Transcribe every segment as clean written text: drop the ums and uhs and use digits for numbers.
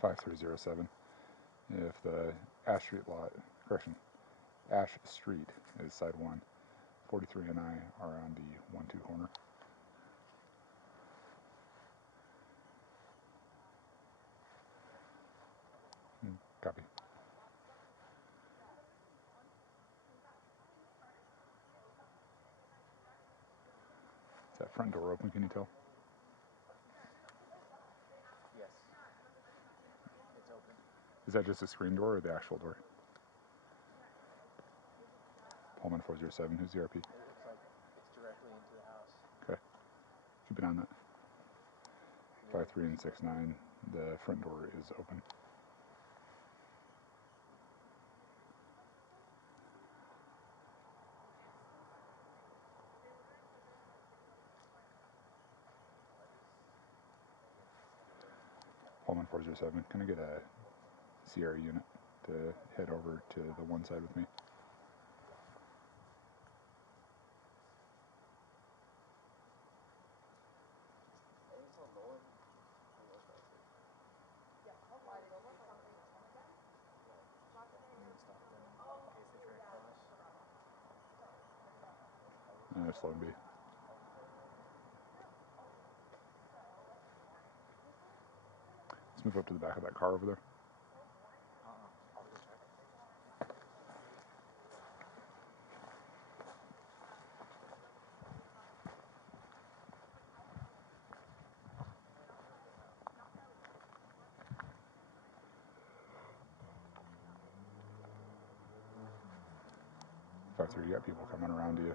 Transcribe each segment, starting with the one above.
5307. If the Ash Street lot, correction, Ash Street is side 1, 43 and I are on the 1-2 corner. Copy. Is that front door open, can you tell? Yes. It's open. Is that just a screen door or the actual door? Pullman 407, who's the RP? It looks like it's directly into the house. Okay. Keep an eye on that. 53 and 69, the front door is open. Pullman 407, can I get a Sierra unit to head over to the one side with me? Slow and B. Let's move up to the back of that car over there. I'll go check. You got people coming around to you.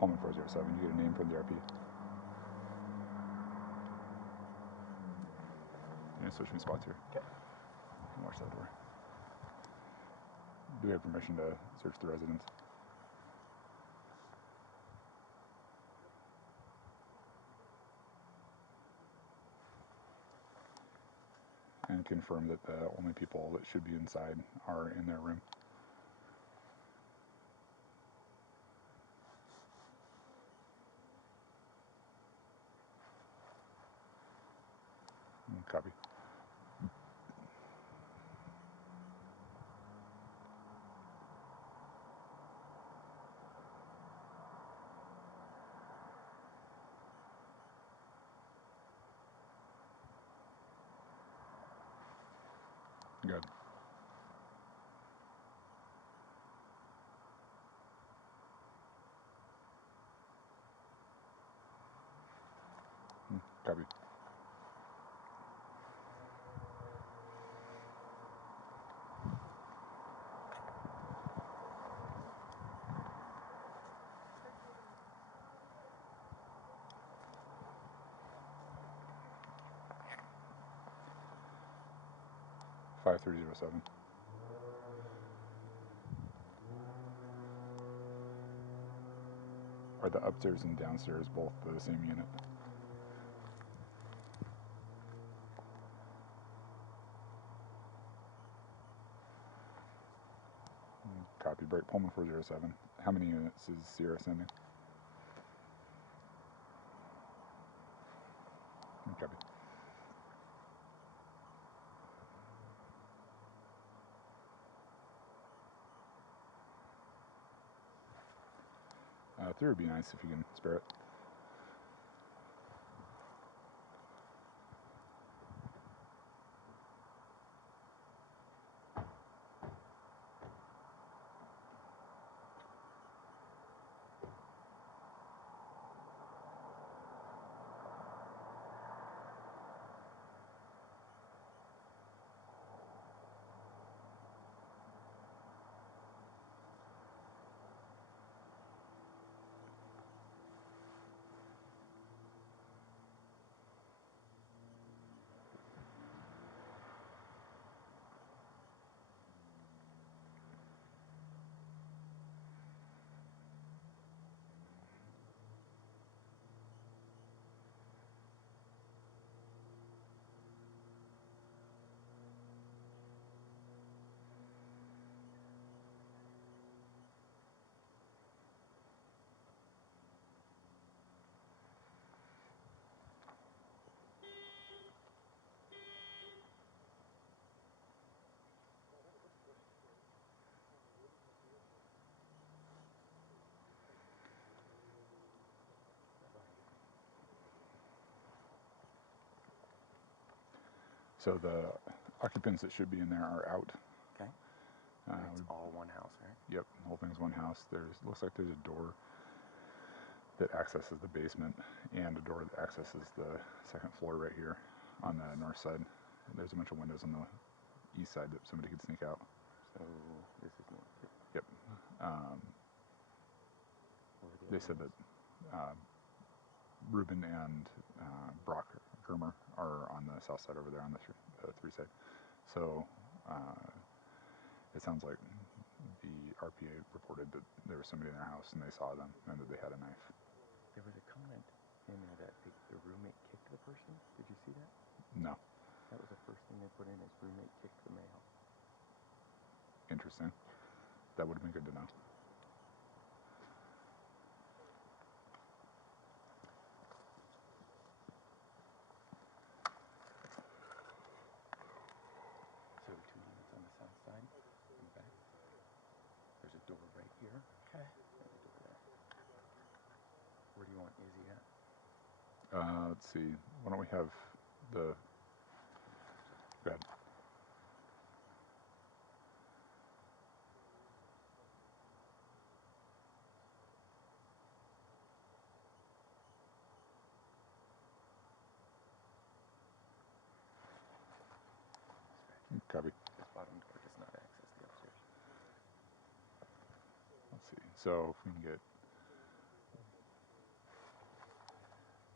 Pullman 407, you get a name from the RP. You need to switch me spots here. Okay. Watch that door. Do we have permission to search the residence? and confirm that the only people that should be inside are in their room. Copy. Good. Copy. Five 307. Are the upstairs and downstairs both the same unit? Copy. Break. Pullman 407. How many units is Sierra sending? Copy. Three would be nice if you can spare it. So the occupants that should be in there are out. Okay. It's all one house, right? Yep, the whole thing's one house. Looks like there's a door that accesses the basement and a door that accesses the second floor right here on the north side. There's a bunch of windows on the east side that somebody could sneak out. So this is north. Yep. They said that Ruben and Brock Germer are on the south side over there on the three side. So it sounds like the RPA reported that there was somebody in their house and they saw them and that they had a knife. There was a comment in there that the roommate kicked the person. Did you see that? No. That was the first thing they put in, is roommate kicked the male. Interesting. That would have been good to know. So 2 units on the south side, in the back. There's a door right here. Okay. There's a door there. Where do you want Izzy at? Let's see. Why don't we have the... Go ahead. Copy. This bottom door does not access the upstairs. Let's see. So if we can get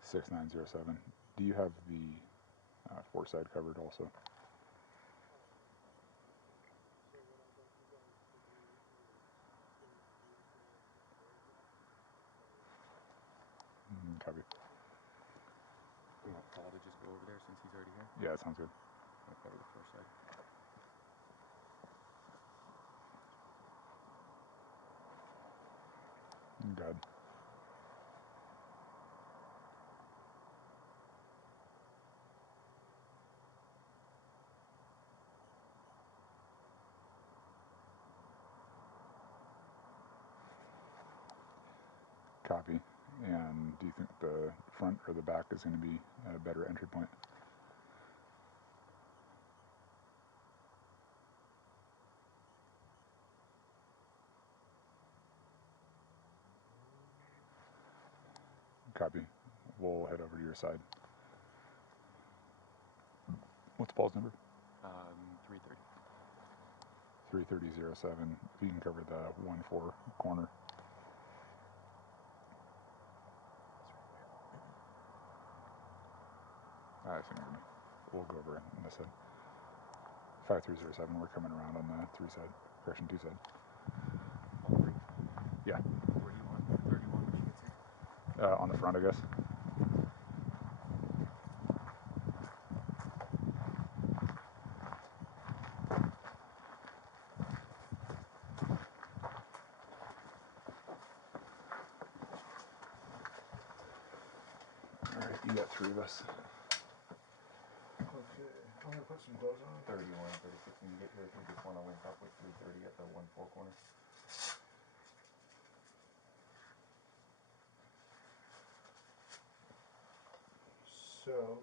6907. Do you have the four side covered also? Copy. You want Paul to just go over there since he's already here? Yeah, that sounds good. Like that or the far side. Good. Copy. And do you think the front or the back is going to be a better entry point? Copy. We'll head over to your side. What's Paul's number? 330. 33007. If you can cover the 1-4 corner. I see. We'll go over on this side. 5307. We're coming around on the 3 side. Correction 2 side. All three. Yeah. Where do you want 31 when she gets here? On the front, I guess. All right, you got 3 of us. Okay, I'm gonna put some gloves on. 31, 36 when you get here. If you just want to link up with 330 at the 1-4 corner. So,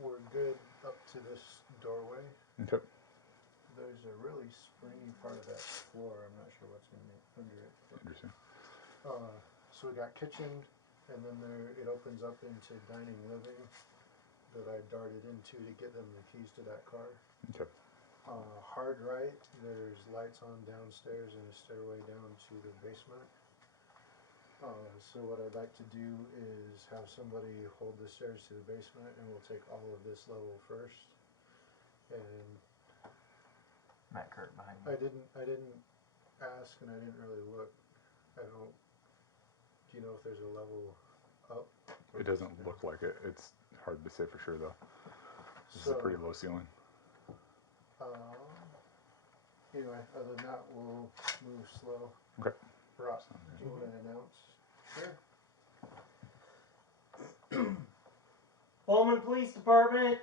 we're good up to this doorway. Okay. There's a really springy part of that floor. I'm not sure what's under it. Interesting. So we got kitchen, and then it opens up into dining living that I darted into to get them the keys to that car. Okay. Hard right, there's lights on downstairs and a stairway down to the basement. So what I'd like to do is have somebody hold the stairs to the basement, and we'll take all of this level first. And Matt Kurt behind I you. didn't ask, and I didn't really look. I don't. Do you know if there's a level up? It doesn't look like it. It's hard to say for sure, though. This is a pretty low ceiling. Anyway, other than that, we'll move slow. Okay. Ross, do you want to announce? Sure. Pullman Police Department.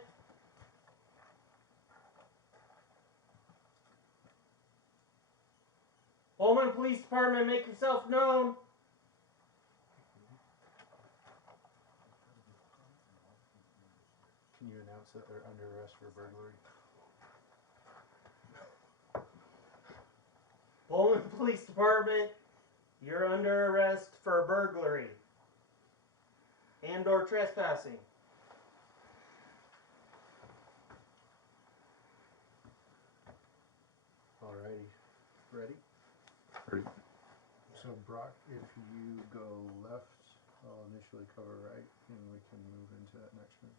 Pullman Police Department, make yourself known. Can you announce that they're under arrest for burglary? Pullman Police Department, you're under arrest for burglary and/or trespassing. Alrighty. Ready? Ready? So Brock, if you go left, I'll initially cover right, and we can move into that next room.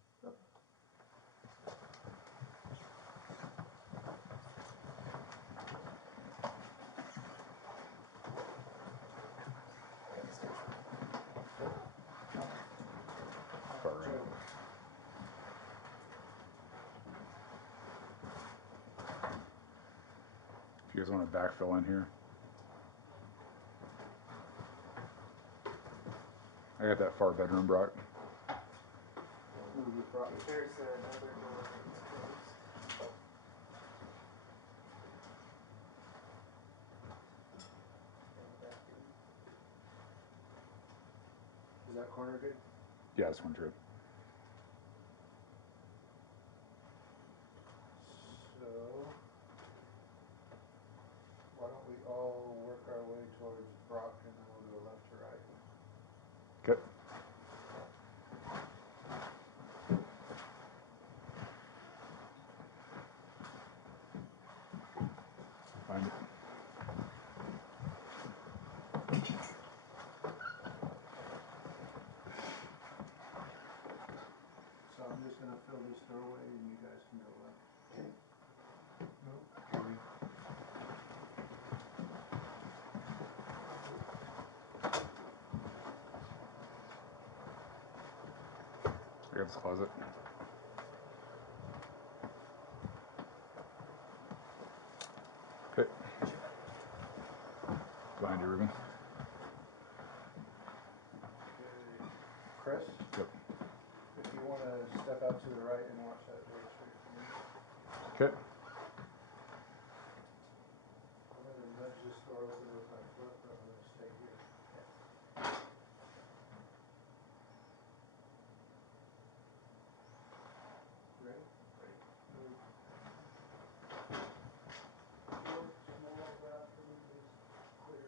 Far right. If you guys want to backfill in here. I got that far bedroom, Brock. Move with Brock. There's another door that's closed. Is that corner good? Yeah, this one's good. So, why don't we all work our way towards Brock, and then we'll go left to right. Okay. Find it. So I'm just gonna fill this doorway, and you guys can go left. Okay. Move. I got this closet. Andy Rubin. Okay. Chris, Yep. if you want to step out to the right and watch that door straight for me. Okay. I'm going to nudge this door open with my foot, but I'm going to stay here. Ready? Ready. Move. Fourth small bathroom is clear.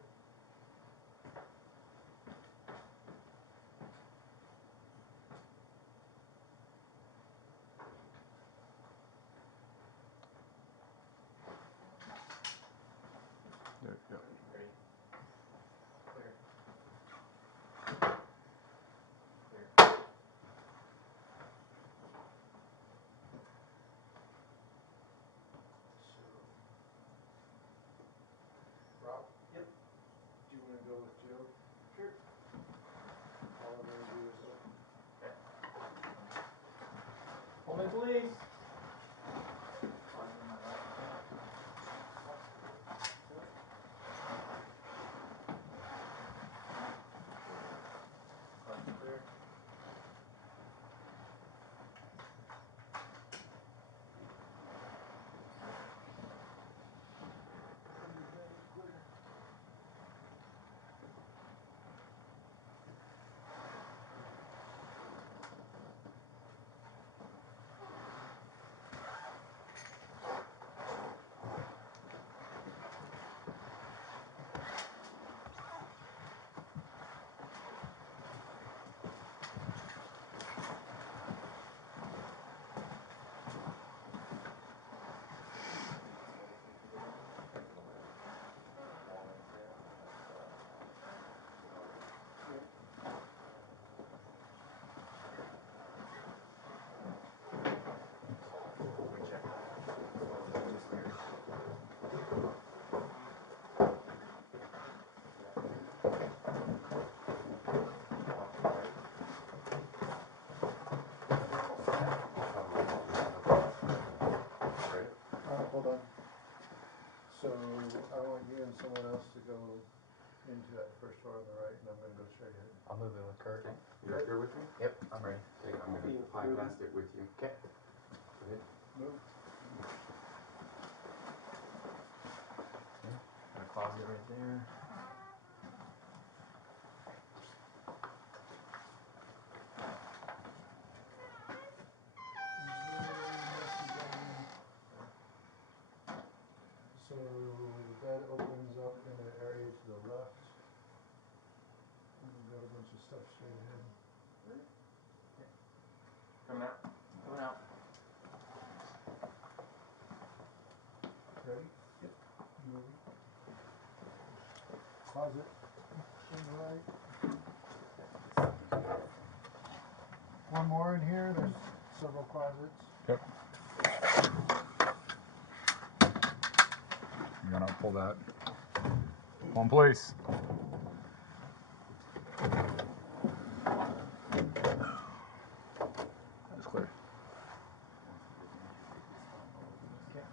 Yep. Yep. Ready. Clear. Clear. So, Rob? Yep. Do you want to go with Joe? Sure. All I'm going to do is open. Okay. Pullman police. Closet on my right. Closet clear. Underbed clear. We check that. Just clear. Hold on. So I want you and someone else to go into that first door on the right, and I'm going to go straight ahead. I'll move in with Kurt. Okay. You're up here with me? Yep, I'm ready. Okay, I'm gonna fly blast it with you. Okay. Go ahead. Move. Got a closet right there. So the bed opens up in an area to the left. And we've got a bunch of stuff straight ahead. Coming out. Coming out. Ready? Yep. Move. Closet on the right. One more in here. There's several closets. Yep. I'm gonna pull that. One place. That's clear. Okay.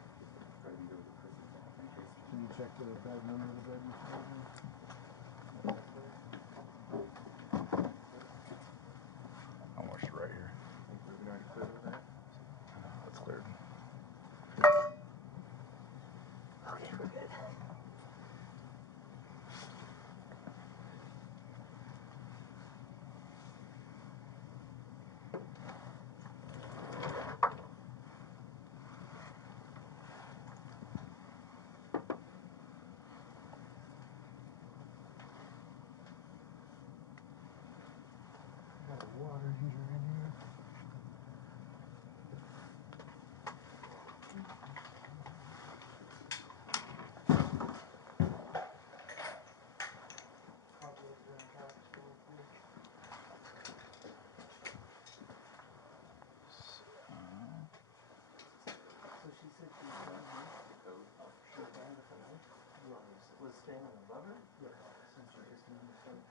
Try to be there with Chris's off in case. Can you check the bed number of the bed you're staying in? Almost right here. Think we've been already cleared with that? That's cleared. Okay, we're good. Got a water heater in here. So she said she was done, huh? Oh, she was done with the night? Was standing above her? Yeah. Since she just needed to finish.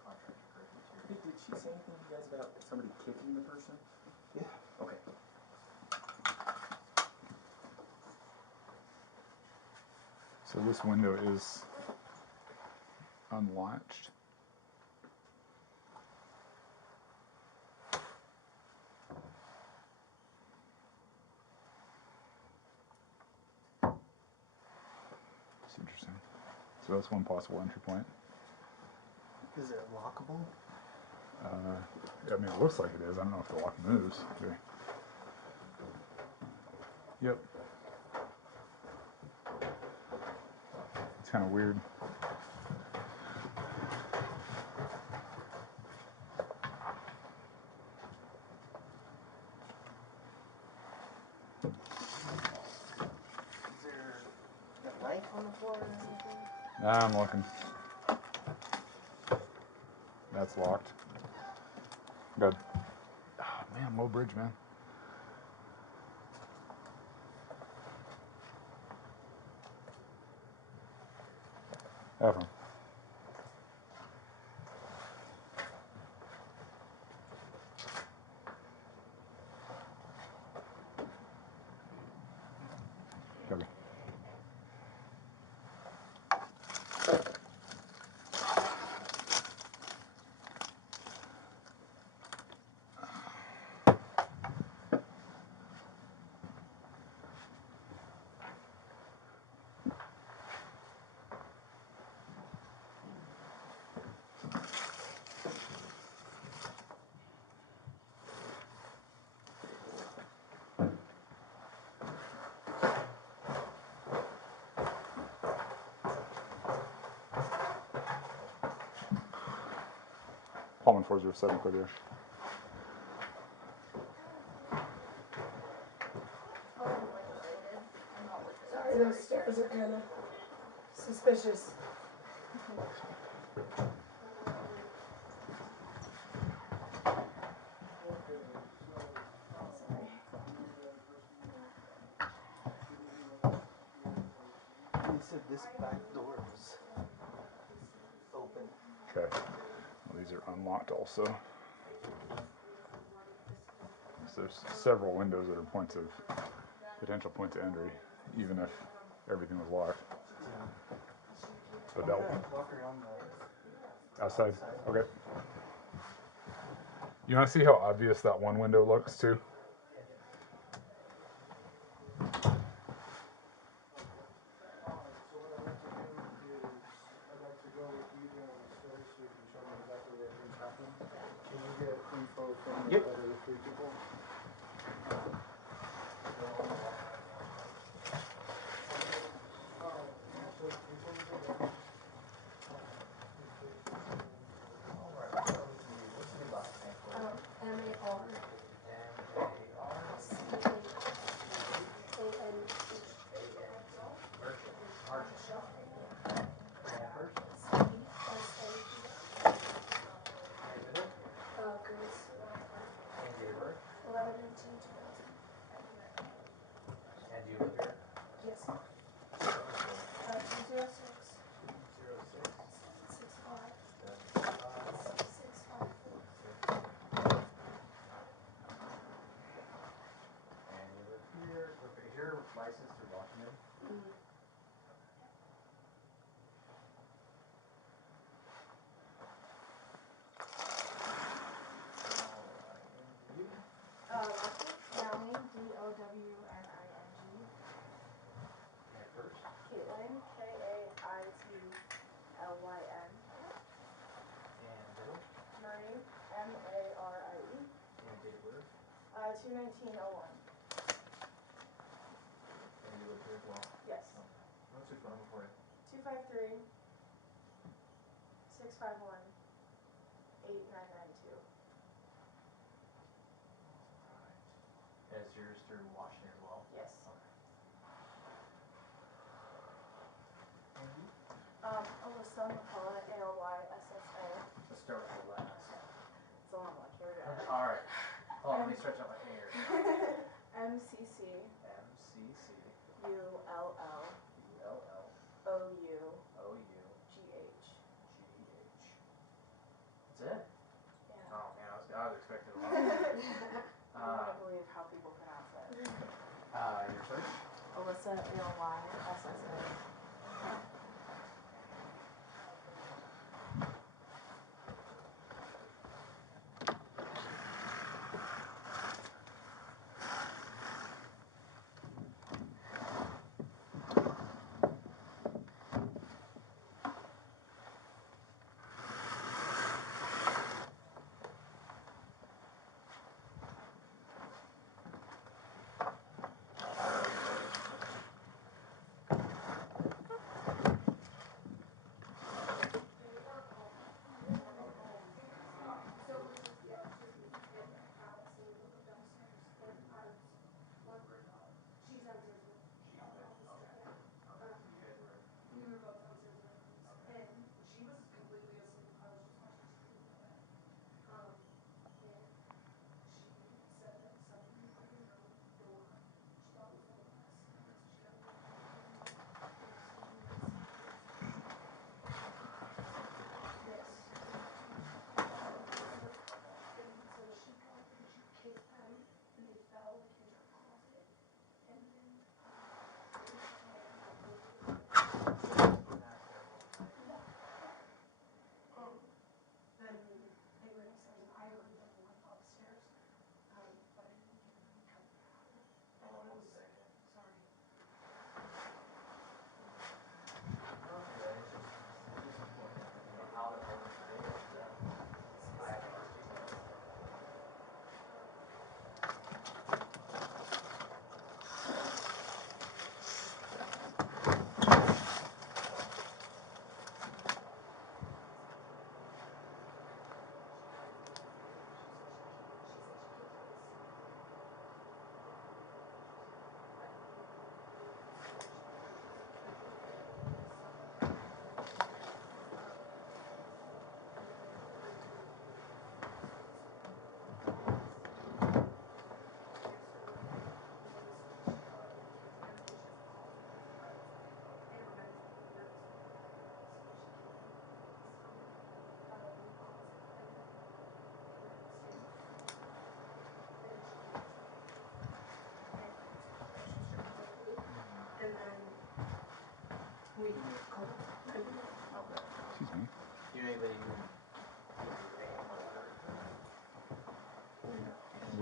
Contractor correct material. Hey, did she say anything to you guys about somebody kicking the person? Yeah. Okay. So this window is unlatched. It's interesting. So that's one possible entry point. Is it lockable? I mean, it looks like it is. I don't know if the lock moves. Here. Yep. It's kind of weird. Is there a knife on the floor or anything? Nah, I'm looking. That's locked. Good. Oh, man, low bridge, man. Have him. Copy. Pullman 407, clear there. Sorry, those stairs are kind of suspicious. They said this back door was open. Okay. Well, these are unlocked also. So there's several windows that are points of potential points of entry, even if everything was locked. But I'm that gonna walk around the outside. Okay. You want to see how obvious that one window looks too? So what I'd like to do is, I'd like to go with you down the stairs so you can show me exactly where things happen. Can you get info from the other three people? What's the last name for you? M-A-R. Grace. And date of birth? 11/18/2000. And do you live here? Yes. 206. 206. 765. 765. 654. And you live here. Okay, is your license through Washington? Mm. Alright, and you? Downing, D-O-W-N-I-N-G. And first? Caitlin, K-A-I-T-L-Y-N. And middle? Marie, M-A-R-I-E. And date of birth? 2/19/01. And you live here as well? Yes. Okay. What's your phone number for you? 253-651-8992. Alright. And is yours through Washington as well? Yes. Okay. And you? Alyssa McCullough, A-L-Y-S-S-A. Let's start with the last. It's a long one. Here we go. Alright. Hold on, let me stretch out my fingers. M-C-C. M-C-C. U-L-L. U-L-L. O-U. O-U. G-H. G-H. That's it? Yeah. Oh man, I was expecting a lot. I wouldn't believe how people pronounce it. Your first? Alyssa, A-L-Y-S-S-A.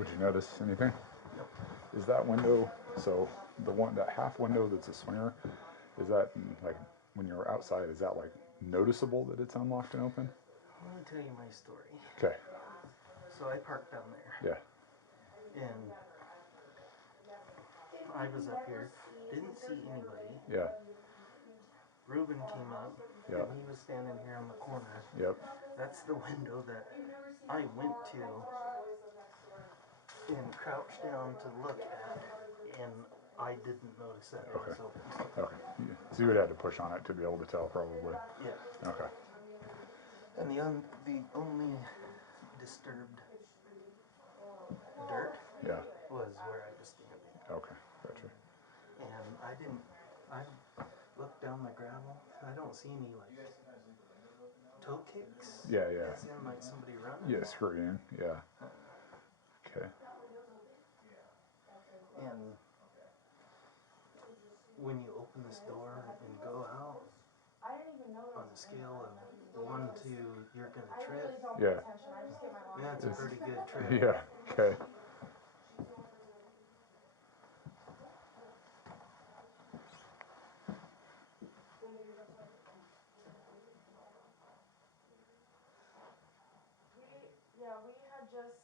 Would you notice anything? Nope. Is that window, so that half window that's a swinger, is that like when you're outside, is that like noticeable that it's unlocked and open? Let me tell you my story. Okay. So I parked down there. Yeah. And I was up here, didn't see anybody. Yeah. Ruben came up, Yeah. and he was standing here on the corner. Yep. That's the window that I went to and crouched down to look at, and I didn't notice that it was open. Okay. So you would have to push on it to be able to tell, probably. Yeah. Okay. And the only disturbed dirt Yeah. was where I was standing. Okay. Gotcha. And I looked down the gravel. I don't see any like toe kicks. Yeah, yeah. As in like somebody running. Yeah, scurrying. Yeah. Okay. And when you open this door and go out, on a scale of 1 to you're gonna trip, Yeah. that's a pretty good trip. Yeah. Okay. We had just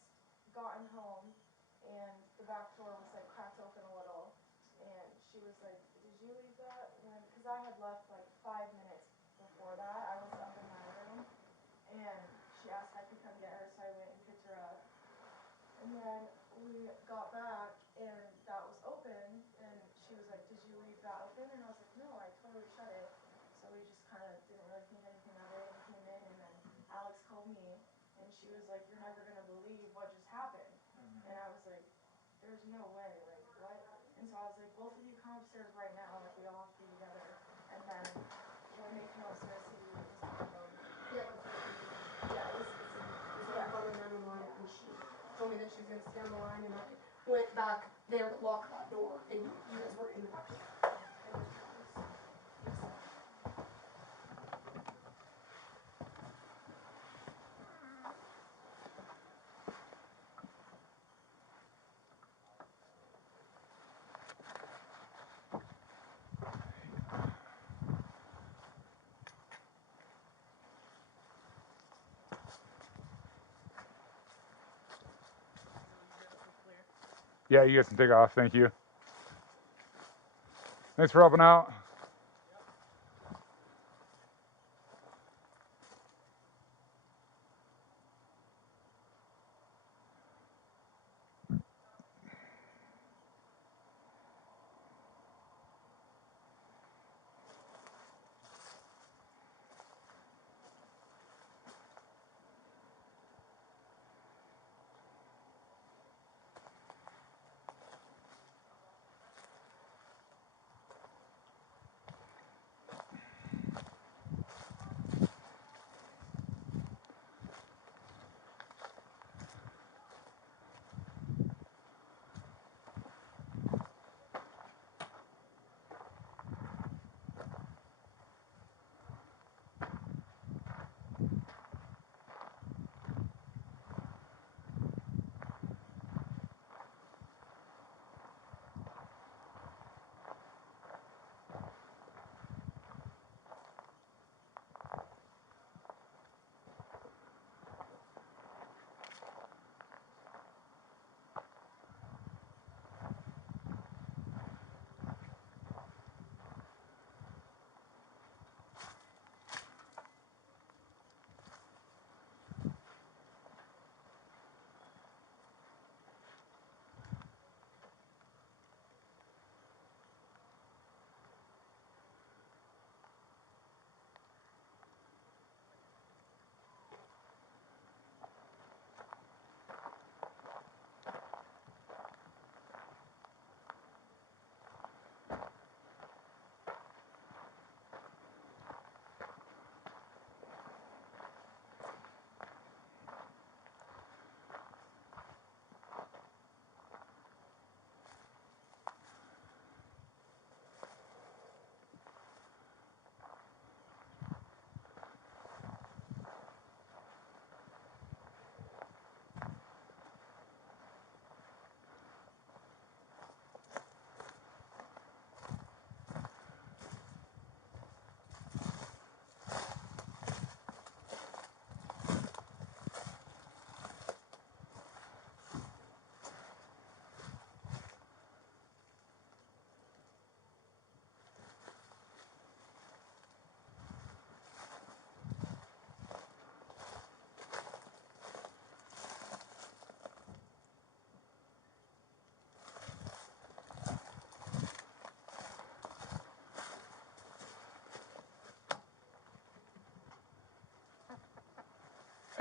gotten home, and the back door was like cracked open a little, and she was like, "Did you leave that?" Because I had left like 5 minutes before that. I was up in my room, and she asked if I could come get her, so I went and picked her up. And then we got back, and that was open, and she was like, "Did you leave that open?" And I was like, "No, I totally shut it." So we just kind of didn't really think anything of it and came in, and then Alex called me, and she was like, "You're never going to believe what just happened." And I was like, "There's no way, like, what?" And so I was like, "Both of you come upstairs right now, like, we all have to be together." And then when they came upstairs, he was on the phone. Yeah, it was it was on the phone with 911, and she told me that she was going to stay on the line, and I went back there to lock that door, and you guys were in there. Yeah, you guys can take off. Thank you. Thanks for helping out.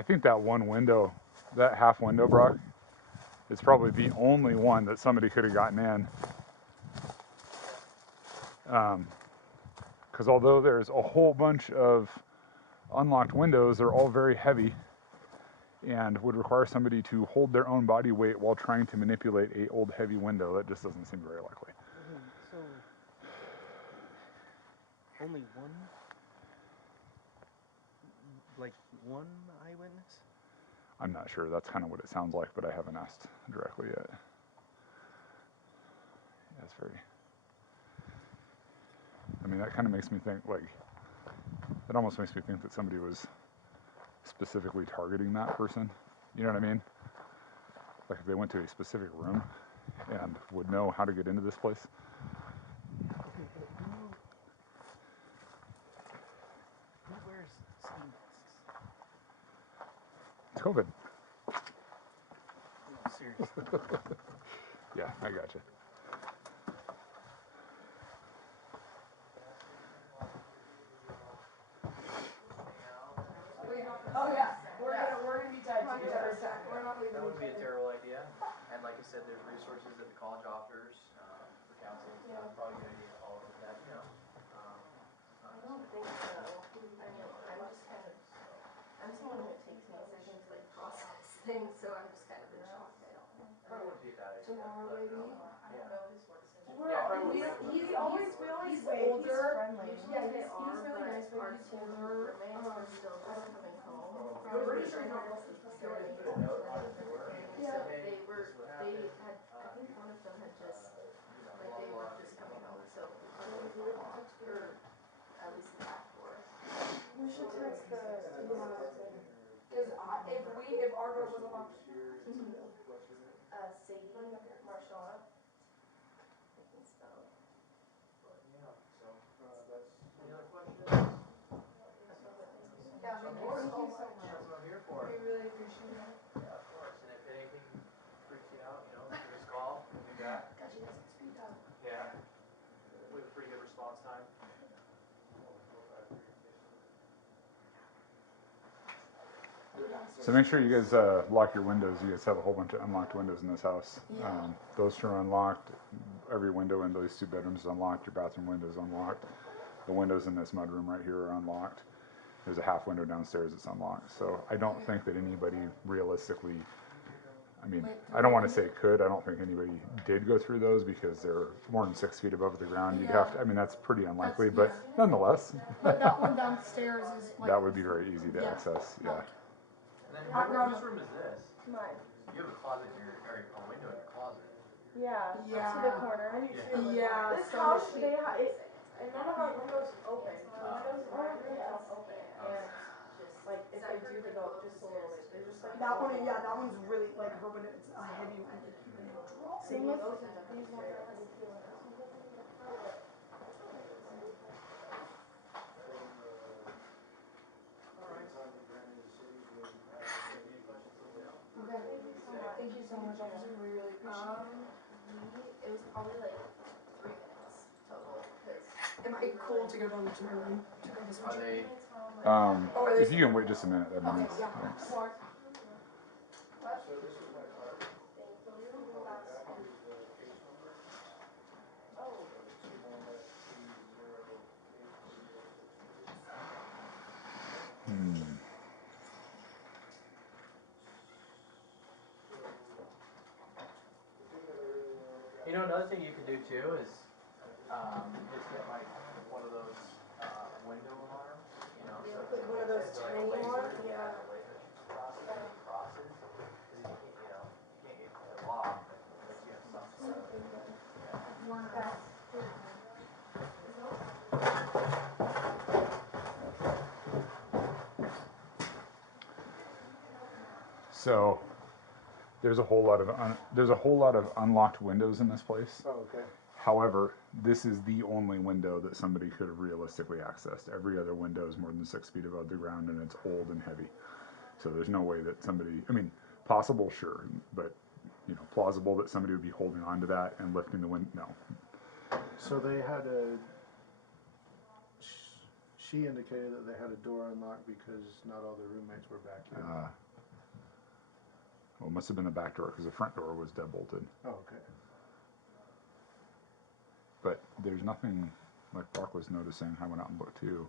I think that one window, that half window, Brock, is probably the only one that somebody could have gotten in. Because although there's a whole bunch of unlocked windows, they're all very heavy and would require somebody to hold their own body weight while trying to manipulate a old heavy window. That just doesn't seem very likely. So only one, like one eyewitness? I'm not sure. That's kind of what it sounds like, but I haven't asked directly yet. That's very... I mean, that kind of makes me think, like, it almost makes me think that somebody was specifically targeting that person. You know what I mean? Like if they went to a specific room and would know how to get into this place. Okay, but who wears ski masks? It's COVID. No, seriously. Yeah, I gotcha. Oh yeah, we're gonna be tied to each other. We're not leaving That wouldn't each be a other. terrible idea. And like I said, there's resources that the college offers for counseling. So it's probably a good idea to follow up with that. You know, it's not I don't think so. I mean, I'm just kind of, I'm someone who takes me a second to like process things, so I'm just kind of in shock. I don't know. Probably wouldn't be a bad idea. Tomorrow maybe. I don't know his work schedule. Yeah, probably He's, wouldn't he's be. always, we always he's wait. older. He's friendly. Yeah, They he's are, really nice, but our he's two older. roommates were still just coming home from I'm pretty sure he's not dinner, listening. serenade Put a note on his door. everything. Yeah. So Hey, they were, this is what they happened. had, I think one of them had just, You know, like blah, they blah, were blah. just coming home, so the front door was unlocked, or at least the back door. We should text the, yeah. Cause if our door was unlocked. Sadie Marchand, I can spell. But yeah, so any other questions? Yeah, thank you so much. That's what I'm here for. We really appreciate it. Yeah, of course. And if anything freaks you out, you know, give us a call. We'll be back. Got you guys on speed dial. Yeah. We have a pretty good response time. So make sure you guys lock your windows. You guys have a whole bunch of unlocked windows in this house. Yeah. Those two are unlocked. Every window in those 2 bedrooms is unlocked. Your bathroom window is unlocked. The windows in this mudroom right here are unlocked. There's a half window downstairs that's unlocked. So I don't think that anybody realistically, I mean, I don't want to say could. I don't think anybody did go through those because they're more than 6 feet above the ground. You'd have to, I mean, that's pretty unlikely, but nonetheless, But that one downstairs is like. that would be very easy to Yeah. access. Yeah. And then Background. whose room is this? Mine. You have a closet in your, or a window in your closet. Yeah, Yeah. to the corner. Yeah. This so house, she- they and none of our windows open. The windows in my room don't open. And like if they do, they go up just a little bit. They're just like That one, yeah, that one's really like her window. It's a heavy one. Like you can drop. same with these ones are heavy too. And this one doesn't even have it. Okay. Thank you so much, officer. We really appreciate it. It was probably like 3 minutes total because Am I cool to go down to my room to grab a Are switcher? they? Oh, are they? If you can wait just a minute, that'd be Okay, nice. yeah. Thanks. Mark. You know, another thing you could do too is just get like one of those window alarms. You know, so Like one of those it's like a tiny laser. ones? Yeah, the laser shoots across it and it crosses. Because you can't, you can't get the lock unless you have some sort of. So there's a whole lot of unlocked windows in this place. Oh, okay. However, this is the only window that somebody could have realistically accessed. Every other window is more than 6 feet above the ground, and it's old and heavy. So there's no way that somebody, I mean, possible, sure, but plausible that somebody would be holding on to that and lifting the window. No. So they had a. she indicated that they had a door unlocked because not all the roommates were back yet. Well, it must have been the back door because the front door was deadbolted. Oh, okay. But there's nothing, like Brock was noticing, I went out and looked too.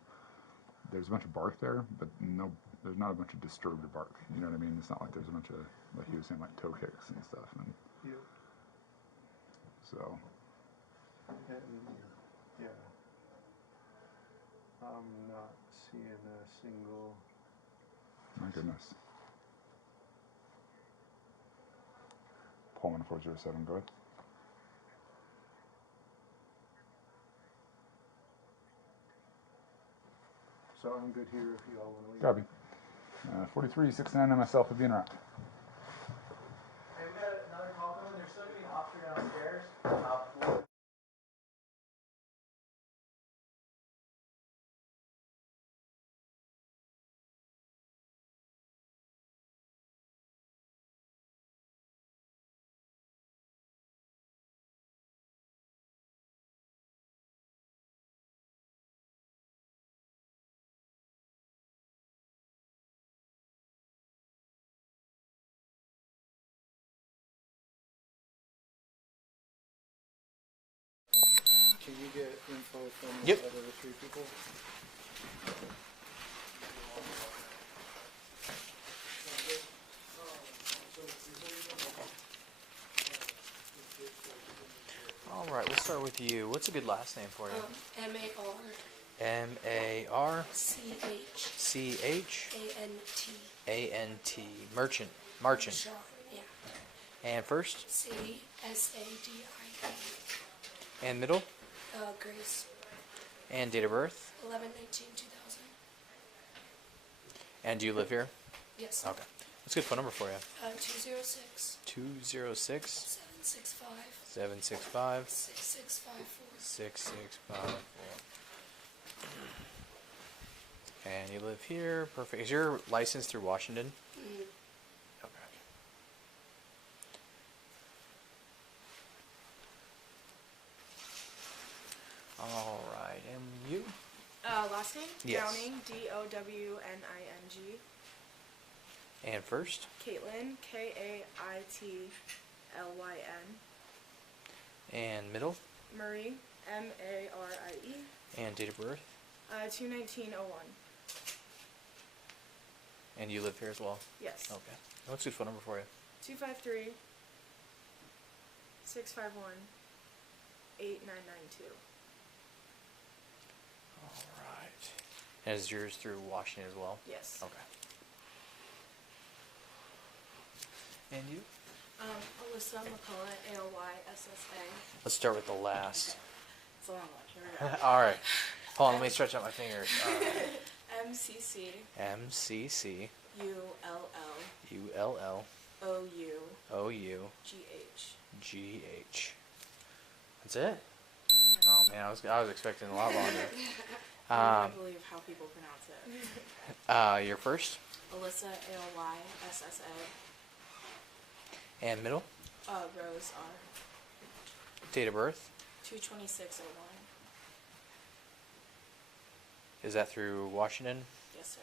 There's a bunch of bark there, but no, there's not a bunch of disturbed bark. You know what I mean? It's not like there's a bunch of, like he was saying, like toe kicks and stuff. And Yep. so, And, yeah. I'm not seeing a single. my goodness. Pullman 407, go ahead. So I'm good here if you all want to leave. Copy. 4369 MSL 15 route. Hey, we got another call coming. There's still gonna be an officer downstairs. Can you get info from Yep. the other 3 people? All right, we'll start with you. What's a good last name for you? M-A-R-C-H M-A-R-C-H-A-N-T. A-N-T. Merchant. Shaw, yeah. And first? C-S-A-D-I. And middle? Grace. And date of birth? 11/19/2000. And do you live here? Yes. Okay. What's a good phone number for you? 206 206 765 765 6654. 6654. And you live here. Perfect. Is your license through Washington? Mm-hmm. Okay. All right. And you? Last name? Yes. Downing, D-O-W-N-I-N-G. And first? Caitlin, K-A-I-T-L-Y-N. And middle? Marie, M-A-R-I-E. And date of birth? 2/19/01. And you live here as well? Yes. Okay. What's a good phone number for you? 253-651-8992. All right. And is yours through Washington as well? Yes. Okay. And you? Alyssa McCullough, A-L-Y-S-S-A. Let's start with the last. It's a long one. Here we go. All right. Hold on, let me stretch out my fingers. M-C-C. M-C-C. U-L-L. U-L-L. O-U. O-U. G-H. G-H. That's it? Oh man, I was expecting a lot longer. I can't believe how people pronounce it. Your first Alyssa, A-L-Y-S-S-A. and middle, Rose, R. date of birth. 2/26/01. Is that through Washington? Yes, sir.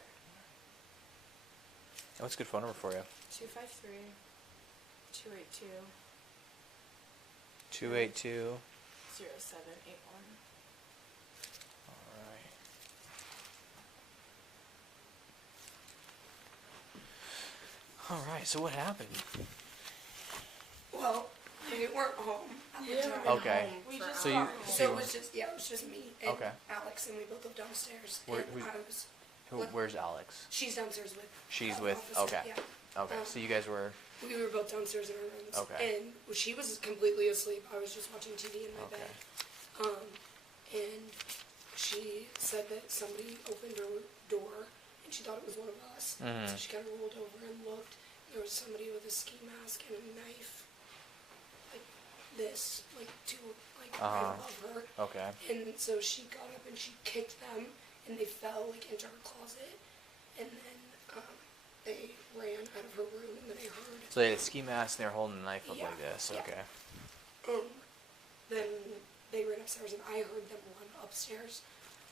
And what's a good phone number for you? 253-282. 282. 0781. All right. All right. So what happened? Well, they weren't home at the time. Okay. We For just So you- hours. so So you- it was just, yeah, it was just me and Okay. Alex, and we both lived downstairs. Where- and who's- I was, Where's Alex? she's downstairs with. She's the with. officer, Okay. Yeah. Okay. So you guys were. We were both downstairs in our rooms. Okay. And she was completely asleep. I was just watching TV in my Okay. bed. And she said that somebody opened her door and she thought it was one of us. Mhm. So she kind of rolled over and looked. There was somebody with a ski mask and a knife, like this, like right above her. Okay. And so she got up and she kicked them, and they fell like into her closet. And then they ran out of her room, and then I heard. So they had a ski mask and they were holding a knife up Yeah, like this. yeah. Okay. Then they ran upstairs, and I heard them run upstairs.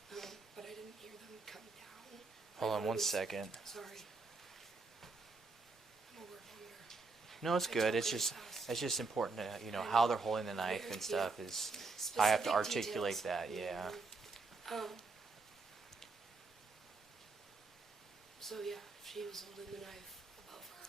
but I didn't hear them come down. Hold I on thought it one was- second. Sorry. I'm a word vomiter. No, it's I good. talk It's really just fast. it's just important to I how know. they're holding the knife Very- and stuff yeah. is I have to Specific articulate details. that. Yeah. So yeah, she was holding the knife above her.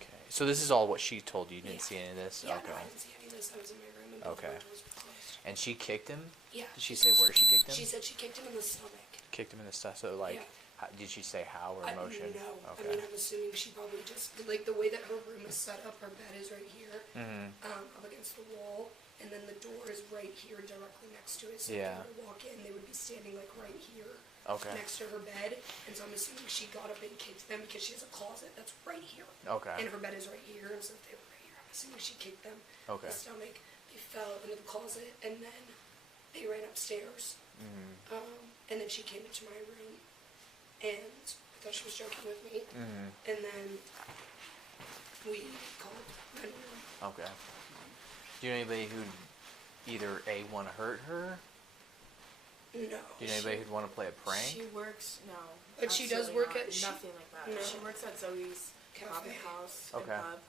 Okay. So this is all what she told you. You didn't Yeah. see any of this. Yeah, okay. no, I didn't see any of this. I was in my room and both Okay. my doors were closed. And she kicked him. Yeah. Did she say where she kicked him? She said she kicked him in the stomach. Kicked him in the stuff. So like, Yeah. did she say how or I emotion? don't know. Okay. I mean, I'm assuming she probably just, like, the way that her room is set up, her bed is right here, up against the wall, and then the door is right here directly next to it. So Yeah. if they were to walk in, they would be standing, like, right here. Okay. Next to her bed. And so I'm assuming she got up and kicked them because she has a closet that's right here. Okay. And her bed is right here, and so if they were right here, I'm assuming she kicked them Okay. in the stomach. They fell into the closet, and then they ran upstairs. And then she came into my room, and I thought she was joking with me. And then we called 911. Okay. Do you know anybody who'd either A, want to hurt her? No. Do you know anybody who'd want to play a prank? She works, no. But she does absolutely work not. at- Nothing like that. No. She works at Zoe's coffee Cafe. house Okay. and pub.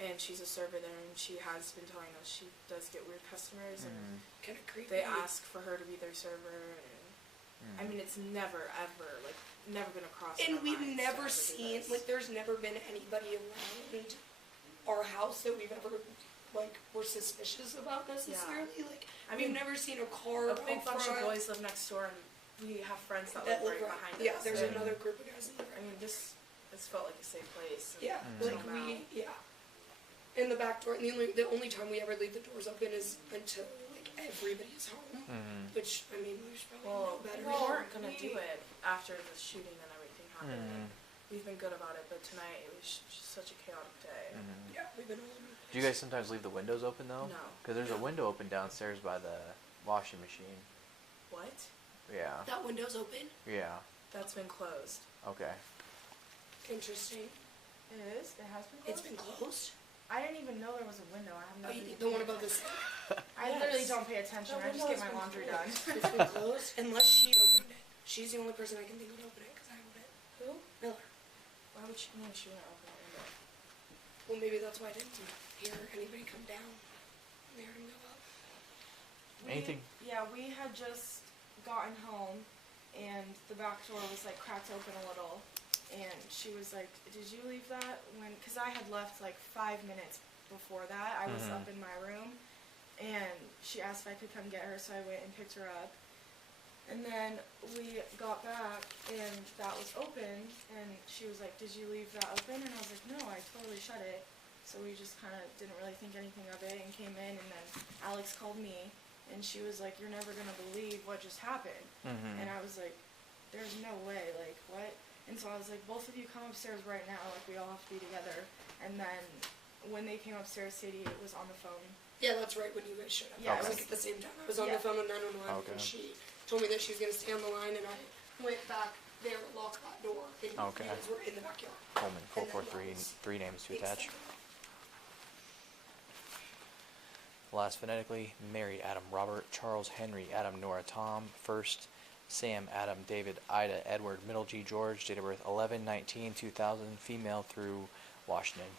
And she's a server there, and she has been telling us she does get weird customers, and Kind of creepy. they ask for her to be their server. And I mean, it's never ever like never been across. And our we've minds to never ever do seen, this. like, there's never been anybody around our house that we've ever, like, were suspicious about necessarily. Like, I we've mean, never seen a car a big out bunch front of boys live next door, and we have friends that that live live right right behind Yeah, us. there's and, another group of guys that live I right. mean, this felt like a safe place. and Yeah, until like now. in the back door, and the only time we ever leave the doors open is until, like, everybody's home. Which, I mean, we should probably know better. We weren't gonna do it after the shooting and everything happened. And we've been good about it, but tonight it was just such a chaotic day. Yeah, we've been all over the Do you guys sometimes leave the windows open though? No. Because there's a window open downstairs by the washing machine. What? Yeah. That window's open? Yeah. That's been closed. Okay. Interesting. It is? It has been closed? It's been closed? I didn't even know there was a window. I have Oh, nothing. the one above the sink? I literally Yes. don't pay attention. The I just window get has my been laundry closed. done. It's been closed unless she opened it. She's the only person I can think would open it because I opened it. Who? Miller. Why would she? No, she wouldn't open the window. Well, maybe that's why I didn't hear anybody come down. They heard him go up. Anything? Yeah, we had just gotten home, and the back door was like cracked open a little, and she was like, "Did you leave that when?" Because I had left like 5 minutes before that. I was up in my room, and she asked if I could come get her, so I went and picked her up. And then we got back, and that was open, and she was like, "Did you leave that open?" And I was like, "No, I totally shut it." So we just kind of didn't really think anything of it and came in, and then Alex called me, and she was like, "You're never gonna believe what just happened." And I was like, "There's no way, like, what?" And so I was like, "Both of you come upstairs right now, like, we all have to be together." And then when they came upstairs, Sadie was on the phone. Yeah, that's right, when you guys showed up. Yeah, It was it like at the same time. I was on yeah. the phone with 911 Okay. and she told me that she was going to stay on the line, and I went back there, locked that door, and Okay. you guys were in the backyard. Coleman, And then 443, that was 3 names to attach. Exactly. Last phonetically, married Adam Robert, Charles Henry, Adam Nora Tom, first Sam Adam David Ida Edward Middle G George, date of birth 11/19/2000, female through Washington.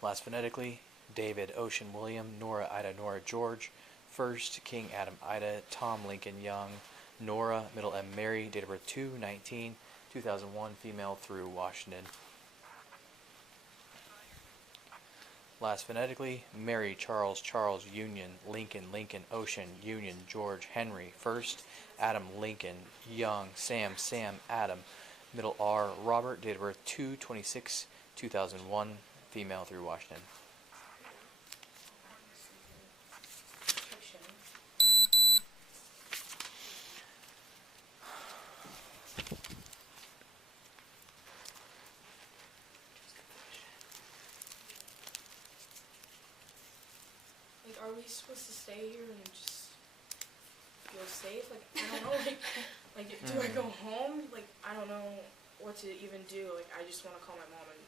Last phonetically, David Ocean William, Nora Ida Nora George, first King Adam Ida Tom Lincoln Young, Nora middle M Mary, date of birth 2/19/2001, female through Washington. Last phonetically, Mary, Charles, Charles, Union, Lincoln, Lincoln, Ocean, Union, George, Henry, first, Adam, Lincoln, Young, Sam, Sam, Adam, middle R, Robert, date of birth 2/26/2001, female through Washington. Like, are we supposed to stay here and just feel safe? Like, I don't know. Like, do I go home? Like, I don't know what to even do. Like, I just want to call my mom and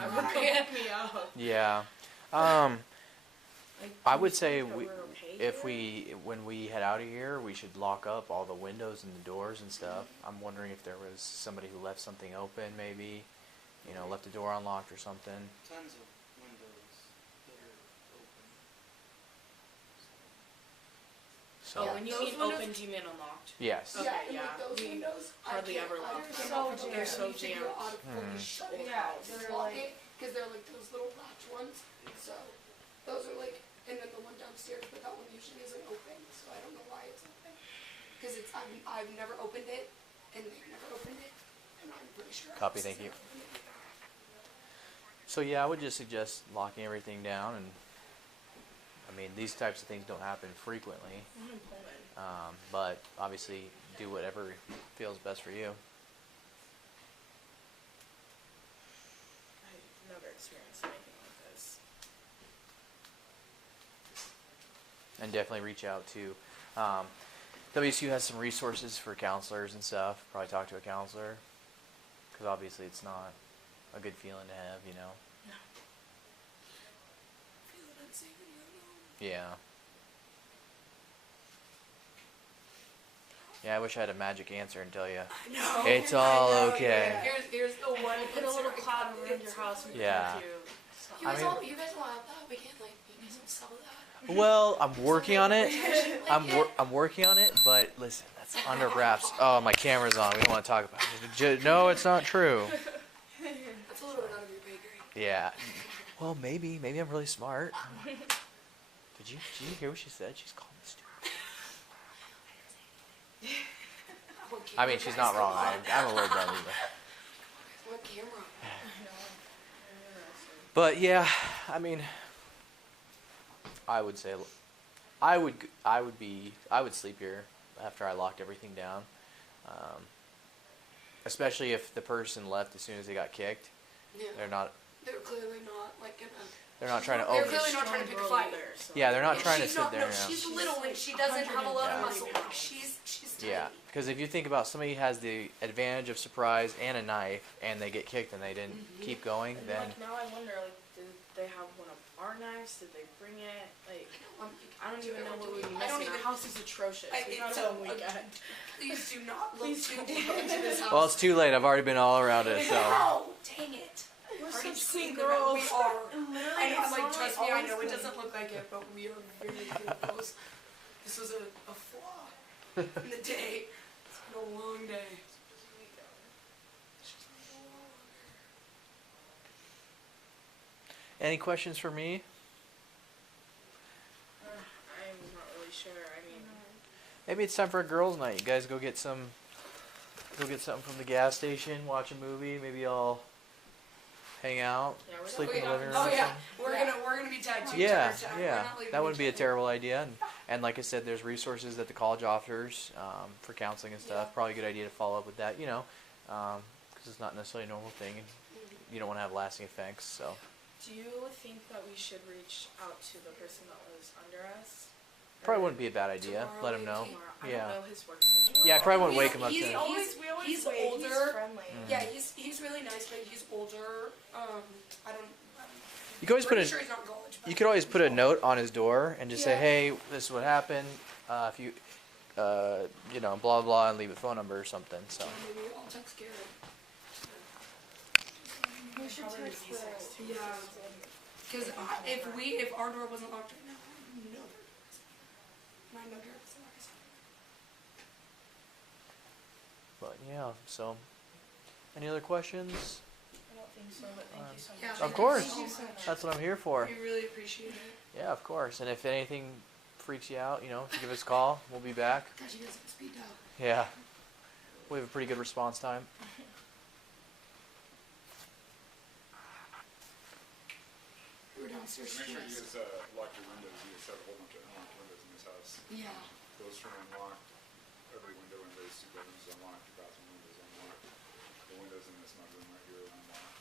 I would come pick me up. Yeah. Like, I do would you say think that we, we're okay if here? when we head out of here, we should lock up all the windows and the doors and stuff. I'm wondering if there was somebody who left something open, maybe, you know, left the door unlocked or something. Tons of windows that are open. So, Oh, when you those mean windows- open, do you mean unlocked? yes. Okay, Yeah, and yeah. like those We windows, hardly I can't ever lock understand them. how They're people so can figure out how to jammed. fully shut the Yeah, house and they're lock like- it, because they're like those little latch ones. So those are like, and then the one downstairs, but that one usually isn't open, so I don't know why it's open. Because it's I've never opened it, and they've never opened it, and I'm pretty sure. Copy, Alex has thank you. never opened it either. So yeah, I would just suggest locking everything down, and I mean these types of things don't happen frequently, I'm in Pullman. but obviously do whatever feels best for you. I've never experienced anything like this. And definitely reach out to WSU has some resources for counselors and stuff. Probably talk to a counselor, because obviously it's not a good feeling to have, you know. No. Feeling unsafe in your own home. Yeah. Yeah, I wish I had a magic answer and tell you I know. it's all I know, okay. yeah. Here's the one. Put a answer little I cloud got. around your house and Yeah. protect you. You I guys, mean- you guys don't have that. We can't like. You guys don't sell that. Well, I'm working on it. Like, I'm working on it, but listen, that's under wraps. Oh, my camera's on. We don't want to talk about it. No, it's not true. That's a little bit out of your pay grade. Yeah. Well, maybe I'm really smart. Did you hear what she said? She's called me stupid. I mean, she's not wrong. I'm a little dumb either. What camera? But yeah, I mean, I would say, I would sleep here after I locked everything down. Especially if the person left as soon as they got kicked. Yeah. They're not clearly not like gonna. trying to They're over. clearly not trying to pick a fight. Yeah, they're not And trying to she's sit not, there. No, and- she's little and she doesn't have a lot of 130 muscle. Like, pounds. she's tiny. Yeah, because if you think about somebody who has the advantage of surprise and a knife, and they get kicked and they didn't keep going, And then like now I wonder, like, did they have one of our knives? Did they bring it? Like, I don't even know what we'd be I don't missing. Our even- house is atrocious. We got it's it a- one weekend. Please do not look Please too don't. deep into this house. well, it's too late. I've already been all around it. So No, dang it. We're Already such seen sweet the girls. We are. Literally, I know, it's like, not trust like me, I always know it clean. doesn't look like it, but we are very close. This was a flaw in the day. It's been a long day. any questions for me? I'm not really sure. I mean, Maybe it's time for a girls' night. You guys go get something from the gas station, watch a movie. Maybe I'll hang out, Yeah, we're sleep not in the going living room. Oh or yeah, something. we're gonna be tag team. Yeah, We're yeah, not leaving that wouldn't be a each other. terrible idea. And like I said, there's resources that the college offers for counseling and stuff. Yeah. Probably a good idea to follow up with that, you know, because it's not necessarily a normal thing, and you don't want to have lasting effects. So do you think that we should reach out to the person that lives under us? probably wouldn't be a bad idea. Tomorrow Let him know. maybe. Tomorrow? I Yeah. don't know his work schedule. Yeah, I probably wouldn't He's- wake him up he's to. always- we always he's wait. older. He's friendly. Yeah, he's really nice, but he's older. I don't. You could always put pretty a. sure he's not in college. but You could always put a he's note on his door and just say, Yeah. "Hey, this is what happened. If you, you know, blah blah," and leave a phone number or something. So. older. Maybe I'll text Garrett. We should Probably text be sex the. too. Yeah. Because if our door wasn't locked right now, I know there is. And I know Garrett doesn't lock his door. But yeah. So. Any other questions? I don't think so, but thank you so much. Yeah, Of course. Thank you so much. That's what I'm here for. We really appreciate it. Yeah, of course. And if anything freaks you out, you know, give us a call. We'll be back. God, you guys can speed dial. Yeah. We have a pretty good response time. We were downstairs. So make sure you stressed. guys lock your windows. You guys have a whole bunch of unlocked windows in this house. Yeah. Those are unlocked. Every window in those two bedrooms is unlocked. Your bathroom window is unlocked. The windows in this mudroom right here are unlocked.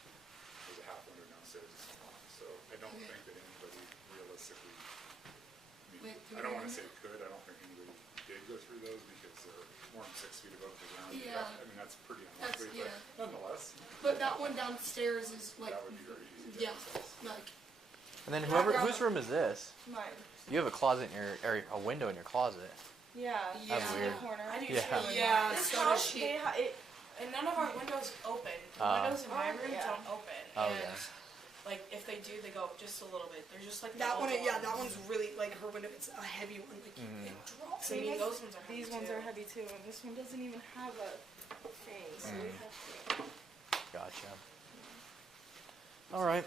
There's a half window downstairs that's unlocked. So I don't Okay. think that anybody realistically, I mean, Wait, I don't want to say could. I don't think anybody did go through those because they're more than 6 feet above the ground. Yeah. I mean, that's pretty That's, unlikely, yeah. but nonetheless, But that one downstairs is like, that would be very easy to yeah, access. like, And then Yeah, whoever, grandma. whose room is this? Mine. You have a closet in your, or a window in your closet. Yeah. That's Yeah. weird. Corner. I do Yeah. too. Yeah, This so does house, she. And none of our windows open. The Oh. windows in my Oh, room yeah. don't open. Oh, and yeah. like if they do, they go up just a little bit. They're just like the That one, old yeah, that ones. one's really, like, her window, it's a heavy one, like, Mhm. it drops. I mean, those ones are heavy These ones too. are heavy too, and this one doesn't even have a thing, so we Mm. have to. Gotcha. All right.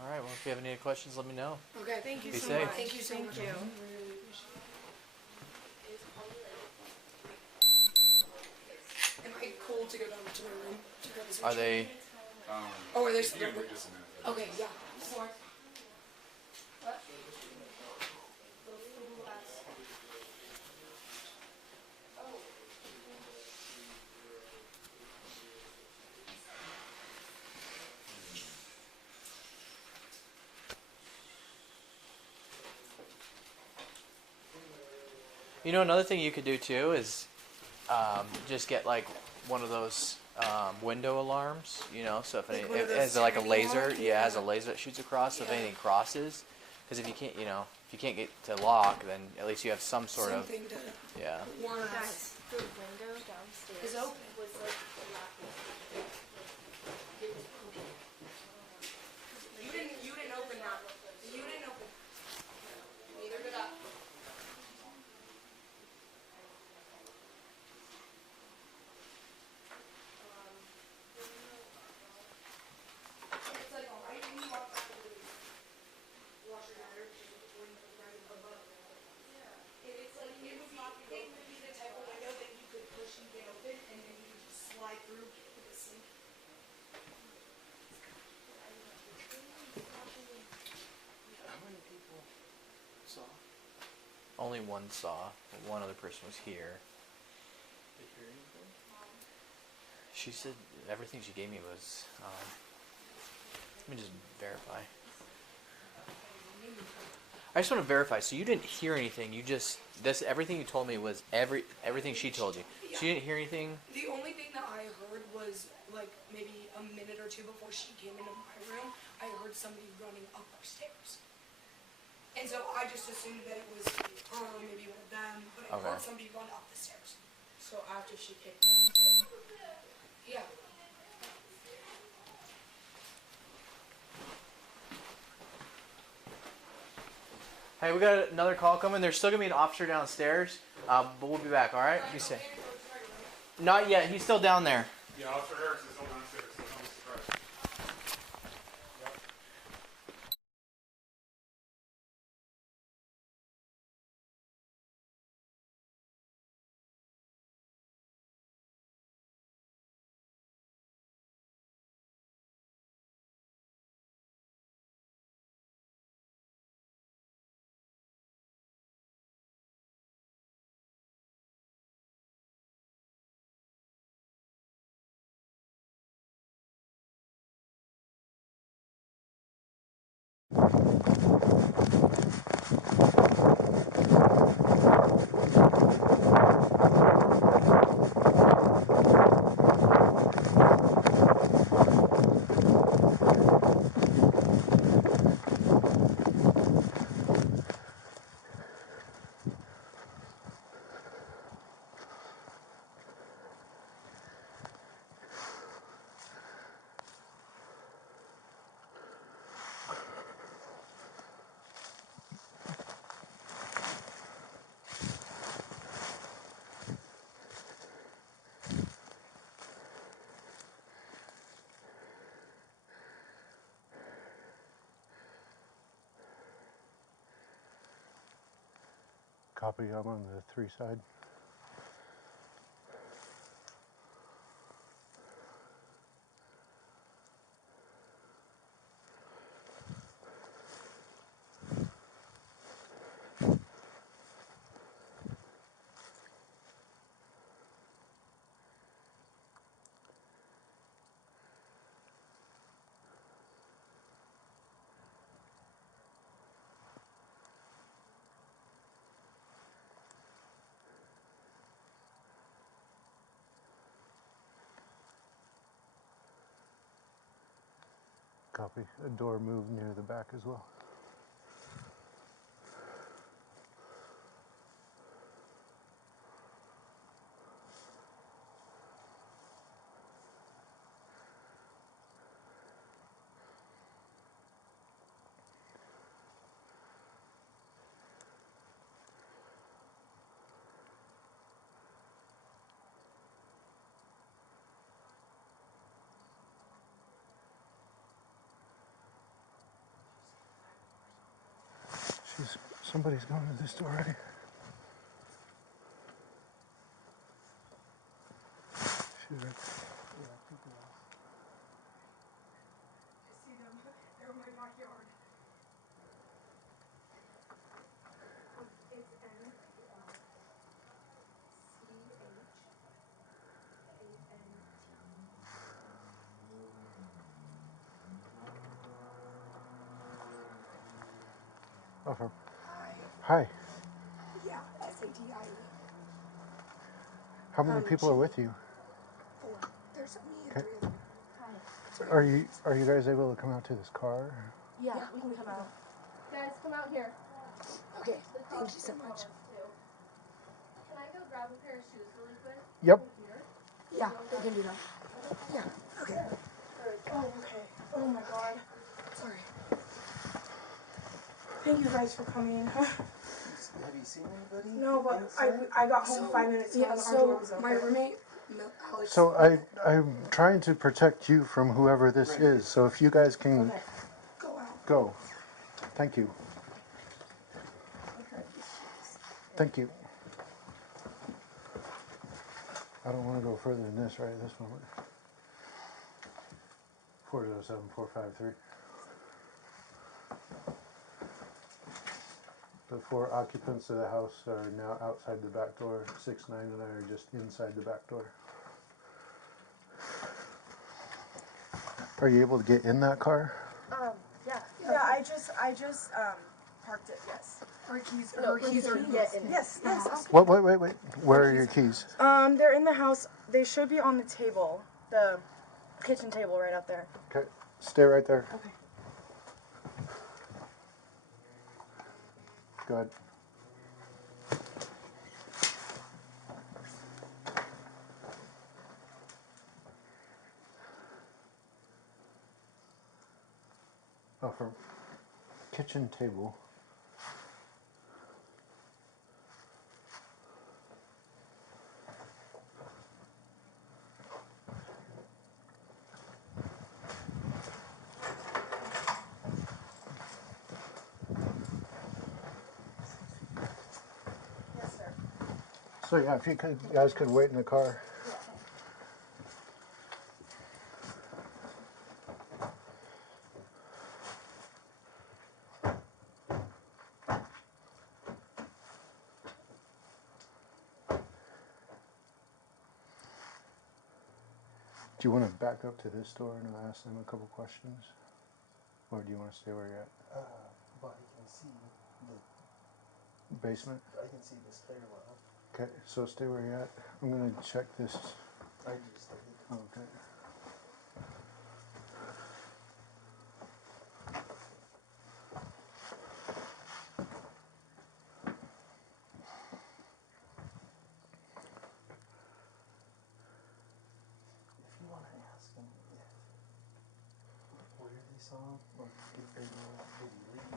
All right. Well, if you have any questions, let me know. Okay, Thank you Be so safe. much. Thank you so much. Thank you. Really appreciate it. Am I cool to go down to my room to grab his Are they? Oh, are they still You there? can wait just a minute. Okay, yeah. You know, another thing you could do too is just get like one of those window alarms. You know, so if Like it, one of if it those has like a tiny laser, ones? yeah, it has a Yeah. laser that shoots across. So if Yeah. anything crosses, because if you can't, you know, if you can't get to lock, then at least you have some sort of Something to yeah. warn us. Guys, the window downstairs Is open. was like blackened. You didn't open that. You didn't open. Neither did I. It's like right when you walk out of the washer dryer, when you're right above it. Yeah. And it's like, it would be the type of window that you could push and get open, and then you could just slide through with a sink. How many people saw? Only one saw. One other person was here. Did you hear anything? She said everything she gave me was. Let me just verify. I just want to verify. So you didn't hear anything. You just everything you told me was everything she told you. She didn't hear anything. The only thing that I heard was like maybe a minute or two before she came into my room, I heard somebody running up our stairs. And so I just assumed that it was her or maybe one of them, but I Okay. heard somebody run up the stairs. So after she kicked them. Yeah. Hey, we got another call coming. There's still gonna be an officer downstairs, but we'll be back. All right? Be safe. Not yet. He's still down there. Yeah, Officer Harris is still downstairs, so don't be surprised. Copy, I'm on the 3 side. Copy. A door moved near the back as well. Somebody's going to this door already. She's right there. I see them. They're in my backyard. It's Okay. Hi. Hi. Yeah, SATIE. How many people are with you? 4. There's me and Okay. 3 of them. Hi. Are you guys able to come out to this car? Yeah, we can come out. Guys, come out here. Okay, thank you so much. Can I go grab a pair of shoes really quick? Yep. Yeah, we can do that. Yeah, okay. Oh, okay. Oh my god. Sorry. Thank you guys for coming. Have you seen anybody? No, but inside? I got home 5 minutes ago Yeah, and our door so was open. my roommate, Alex. So I'm trying to protect you from whoever this is. So if you guys can Okay. Go out. go. Thank you. Thank you. I don't want to go further than this right at this moment. 407453. The 4 occupants of the house are now outside the back door. 6, 9, and I are just inside the back door. Are you able to get in that car? Yeah. Yeah, I just parked it, yes. Her keys are getting. Yes, yes. Wait. Where are your keys? They're in the house. They should be on the table. The kitchen table right up there. Okay, stay right there. Okay. Go ahead. Oh, from kitchen table. Yes, sir. So yeah, if you guys could wait in the car. Do you want to back up to this door and I'll ask them a couple questions? Or do you want to stay where you're at? But I can see Basement? I can see the stairwell. Okay, so stay where you're at. I'm going to check this. I just did. Okay. If you want to ask them where they saw him, or if they know, did he leave?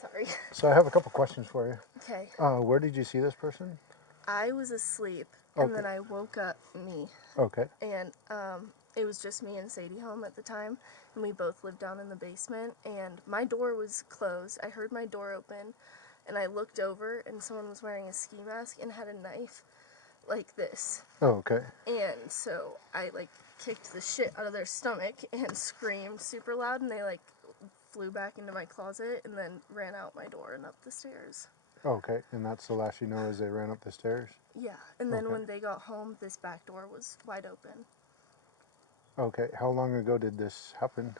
Sorry. So I have a couple questions for you. Okay. Where did you see this person? I was asleep, Okay. and then I woke up Okay. and it was just me and Sadie home at the time, and we both lived down in the basement, and my door was closed. I heard my door open, and I looked over, and someone was wearing a ski mask and had a knife like this. Oh, okay. And so I kicked the shit out of their stomach and screamed super loud, and they flew back into my closet and then ran out my door and up the stairs. Okay, and that's the last you know as they ran up the stairs? Yeah, and then Okay. when they got home, this back door was wide open. Okay, how long ago did this happen?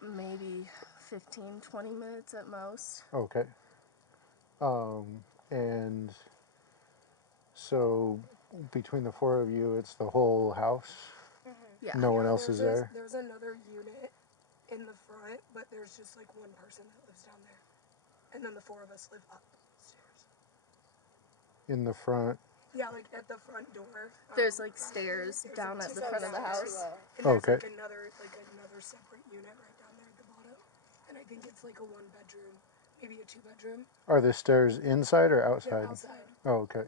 Maybe 15, 20 minutes at most. Okay. And so between the four of you, it's the whole house? Yeah. No one else is there? There's another unit in the front, but there's just like one person that lives down there. And then the four of us live upstairs. In the front? Yeah, like at the front door. There's like stairs down at the front of the house. And there's Okay. like another separate unit right down there at the bottom. And I think it's like a 1-bedroom, maybe a 2-bedroom. Are the stairs inside or outside? They're outside. Oh, okay.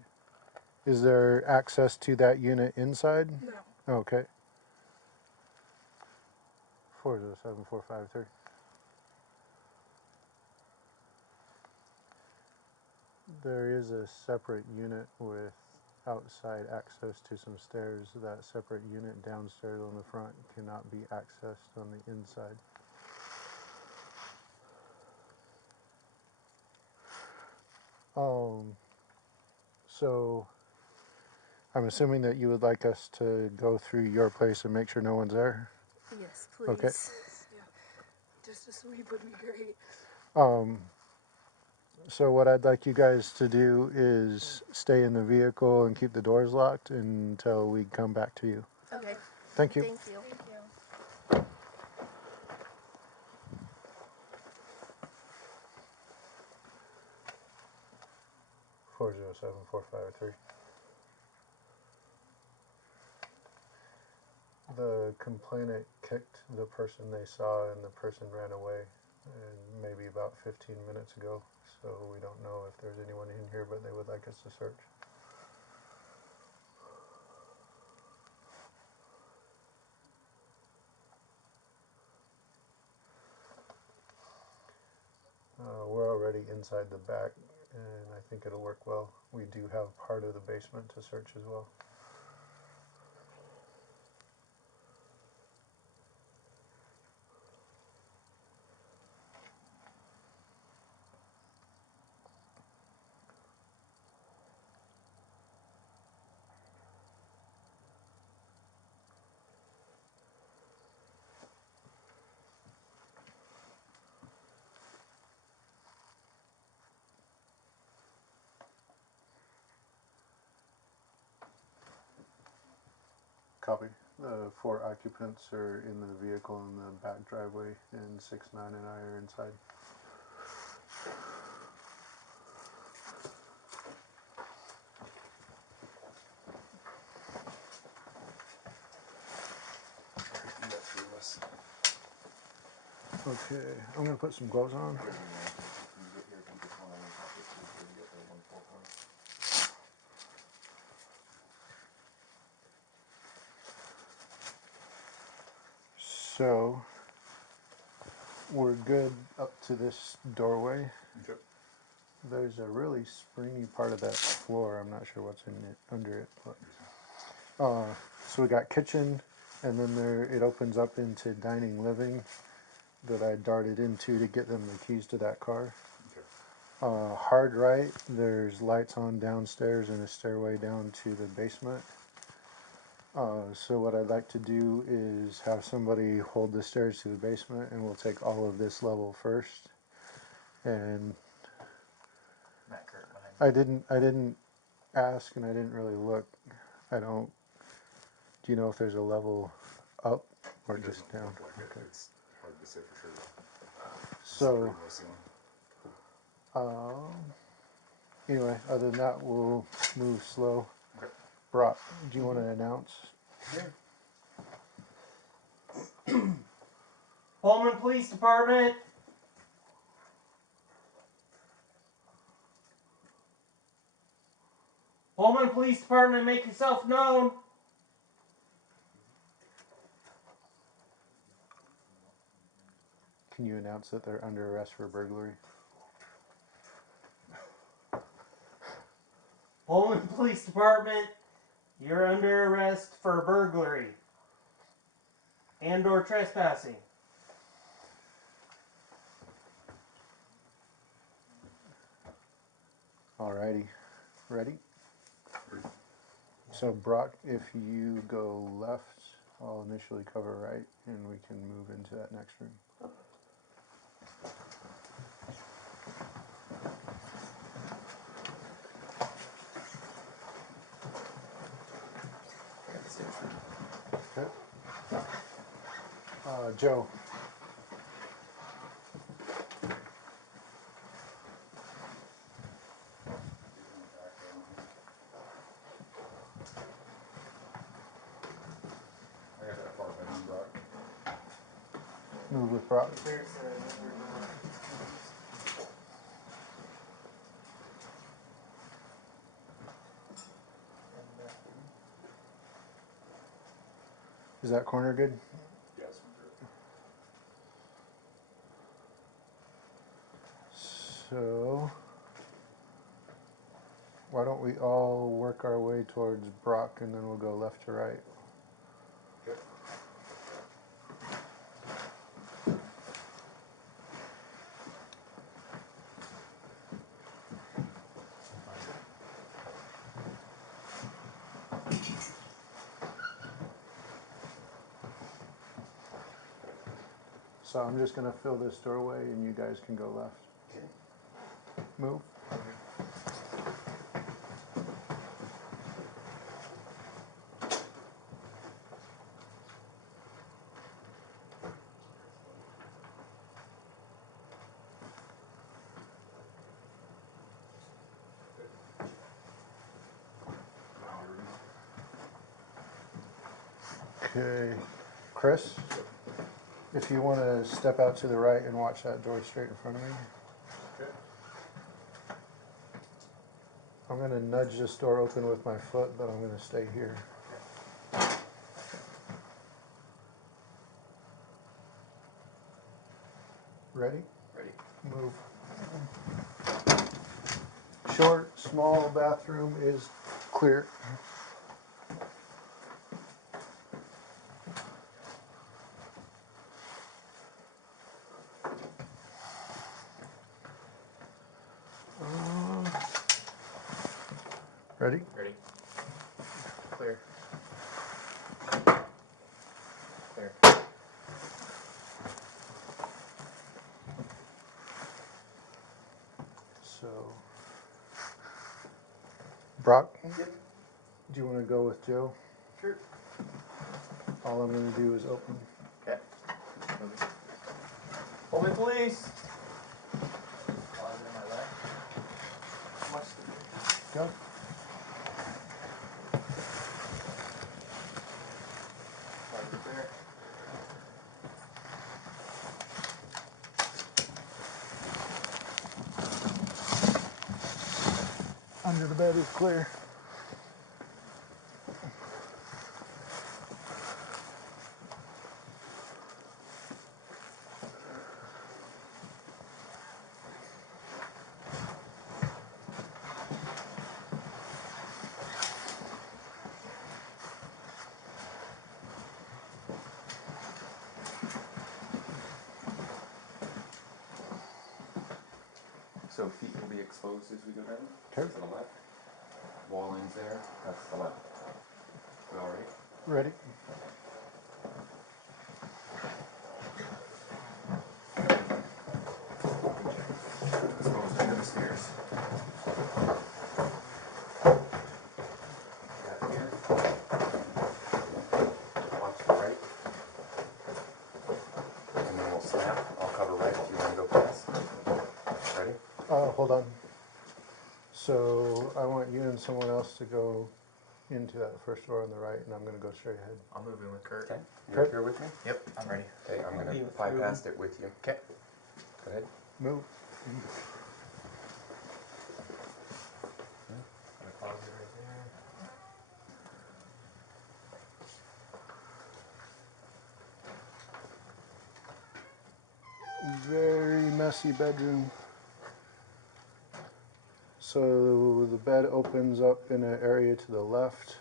Is there access to that unit inside? No. Okay. 407453. There is a separate unit with outside access to some stairs. That separate unit downstairs on the front cannot be accessed on the inside. So I'm assuming that you would like us to go through your place and make sure no one's there? Yes, please. Okay. Yeah. Just a sweep would be great. So what I'd like you guys to do is stay in the vehicle and keep the doors locked until we come back to you. Okay. Thank you. Thank you. 407453. The complainant kicked the person they saw and the person ran away and maybe about 15 minutes ago. So we don't know if there's anyone in here, but they would like us to search. We're already inside the back, and I think it'll work well. We do have part of the basement to search as well. Copy. The 4 occupants are in the vehicle in the back driveway, and 6, 9, and I are inside. Okay, I'm gonna put some gloves on. So we're good up to this doorway. Okay. There's a really springy part of that floor. I'm not sure what's in it under it, but so we got kitchen, and then there it opens up into dining living that I darted into to get them the keys to that car. Okay. Hard right, there's lights on downstairs and a stairway down to the basement. So what I'd like to do is have somebody hold the stairs to the basement, and we'll take all of this level first. And Matt Kurt behind I didn't ask, and I didn't really look. Do you know if there's a level up or It just doesn't down? look like it. Okay. It's hard to say for sure. So, It's pretty low ceiling. anyway, other than that, we'll move slow. Okay. Brock, do you want to announce? Pullman Police Department. Pullman Police Department, make yourself known. Can you announce that they're under arrest for burglary? Pullman Police Department, you're under arrest for burglary and/or trespassing. Alrighty, ready? So Brock, if you go left, I'll initially cover right, and we can move into that next room. Joe. I got that far behind Brock. Move with Brock. There's another door. And bathroom. Is that corner good? Yes. So, why don't we all work our way towards Brock and then we'll go left to right. Okay. So I'm just gonna fill this doorway and you guys can go left. Move. Okay, Chris, if you want to step out to the right and watch that door straight in front of me. Okay. I'm going to nudge this door open with my foot, but I'm going to stay here. Ready? Ready. Move. Short, small bathroom is clear. Ready? Ready? Clear. Clear. So, Brock, Yep. do you want to go with Joe? Sure. All I'm going to do is open. Okay. Hold me, please. Closet in my left. Watch the Go. Closet clear. Under the bed is clear. So feet will be exposed as we go down. Okay. To the left. Wall ends there. That's the left. We all right? Ready? Exposed under the stairs. Got here. Watch the right. And then we'll snap. I'll cover right if you want to go past. Ready? Hold on. So I want you and someone else to go into that first door on the right, and I'm going to go straight ahead. I'll move in with Kurt. Okay. You're up here with me? Yep, I'm ready. Okay, I'm I'll going be to with fly you. past it with you. Okay. Go ahead. Move. Got a closet right there. Very messy bedroom. So the bed opens up in an area to the left,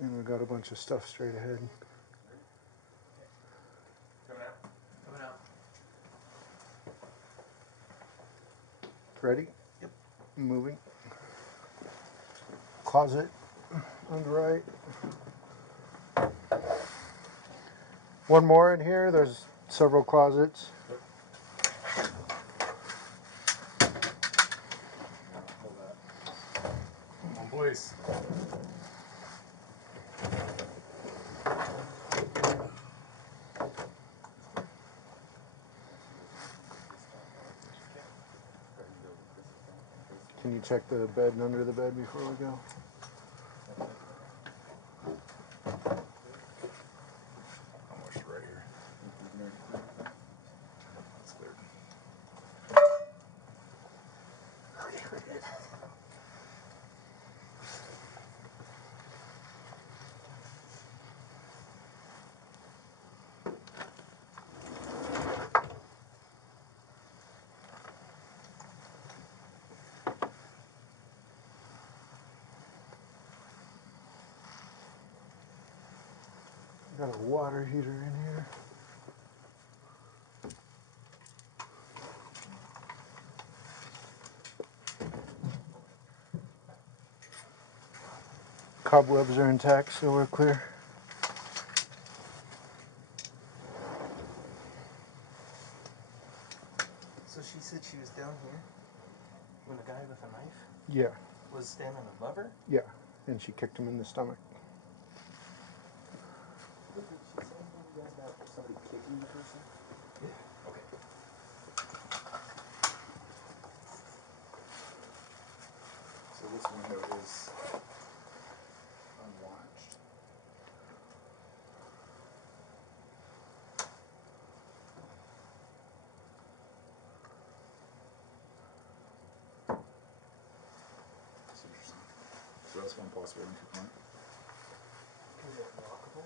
and we've got a bunch of stuff straight ahead. Coming out. Coming out. Ready? Yep. Moving. Closet on the right. One more in here. There's several closets. Hold that. Come on, boys. Can you check the bed and under the bed before we go? Almost right here. It's cleared. Okay, we're good. Got a water heater in here. Cobwebs are intact, so we're clear. So she said she was down here when the guy with a knife Yeah, was standing above her? yeah. And she kicked him in the stomach. Did she say anything to you guys about somebody kicking the person? Yeah. Okay. So this window is unlatched. That's interesting. So that's one possible entry point. Is it lockable?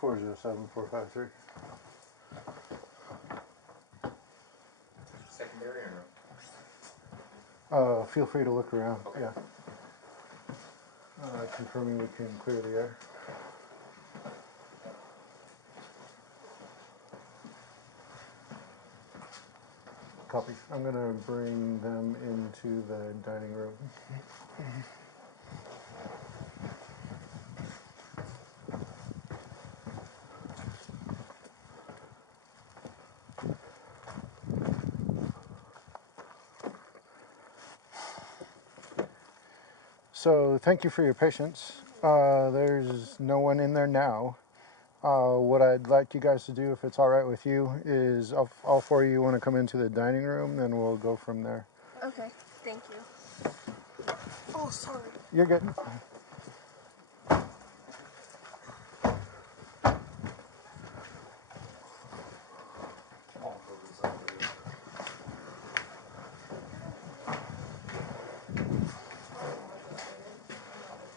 Four zero seven 453. Secondary or no? Feel free to look around. Yeah. Confirming we can clear the air. Copy. I'm gonna bring them into the dining room. So thank you for your patience. There's no one in there now. What I'd like you guys to do, if it's all right with you, is all four of you want to come into the dining room, then we'll go from there. Okay, thank you. Oh, sorry. You're good.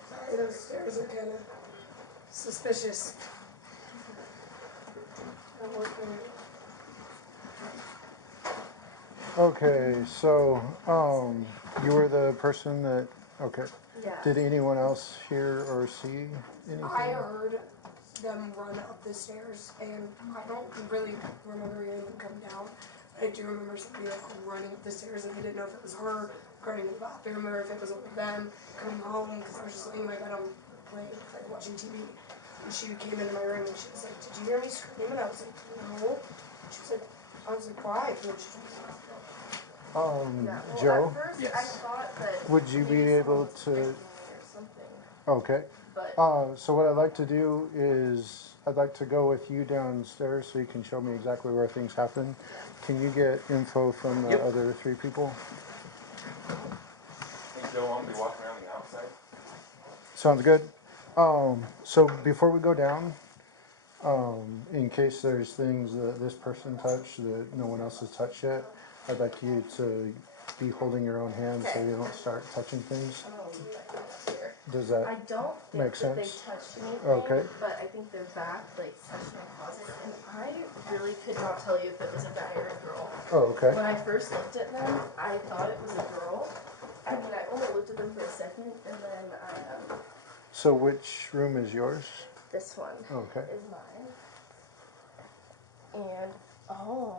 Sorry, those stairs are kind of suspicious. I'm working. Okay, so you were the person that. Okay. Yeah. Did anyone else hear or see anything? I heard them run up the stairs, and I don't really remember hearing them come down. I do remember somebody like running up the stairs, and I didn't know if it was her running to the bathroom or if it was over them coming home, because I was just laying in my bed, I'm playing, like watching TV. And she came into my room and she was like, "Did you hear me scream?" And I was like, "No." She was like, "I was like, why?" And she was like, Yeah, well, Joe, at first I Yes. thought that would you be maybe able someone was to? pranking me or something, Okay. but So what I'd like to do is I'd like to go with you downstairs so you can show me exactly where things happen. Can you get info from the Yep. other three people? Hey Joe, I'm gonna be walking around the outside. Sounds good. So before we go down, in case there's things that this person touched that no one else has touched yet, I'd like you to be holding your own hand so you don't start touching things. here. Does I that don't make think that they sense? touched anything, Okay. but I think their back like touched my closet, and I really could not tell you if it was a guy or a girl. Oh, okay. When I first looked at them, I thought it was a girl. I mean, I only looked at them for a second, and then So which room is yours? this one Okay. is mine. And oh,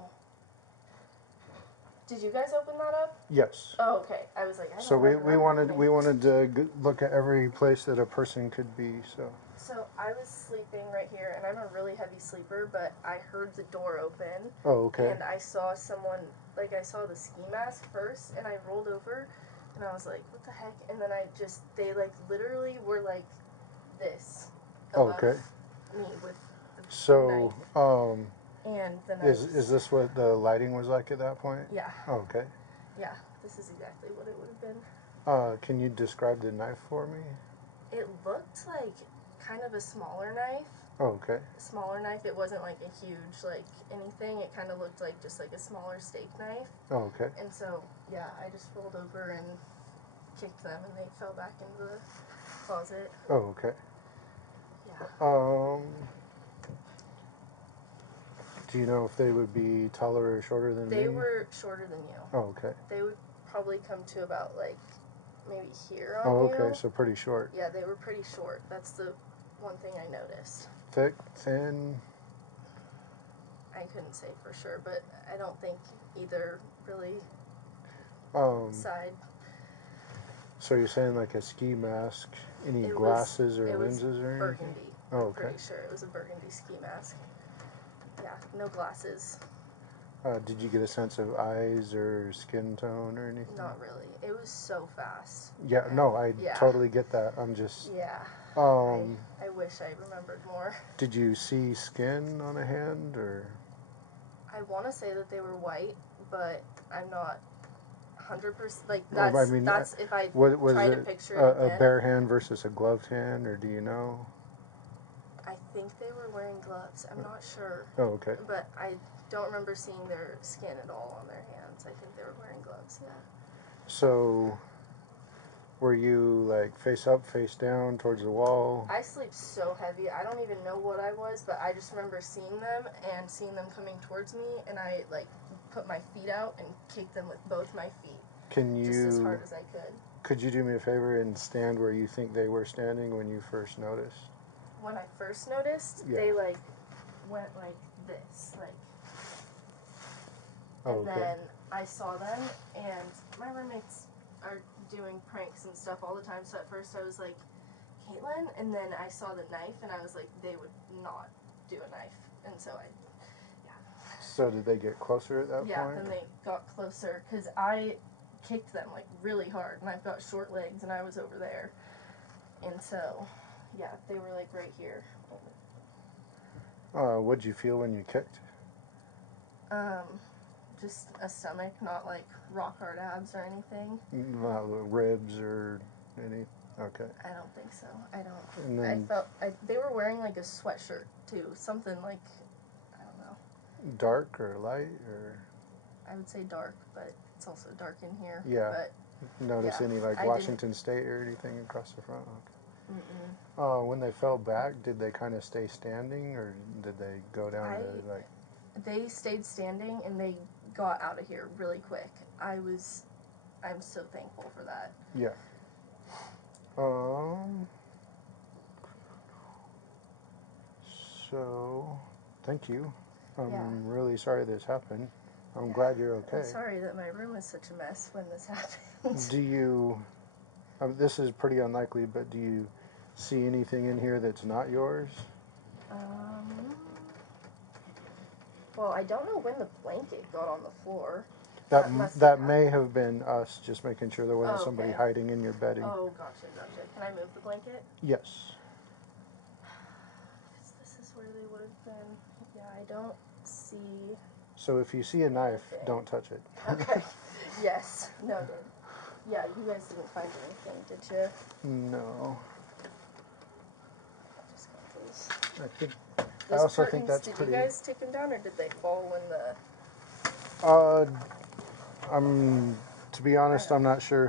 Did you guys open that up? Yes. Oh, okay. I was like, I don't So we remember wanted to look at every place that a person could be. So I was sleeping right here, and I'm a really heavy sleeper, but I heard the door open. Oh, okay. And I saw someone, like I saw the ski mask first, and I rolled over, and I was like, what the heck? And then they like literally were like this above Okay. me with a So, knife. And then is this what the lighting was like at that point? Yeah. Oh, okay. Yeah, this is exactly what it would have been. Can you describe the knife for me? It looked like kind of a smaller knife. Oh, okay. A smaller knife. It wasn't like a huge, like, anything. It kind of looked like just like a smaller steak knife. Oh, okay. And so, yeah, I just rolled over and kicked them, and they fell back into the closet. Oh, okay. Yeah. Do you know if they would be taller or shorter than me? They were shorter than you. Oh, okay. They would probably come to about, like, maybe here on Oh, you. okay, so pretty short. Yeah, they were pretty short. That's the one thing I noticed. Thick, thin? I couldn't say for sure, but I don't think either really side. So you're saying like a ski mask? Any It glasses was, or it was lenses or anything? burgundy. Oh, I'm okay. pretty sure it was a burgundy ski mask. Yeah, no glasses. Did you get a sense of eyes or skin tone or anything? Not really. It was so fast. Yeah, no, I totally get that. I'm just... Yeah. I wish I remembered more. Did you see skin on a hand or... I want to say that they were white, but I'm not 100%. Like, Well, that's, I mean, that's if I was try to it picture it again. a bare hand versus a gloved hand, or do you know? I think they were wearing gloves. I'm not sure. Oh, okay. But I don't remember seeing their skin at all on their hands. I think they were wearing gloves, yeah. So, were you like face up, face down, towards the wall? I sleep so heavy. I don't even know what I was, but I just remember seeing them and seeing them coming towards me, and I like put my feet out and kicked them with both my feet. Can you... Just as hard as I could. Could you do me a favor and stand where you think they were standing when you first noticed? When I first noticed, they like went like this, like. Oh, and okay. then I saw them, and my roommates are doing pranks and stuff all the time. So at first I was like, Caitlin, and then I saw the knife, and I was like, they would not do a knife, and so So did they get closer at that point? Yeah, then they got closer because I kicked them like really hard, and I've got short legs, and I was over there, and so yeah, they were like right here. What'd you feel when you kicked? Just a stomach, not like rock hard abs or anything. Not ribs or any? Okay. I don't think so. I don't. And then They were wearing like a sweatshirt too, something like, I don't know. Dark or light or? I would say dark, but it's also dark in here. Yeah. But notice any like Washington State or anything across the front? Okay. When they fell back, did they kind of stay standing or did they go down to like? They stayed standing and they got out of here really quick. I'm so thankful for that. Yeah. So, thank you. I'm really sorry this happened. I'm glad you're okay. I'm sorry that my room is such a mess when this happened. Do you, this is pretty unlikely, but do you see anything in here that's not yours? Well, I don't know when the blanket got on the floor. That may have been us just making sure there wasn't somebody hiding in your bedding. Oh, gotcha. Can I move the blanket? Yes. This is where they would have been. Yeah, I don't see. So if you see a knife, don't touch it. Okay. Yes. Noted. Yeah, you guys didn't find anything, did you? No. I just got those. I think. I also think that's did pretty. Did you guys take them down, or did they fall when the? To be honest, I'm not sure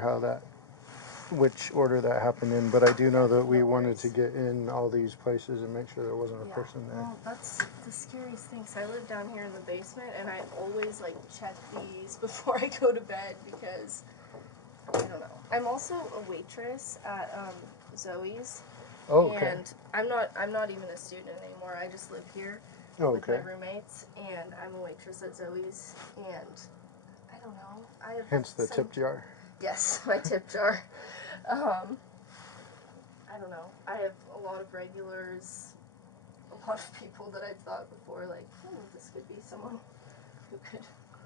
which order that happened in, but I do know that we wanted to get in all these places and make sure there wasn't a person there. Well, that's the scariest thing. So I live down here in the basement, and I always like check these before I go to bed because I don't know. I'm also a waitress at Zoe's. Oh, okay. And I'm not even a student anymore. I just live here with my roommates, and I'm a waitress at Zoe's. And I don't know. I have Hence the some, tip jar. Yes, my tip jar. I don't know. I have a lot of regulars, a lot of people that I've thought before, like, this could be someone who could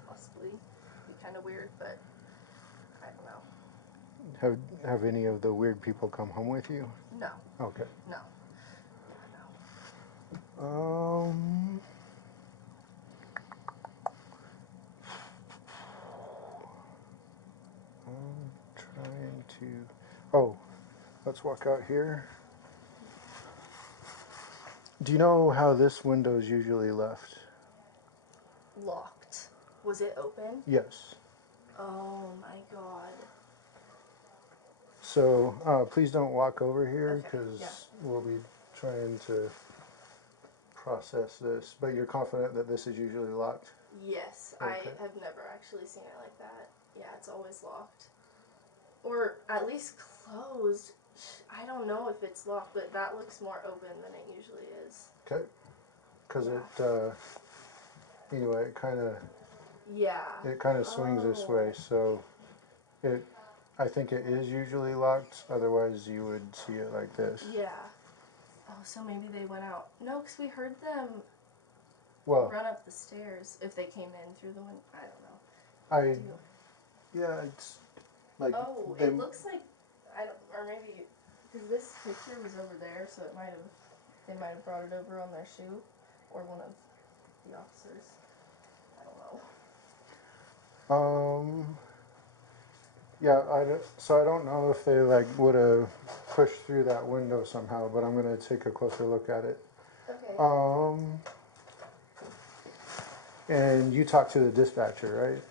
possibly be kind of weird, but I don't know. Have any of the weird people come home with you? No, Okay. no. Um. I'm trying to. Oh, let's walk out here. Do you know how this window is usually left? Locked. Was it open? Yes. Oh my god. So please don't walk over here Okay, because yeah. we'll be trying to process this. But you're confident that this is usually locked? Yes, Okay. I have never actually seen it like that. Yeah, it's always locked. Or at least closed. I don't know if it's locked, but that looks more open than it usually is. Okay. Because Yeah. anyway, it kind Yeah. of swings this Oh. way. So I think it is usually locked. Otherwise, you would see it like this. Yeah. Oh, so maybe they went out. No, because we heard them Well, run up the stairs if they came in through the window. I don't know. Yeah, it's like Oh, it looks like or maybe because this picture was over there, so they might have brought it over on their shoe, or one of the officers. I don't know. Yeah, so I don't know if they like would have pushed through that window somehow, but I'm gonna take a closer look at it. Okay. And you talked to the dispatcher, right?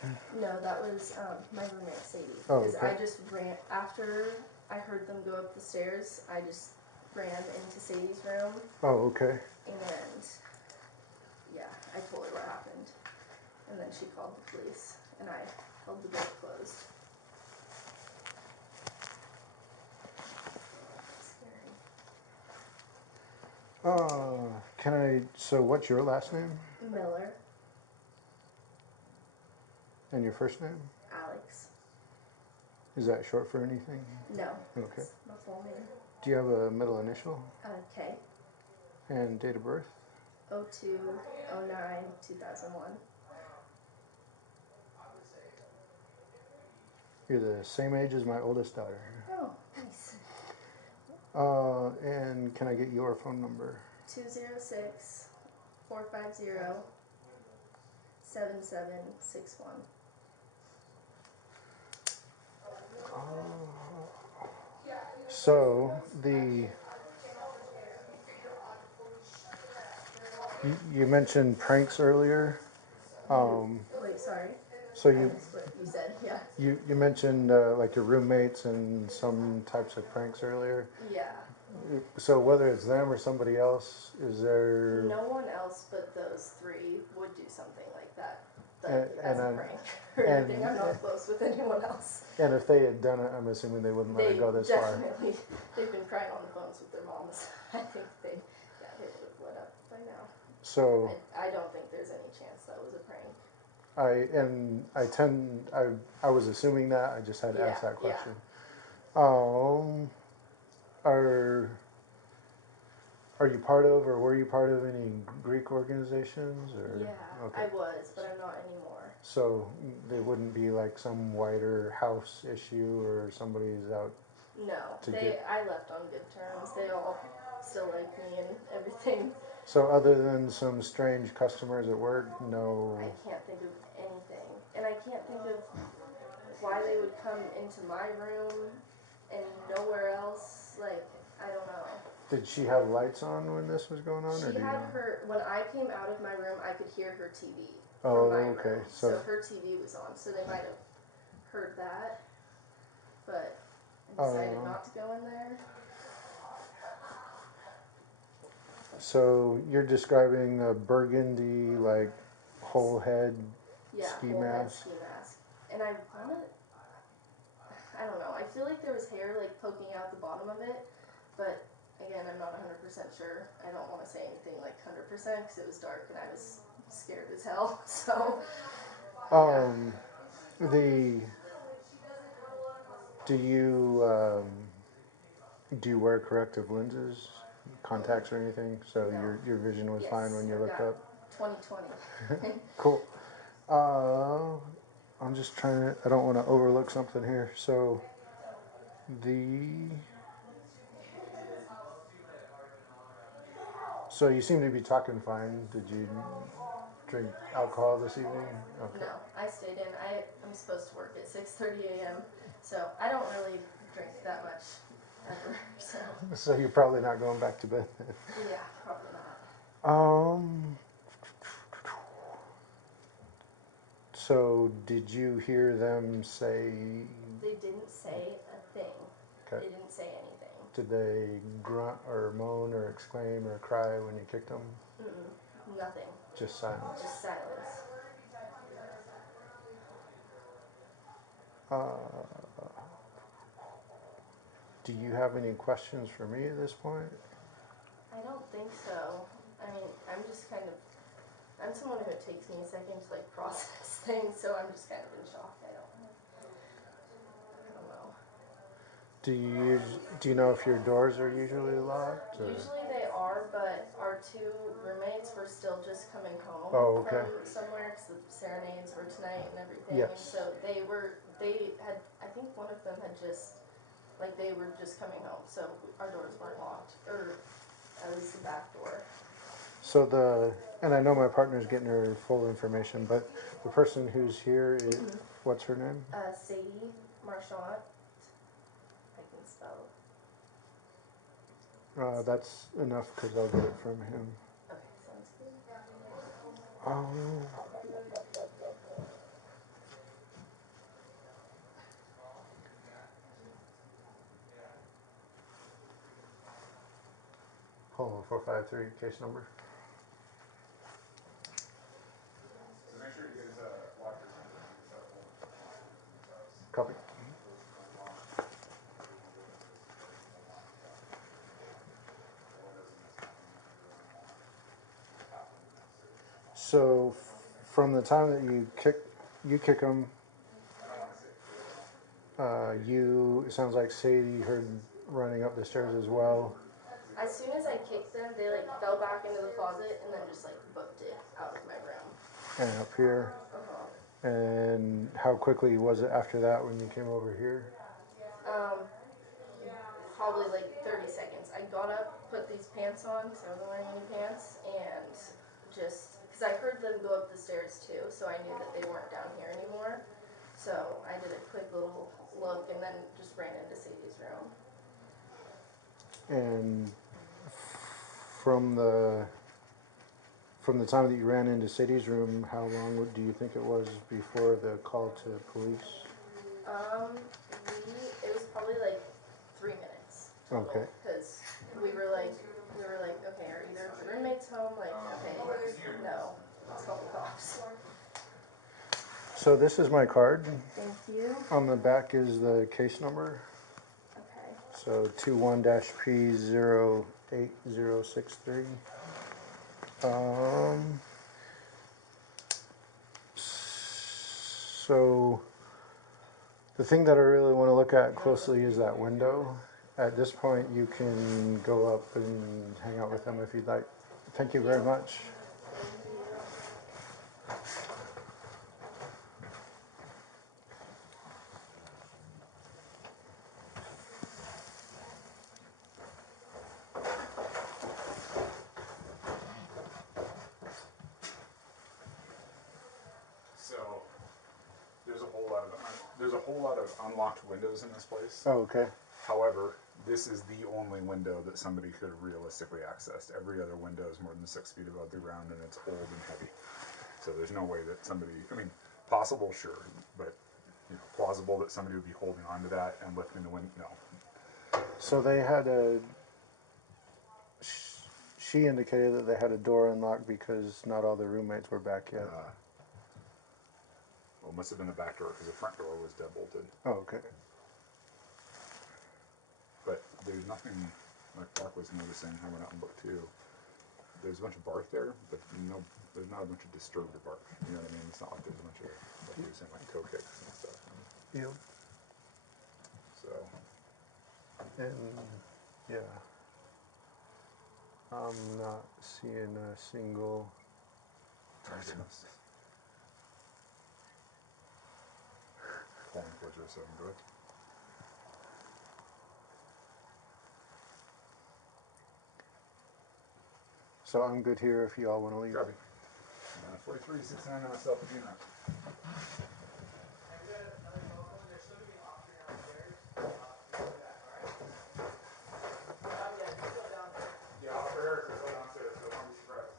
No, that was my roommate Sadie. Oh, Because okay. I just ran after I heard them go up the stairs. I just ran into Sadie's room, Oh, okay. and yeah, I told her what happened, and then she called the police, and I held the door closed. Scary. So what's your last name? Miller. And your first name? Alex. Is that short for anything? No. Okay. It's my full name. Do you have a middle initial? K. And date of birth? 02/09/2001. You're the same age as my oldest daughter. Oh, nice. And can I get your phone number? 206-450-7761. So you mentioned pranks earlier. Wait, sorry. So I missed what you said. Yeah. you mentioned like your roommates and some types of pranks earlier. Yeah. So whether it's them or somebody else, is there? No one else but those three would do something like that. And As a prank or anything. I'm not close with anyone else. And if they had done it, I'm assuming they wouldn't let it go this far. They've been crying on the phones with their moms. I think they would have let up by now. So I don't think there's any chance that was a prank. I was assuming that. I just had to ask that question. Are you part of, or were you part of any Greek organizations? Or? Yeah, Okay. I was, but I'm not anymore. So they wouldn't be like some wider house issue, or somebody's out. No, I left on good terms. They all still like me and everything. So other than some strange customers at work, no. I can't think of anything, and I can't think of why they would come into my room and nowhere else. Like, I don't know. Did she have lights on when this was going on? She had when I came out of my room, I could hear her TV Oh, from my okay. room. So her TV was on, so they might have heard that, but I decided not to go in there. So you're describing a burgundy, like, whole head ski mask? Ski mask. And I don't know, I feel like there was hair, like, poking out the bottom of it, but again, I'm not 100% sure. I don't want to say anything like 100% because it was dark and I was scared as hell, so. The do you wear corrective lenses, contacts or anything? So No. your vision was Yes, fine when you I've looked got up. 20/20. Cool. I'm just trying to. I don't want to overlook something here. So the so you seem to be talking fine. Did you drink alcohol this evening? Okay. No, I stayed in. I'm supposed to work at 6:30 a.m. So I don't really drink that much ever. So So you're probably not going back to bed. yeah, probably not. Um. So did you hear them say? They didn't say a thing. Okay. They didn't say anything. Did they grunt or moan or exclaim or cry when you kicked them? Nothing. Just silence. Just silence. Do you have any questions for me at this point? I don't think so. I mean, I'm someone who it takes me a second to like process things, so I'm just kind of in shock. I don't know. Do you know if your doors are usually locked? Or? Usually they are, but our two roommates were still just coming home Okay. from somewhere because the serenades were tonight and everything. Yes. And so they had, I think one of them had they were just coming home, so our doors weren't locked, or at least the back door. So and I know my partner's getting her full information, but the person who's here is, what's her name? Sadie Marchant. I can spell. That's enough because I'll get it from him. Okay, sounds good. Hold on, 453 case number. So make sure you guys lock your Copy. So from the time that you kick them, it sounds like Sadie heard running up the stairs as well. As soon as I kicked them, they fell back into the closet and then just booked it out of my room. And up here. And how quickly was it after that when you came over here? Probably 30 seconds. I got up, put these pants on because I wasn't wearing any pants, and just because I heard them go up the stairs too, so I knew that they weren't down here anymore. So I did a quick little look and then just ran into Sadie's room. And from the time that you ran into Sadie's room, how long do you think it was before the call to police? It was probably 3 minutes. Total, Okay. because we were like, okay, are either the roommates home? Okay, no, let's call the cops. So this is my card. Thank you. On the back is the case number. Okay. So 21-P08063. So the thing that I really want to look at closely is that window. At this point, you can go up and hang out with them if you'd like. Thank you very much. So there's a whole lot of unlocked windows in this place. Oh, okay. However, this is the only window that somebody could have realistically accessed. Every other window is more than 6 feet above the ground, and it's old and heavy. So there's no way that somebody, possible, sure, but plausible that somebody would be holding onto that and lifting the window, no. So they had she indicated that they had a door unlocked because not all the roommates were back yet. Well, it must have been the back door because the front door was deadbolted. Oh, okay. But there's nothing, like Mark was noticing, I went out and looked too. There's a bunch of bark there, but no there's not a bunch of disturbed bark. You know what I mean? It's not like there's a bunch of, like you were saying, like toe kicks and stuff. Yep. So, And yeah, I'm not seeing a single. thank goodness. Calling 407, go ahead. So I'm good here if you all want to leave. Copy. 43, 69 on myself again. Have you got another phone? There's still gonna be an officer downstairs. We do that, alright? Yeah, he's still down there. Yeah, Officer Harris is still downstairs, so don't be surprised.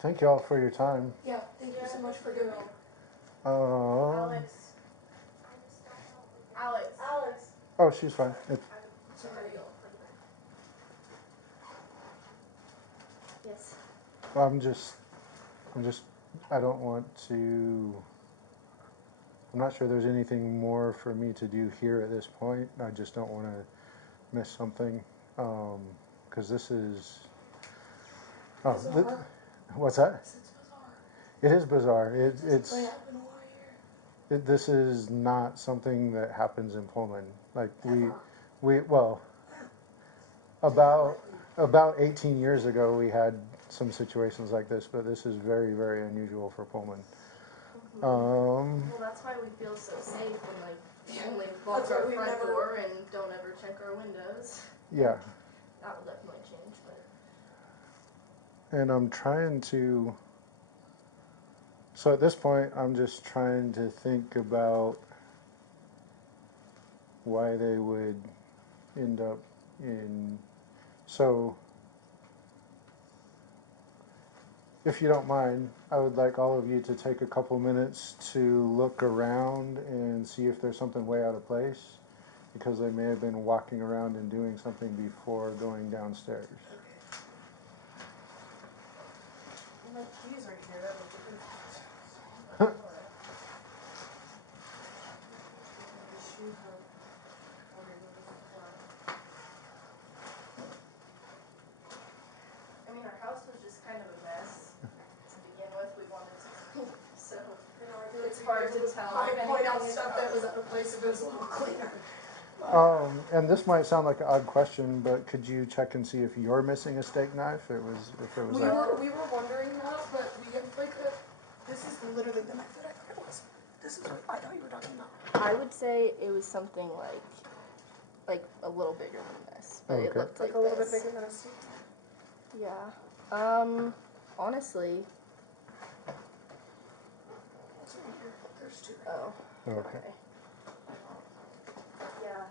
Thank you all for your time. Yeah, thank you so much for doing it. Alex. Alex. Oh, she's fine. Sorry. Yes. I'm just, I don't want to. I'm not sure there's anything more for me to do here at this point. I just don't want to miss something, because this is. Oh, Bizarre. what's that? It's bizarre. It is bizarre. It doesn't really happen a lot here. This is not something that happens in Pullman. Like Ever. well, about 18 years ago we had some situations like this, but this is very, very unusual for Pullman. Well, that's why we feel so safe when like only lock That's why our we've front never- door and don't ever check our windows. Yeah, That will definitely change, but and I'm trying to. So at this point, I'm just trying to think about why they would end up in. So, if you don't mind, I would like all of you to take a couple minutes to look around and see if there's something way out of place, because they may have been walking around and doing something before going downstairs. My keys right here. That was different. I mean, our house was just kind of a mess to begin with. We wanted to clean, so it's hard to tell. I if point out anything is stuff that was out of place if it was a little cleaner. And this might sound like an odd question, but could you check and see if you're missing a steak knife? If it was We like, were wondering that, but we have like a. This is literally the knife that I thought it was. This is what I thought you were talking about. I would say it was something like a little bigger than this, but it Okay. looked like Like a little this. bit bigger than a steak. Yeah. Honestly. It's right here. There's two. Oh. okay. Yeah.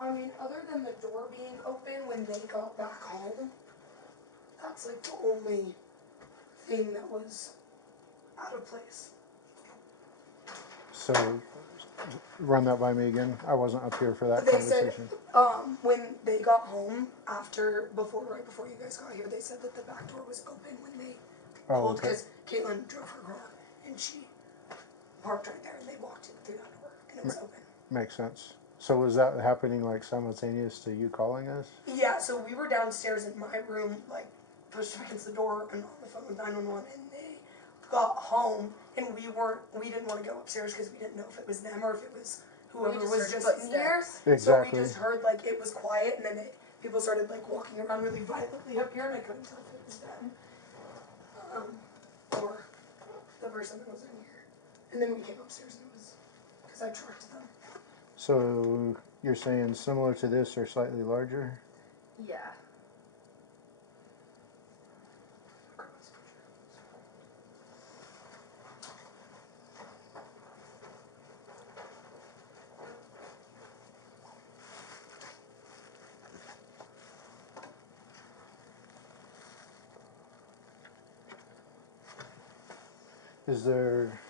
I mean, other than the door being open when they got back home, that's like the only thing that was out of place. So, run that by me again. I wasn't up here for that They said, conversation. when they got home right before you guys got here, they said that the back door was open when they pulled, okay. because Caitlin drove her car and she parked right there and they walked in through that door and it was open. Makes sense. So was that happening like simultaneous to you calling us? Yeah, so we were downstairs in my room, like pushed up against the door and on the phone with 911, and they got home and we didn't want to go upstairs because we didn't know if it was them or if it was whoever was just in here. Exactly. So we just heard like it was quiet, and then people started like walking around really violently up here, and I couldn't tell if it was them or the person that was in here. And then we came upstairs and it was because I tracked them. So you're saying similar to this or slightly larger? Yeah. Is there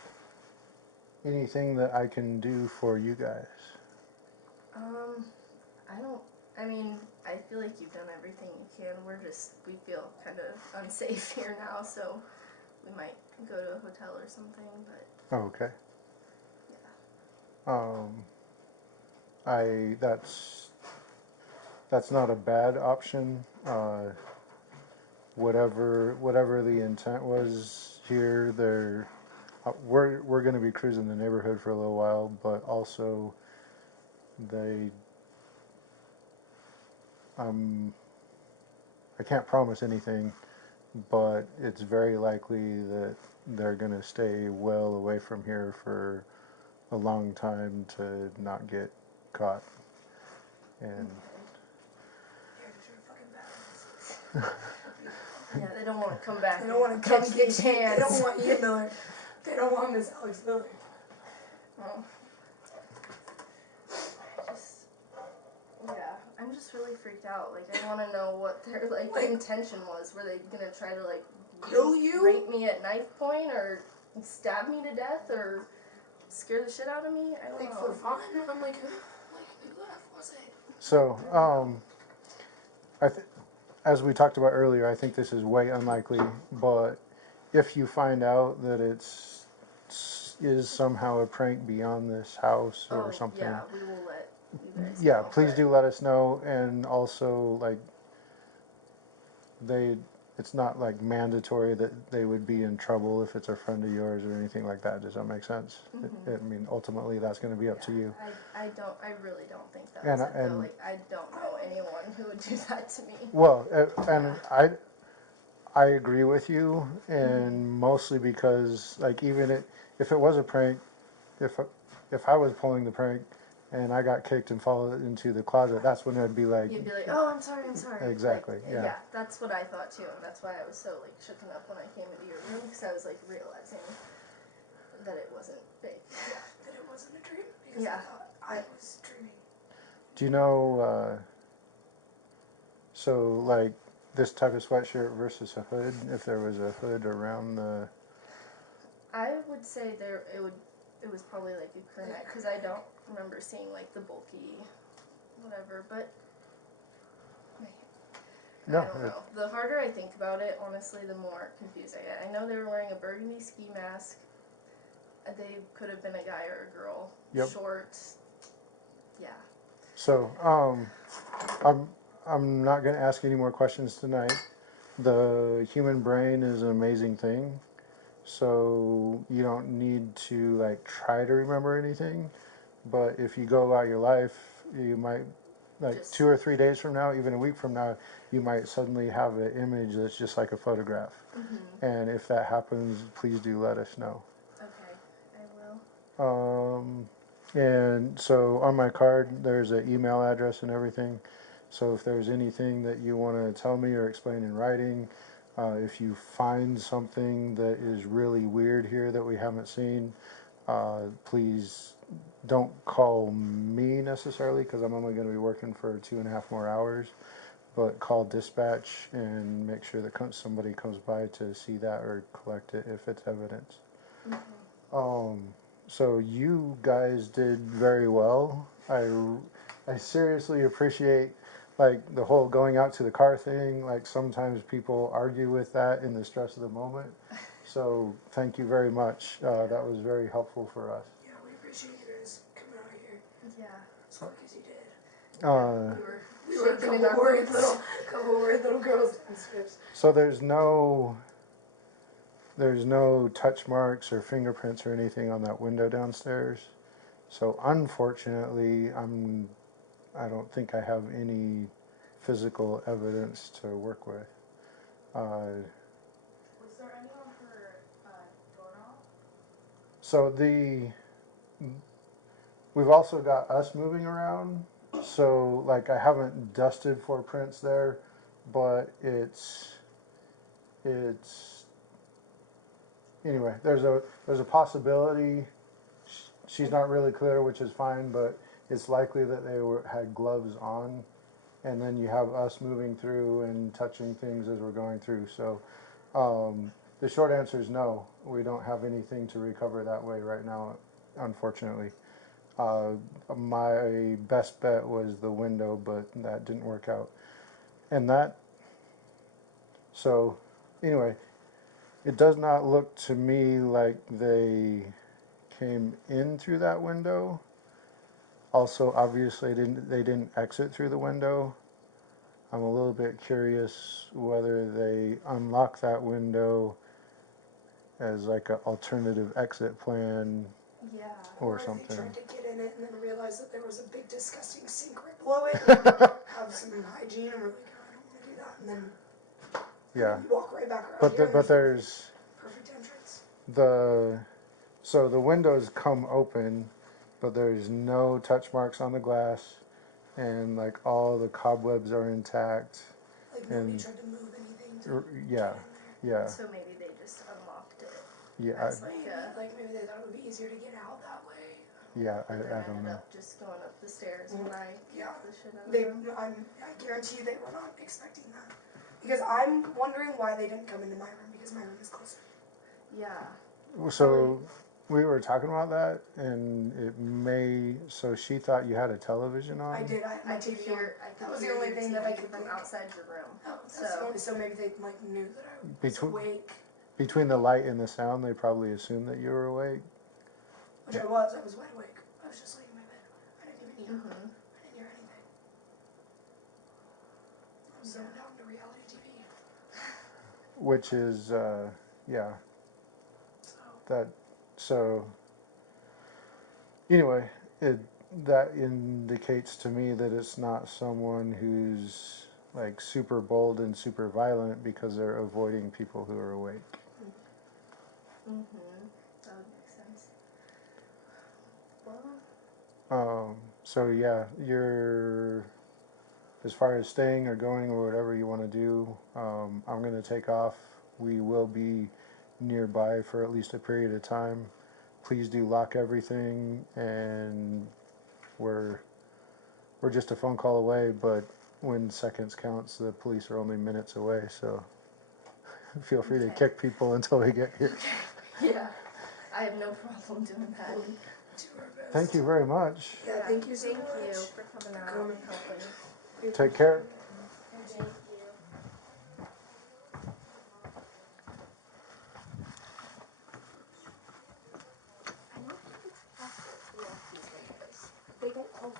anything that I can do for you guys? I mean, I feel like you've done everything you can. We feel kind of unsafe here now, so we might go to a hotel or something, but. Oh, okay. Yeah. That's not a bad option. Whatever the intent was here, we're going to be cruising the neighborhood for a little while, but also I can't promise anything, but it's very likely that they're going to stay well away from here for a long time to not get caught. And Yeah, they don't want to come back. They don't want to catch come these get you. hands. They don't want you, Miller. They don't want Miss Alex Miller. Oh. I'm just really freaked out. Like, I want to know what their intention was. Were they gonna try to kill you, rape me at knife point, or stab me to death, or scare the shit out of me? I don't know. For fun? I'm like, who was it? so, as we talked about earlier, I think this is way unlikely, but if you find out that is somehow a prank beyond this house or something. Yeah, we will let you guys Yeah, know, please do let us know, and also it's not like mandatory that they would be in trouble if it's a friend of yours or anything like that. Does that make sense? Mm-hmm. I mean, ultimately that's going to be up to you. I really don't think that was it though. Like, I don't know anyone who would do that to me. Well, and I agree with you, and mostly because even if it was a prank, if I was pulling the prank and I got kicked and followed into the closet, that's when I'd be like, you'd be like, oh, I'm sorry. Exactly. Yeah, that's what I thought too, and that's why I was so shooken up when I came into your room, because I was realizing that it wasn't fake. Yeah, that it wasn't a dream, because I thought I was dreaming. Do you know? So this type of sweatshirt versus a hood, if there was a hood around the. I would say it was probably a crew neck, because I don't remember seeing the bulky whatever, but I don't know. The harder I think about it, honestly, the more confused I get. I know they were wearing a burgundy ski mask. They could have been a guy or a girl. Yep. Short. Yeah. So, I'm not going to ask any more questions tonight. The human brain is an amazing thing. So you don't need to try to remember anything, but if you go about your life, you might 2 or 3 days from now, even a week from now, you might suddenly have an image that's just like a photograph. Mm-hmm. And if that happens, please do let us know. Okay, I will. And so on my card, there's an email address and everything. So if there's anything that you want to tell me or explain in writing, if you find something that is really weird here that we haven't seen, please don't call me necessarily, because I'm only going to be working for 2.5 more hours, but call dispatch and make sure that somebody comes by to see that or collect it if it's evidence. Mm-hmm. So you guys did very well. I seriously appreciate the whole going out to the car thing. Sometimes people argue with that in the stress of the moment. So thank you very much. That was very helpful for us. Yeah, we appreciate you guys coming out here. Yeah. As quick as you did. We were a couple worried little girls downstairs. So there's no there's no touch marks or fingerprints or anything on that window downstairs. So unfortunately, I don't think I have any physical evidence to work with. Was there any on her doorknob? So we've also got us moving around. So like I haven't dusted for prints there, but it's anyway. There's a possibility. She's not really clear, which is fine, but it's likely that they had gloves on, and then you have us moving through and touching things as we're going through. So the short answer is no. We don't have anything to recover that way right now, unfortunately. My best bet was the window, but that didn't work out. And so anyway, it does not look to me like they came in through that window. Also, obviously, they didn't exit through the window. I'm a little bit curious whether they unlocked that window as like an alternative exit plan Yeah. or If something. they tried to get in it and then realized that there was a big disgusting sink right below it and have some hygiene and we're like, oh, I don't want to do that. And then Yeah. you walk right back around But here and there's perfect entrance. so the windows come open, but there's no touch marks on the glass, and like all the cobwebs are intact. Like nobody And tried to move anything to yeah, yeah, So maybe they just unlocked it. yeah, As like a, maybe they thought it would be easier to get out that way. yeah. but then I don't ended know. up just going up the stairs when I Yeah. kicked the shit out of They, them. I guarantee you they were not expecting that. Because I'm wondering why they didn't come into my room because my room is closer. Yeah. So we were talking about that, and it may. So she thought you had a television on. I did. I had my I could TV hear. on. I could That was hear the only your thing TV that I could from think. outside your room. Oh, that's the only. So maybe they like knew that I was awake. Between the light and the sound, they probably assumed that you were awake. Which I was. I was wide awake. I was just laying in my bed. I didn't even hear. Mm-hmm. I didn't hear anything. I was zoned out into reality TV. Which is, yeah. So. So anyway, that indicates to me that it's not someone who's like super bold and super violent because they're avoiding people who are awake. Mm-hmm. That would make sense. Well. So yeah, you're as far as staying or going or whatever you want to do. I'm gonna take off. We will be nearby for at least a period of time. Please do lock everything, and we're just a phone call away, but when seconds counts, the police are only minutes away, so feel free to kick people until we get here. Yeah, I have no problem doing that. Thank you very much. Yeah, thank you so much. Thank you for coming out and helping. Take care. Thank you. I know it's possible to lock these windows. They don't close.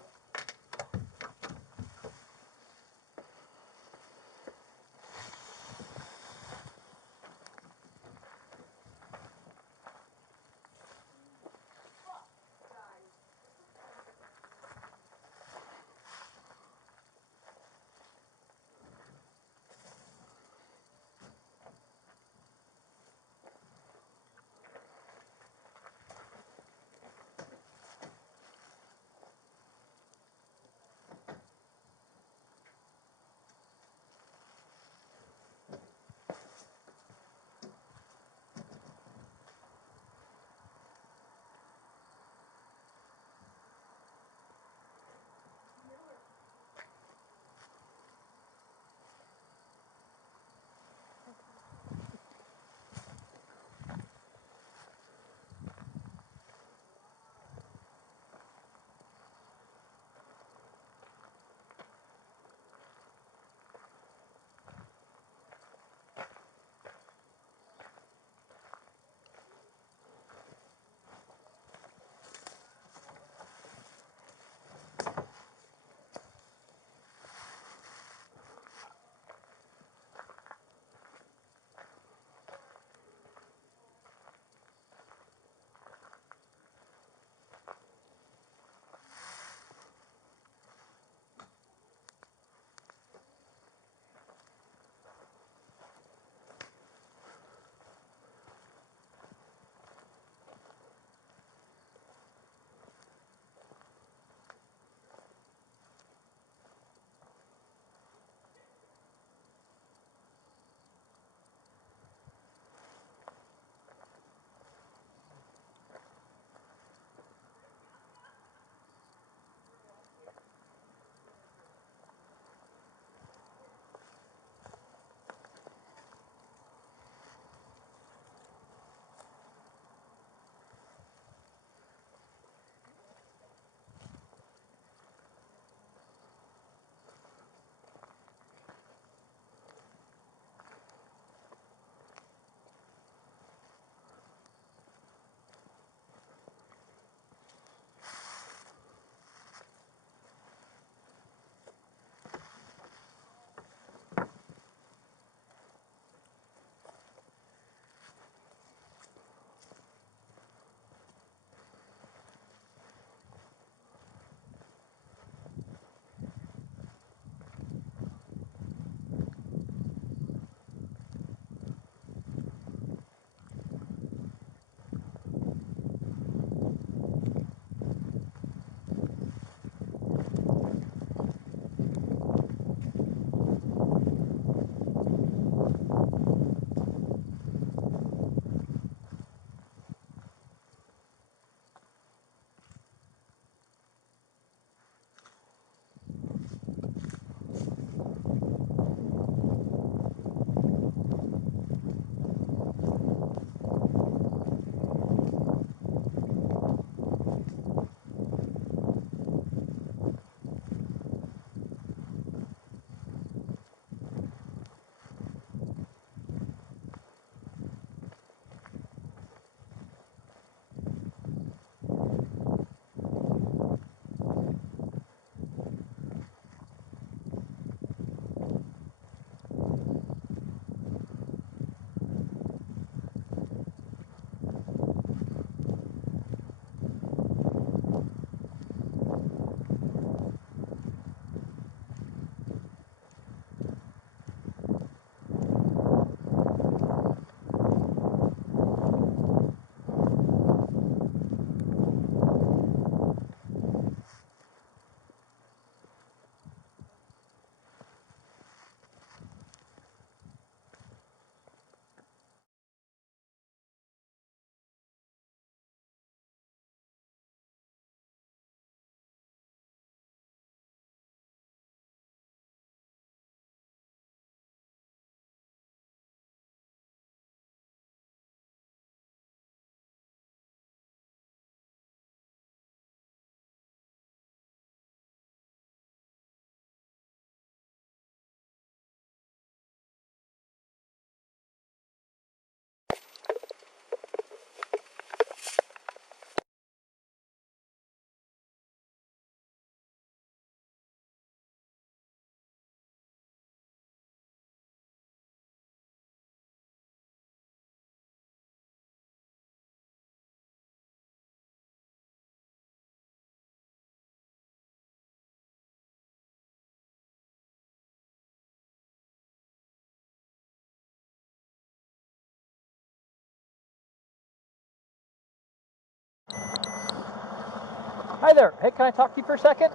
Hi there. Hey, can I talk to you for a second?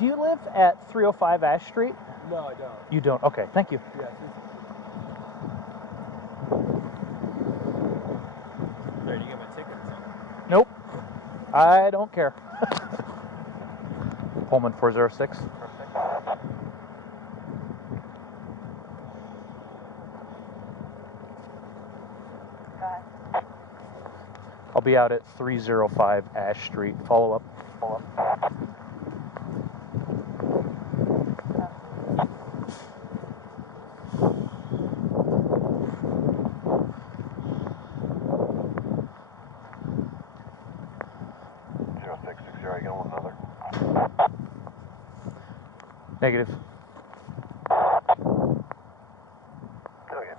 Do you live at 305 Ash Street? No, I don't. You don't? Okay, thank you. Yes. There, you get my ticket or something? Nope. I don't care. Pullman 406. I'll be out at 305 Ash Street. Follow up. 0660, are you going with another? Negative. Okay.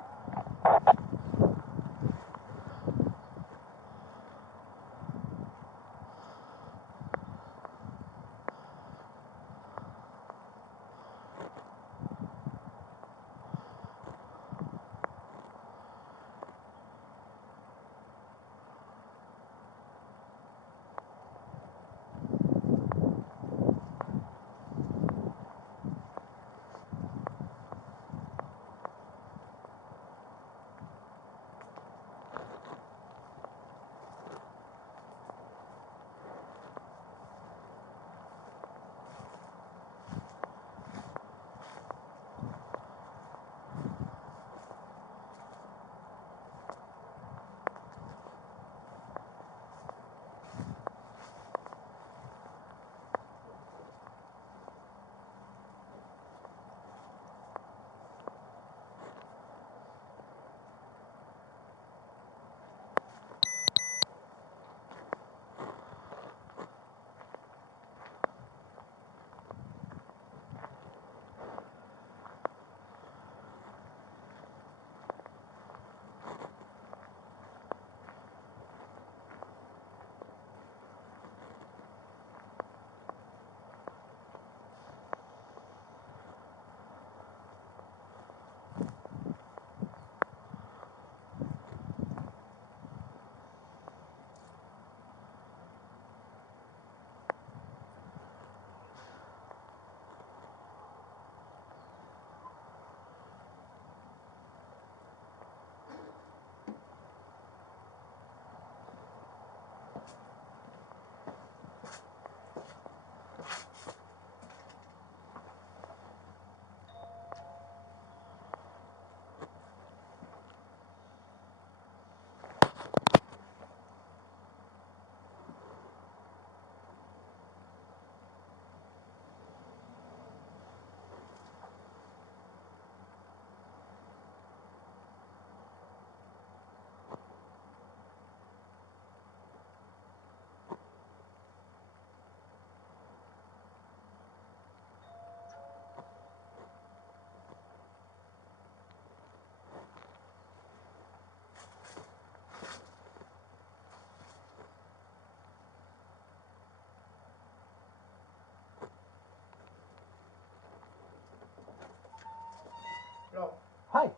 Hello. Hi.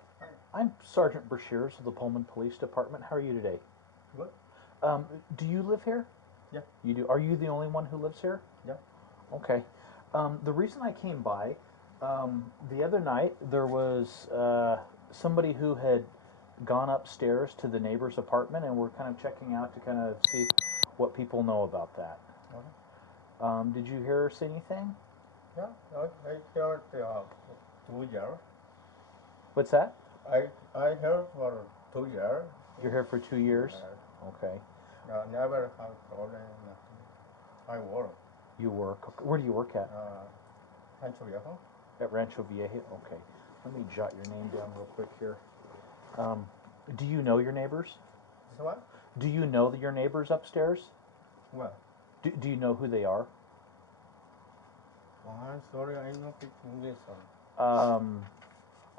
I'm Sergeant Brashears of the Pullman Police Department. How are you today? What? Do you live here? Yeah. You do. Are you the only one who lives here? Yeah. Okay. The reason I came by, the other night there was somebody who had gone upstairs to the neighbor's apartment, and we're kind of checking out to kind of see what people know about that. Okay. Did you hear or see anything? Yeah. I heard 2 years. What's that? I heard for 2 years. You're here for 2 years? Okay. Never have problem. Nothing. I work. You work. Okay. Where do you work at? Rancho Viejo. At Rancho Viejo? Okay. Let me jot your name down real quick here. Do you know your neighbors? This one? Do you know your neighbors upstairs? Well, Do you know who they are? I'm sorry, I not speak English.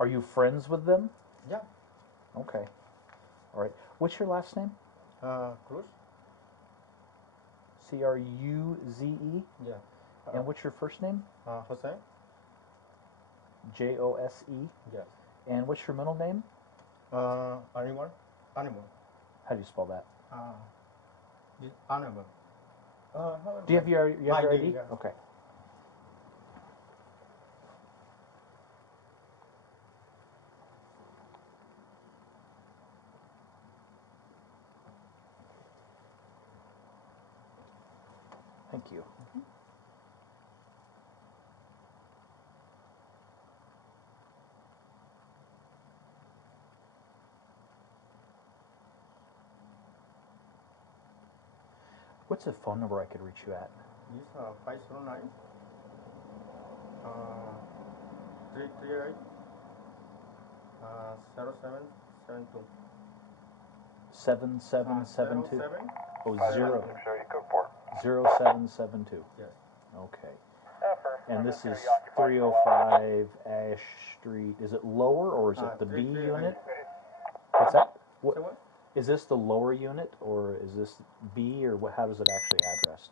Are you friends with them? Yeah. Okay. All right. What's your last name? Cruz? Cruze? Yeah. And what's your first name? Jose? Jose? Yes. And what's your middle name? Animal? Animal. How do you spell that? This honorable. Do you have your ID, ID? yeah. Okay. Thank you. What's the phone number I could reach you at? This 509 338 0772. 7772? 07? Oh, 576 show you code for. 0772. Yes. Okay. And this is 305 Ash Street. Is it lower or is it the B 338. unit? What's that? What, Say what? is this the lower unit or is this B or what, how does it actually addressed?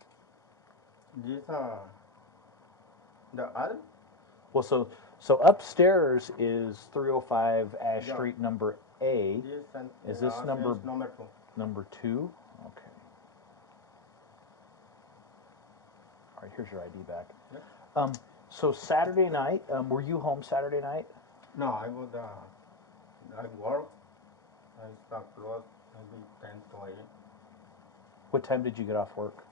This the other? Well, so upstairs is 305 Ash Yeah. Street number A. This and Is this number number 2. number 2? Okay. All right, here's your ID back. Yeah. So Saturday night, were you home Saturday night? No, I would I work. I start close maybe 10 to 8. What time did you get off work?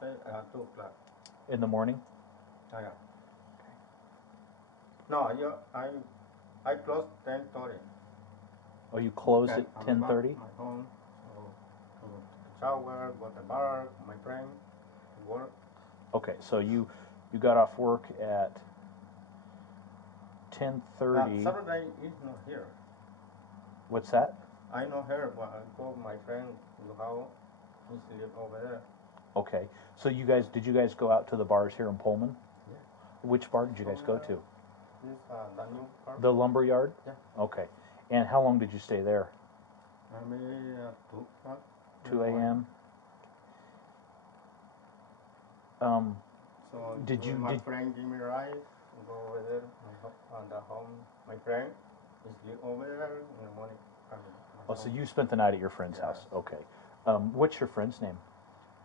Say 2 o'clock. In the morning? Yeah. No, I close 10:30. Oh, you closed Okay, at I'm back 10:30? my home. So shower, go to the bar, my friend, work. Okay, so you got off work at 10:30. Saturday is not here. What's that? I know her, but I go my friend to the house. He live over there. Okay, so did you guys go out to the bars here in Pullman? Yeah. Which bar did you guys go to? This the new park. The lumber yard? Yeah. Okay, and how long did you stay there? Maybe 2 o'clock. 2 a.m. So Did you- my did- friend give me a ride, go over there, on the home. My friend is live over there in the morning. Oh, so you spent the night at your friend's Yeah. house? Okay. What's your friend's name?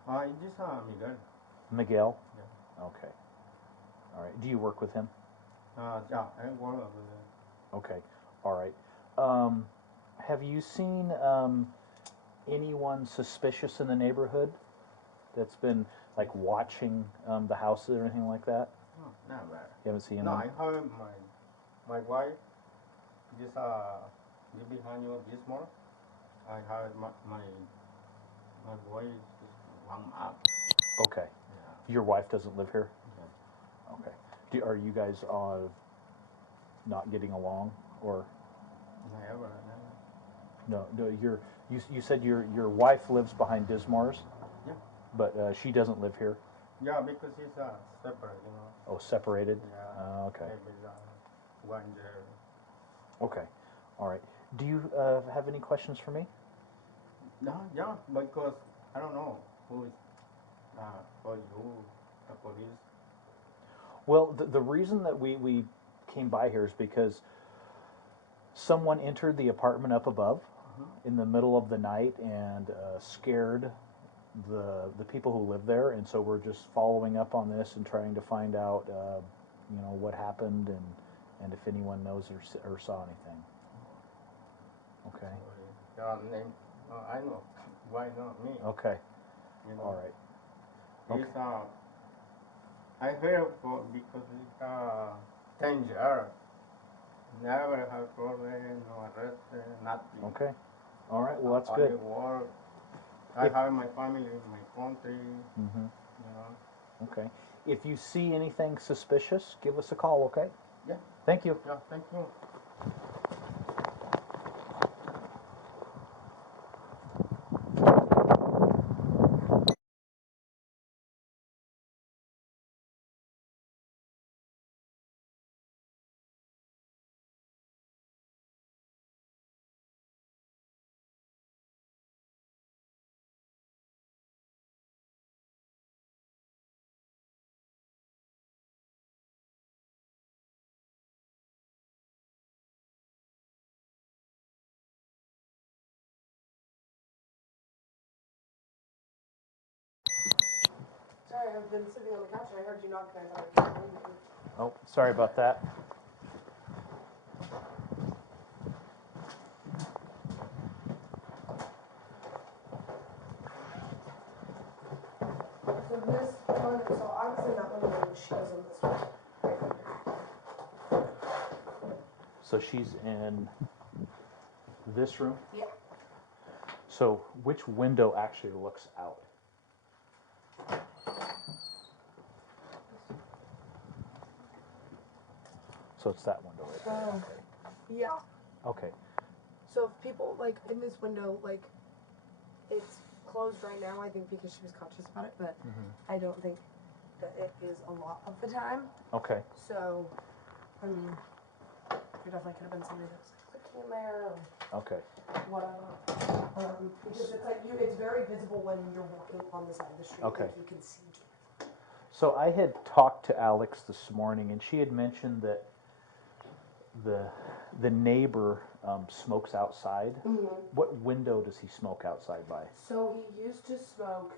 It's just Miguel. Miguel? Yeah. Okay. All right. Do you work with him? Yeah, I work over there. Okay. All right. Have you seen anyone suspicious in the neighborhood that's been like watching the houses or anything like that? No, not bad. You haven't seen No, them? I have my wife just live behind you this morning. I have my wife just 1 month. Okay. Yeah. Your wife doesn't live here? Yeah. Okay. Are you guys not getting along or? Never. No, you said your wife lives behind Dismar's, Yeah. but she doesn't live here. Yeah, because it's separate, you know. Oh, separated. Yeah. Okay. Maybe one there. Okay. All right. Do you have any questions for me? No, yeah, because I don't know who is for you, the police. Well, the reason that we came by here is because someone entered the apartment up above in the middle of the night and scared the people who live there, and so we're just following up on this and trying to find out, what happened and if anyone knows or saw anything. Okay. Your name, I know. Why not me? Okay. You know. All right. It's I heard because it's 10 years. Never have problem, no arrest, nothing. Okay. All right. Well, that's Only good. work. I have my family in my country. Mm-hmm. You know. Okay. If you see anything suspicious, give us a call. Okay. Yeah. Thank you. Yeah. Thank you. have been sitting on the couch and I heard you knock and I thought it was you. Oh, sorry about that. So this one, so I was in that one and she was in this one. So she's in this room? Yeah. So which window actually looks out? So it's that window right there. Oh. Yeah. Okay. So if people, like, in this window, like, it's closed right now, I think because she was conscious about it, but I don't think that it is a lot of the time. Okay. So, I mean, there definitely could have been somebody that was like looking in there or Okay. whatever. Because it's like it's very visible when you're walking on the side of the street. Okay. Like you can see. So I had talked to Alex this morning, and she had mentioned that the neighbor smokes outside. What window does he smoke outside by? So he used to smoke.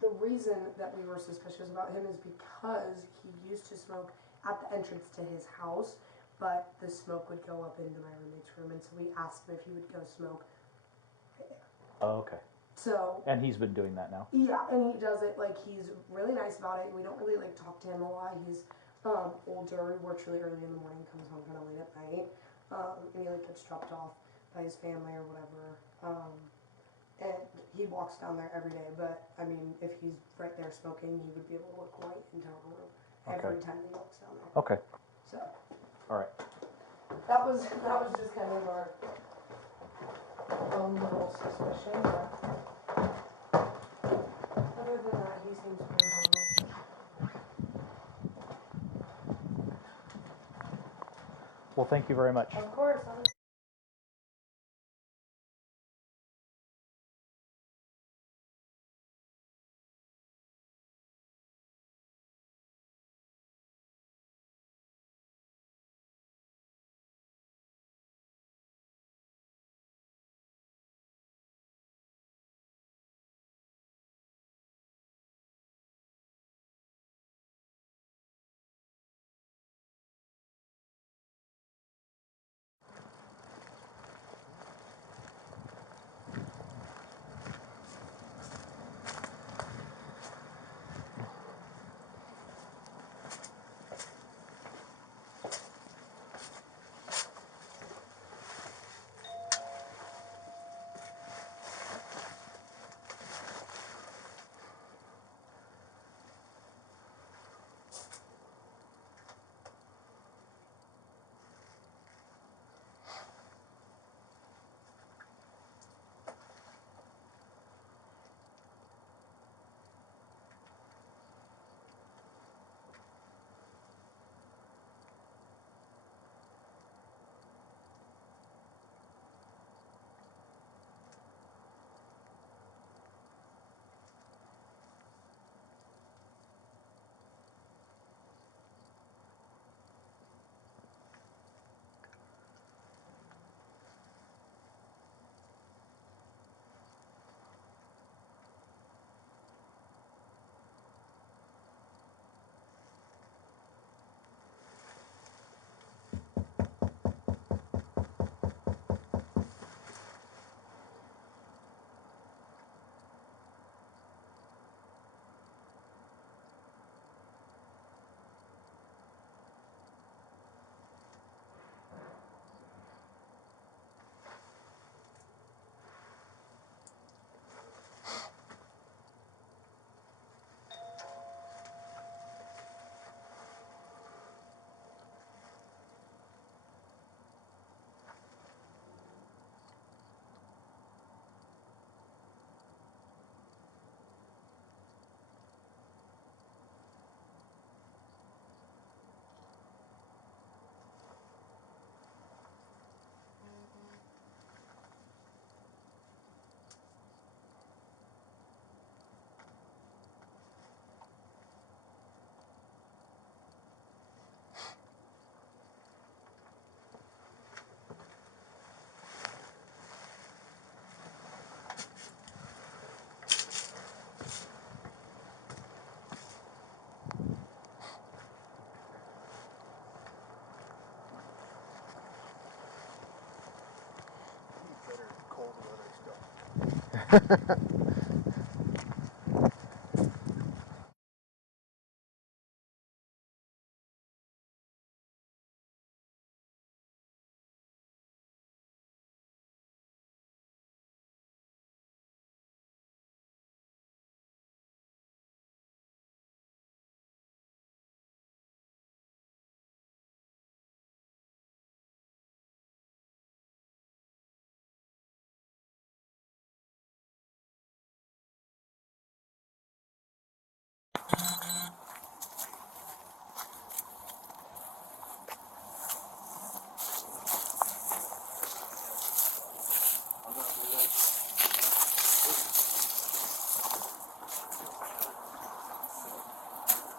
The reason that we were suspicious about him is because he used to smoke at the entrance to his house, but the smoke would go up into my roommate's room, and so we asked him if he would go smoke right there. Oh, okay. So. And he's been doing that now? Yeah, and he does it, like, he's really nice about it. We don't really, like, talk to him a lot. He's older, he works really early in the morning, comes home kind of late at night, and he, like, gets dropped off by his family or whatever. And he walks down there every day, but, I mean, if he's right there smoking, he would be able to look right into our room every time he walks down there. Okay. So. All right. That was just kind of our own little suspicion, but other than that, he seems pretty harmless. Well, thank you very much. Of course.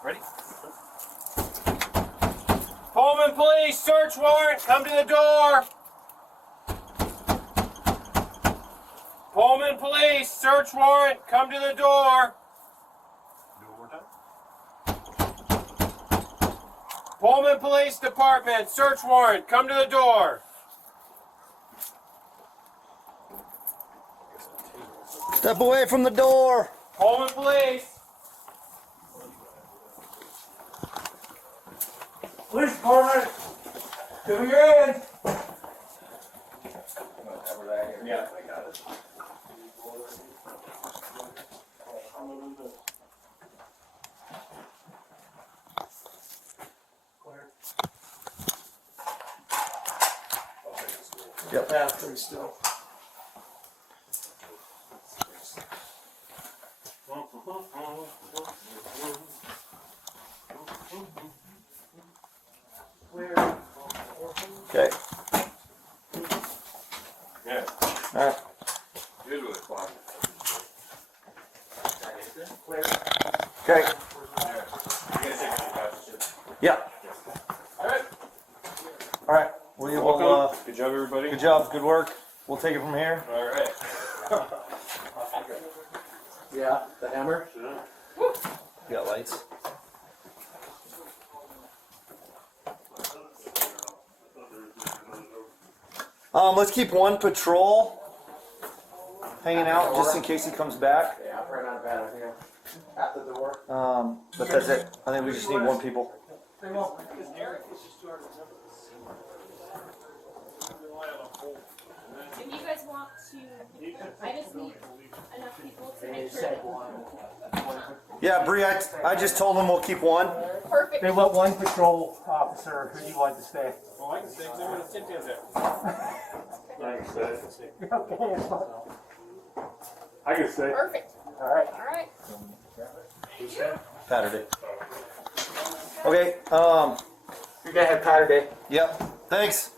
Ready? Pullman Police, search warrant, come to the door. Pullman Police, search warrant, come to the door. Do it one more time. Pullman Police Department, search warrant, come to the door. Step away from the door. Pullman Police. Police Department, to your end. Yeah, I got it. Yep. Yeah, pretty still. Okay. Yeah. All right. Here's what it's like. Okay. Yeah. Alright. All right. We will. Welcome. Good job, everybody. Good job. Good work. We'll take it from here. Alright. Yeah, the hammer. You got lights. Let's keep one patrol hanging out just in case he comes back. Yeah, right on bad here. At the door. But that's it. I think we just need one people. Can you guys want to? I just need enough people to make sure. Yeah, Bree, I just told them we'll keep one. Perfect. They want one patrol officer. Who do you want to stay? Well, I can stay because I'm going to sit down there. I can stay. Okay. I can stay. Perfect. All right. All right. Saturday. Okay. You're gonna have Patter Day. Yep. Thanks.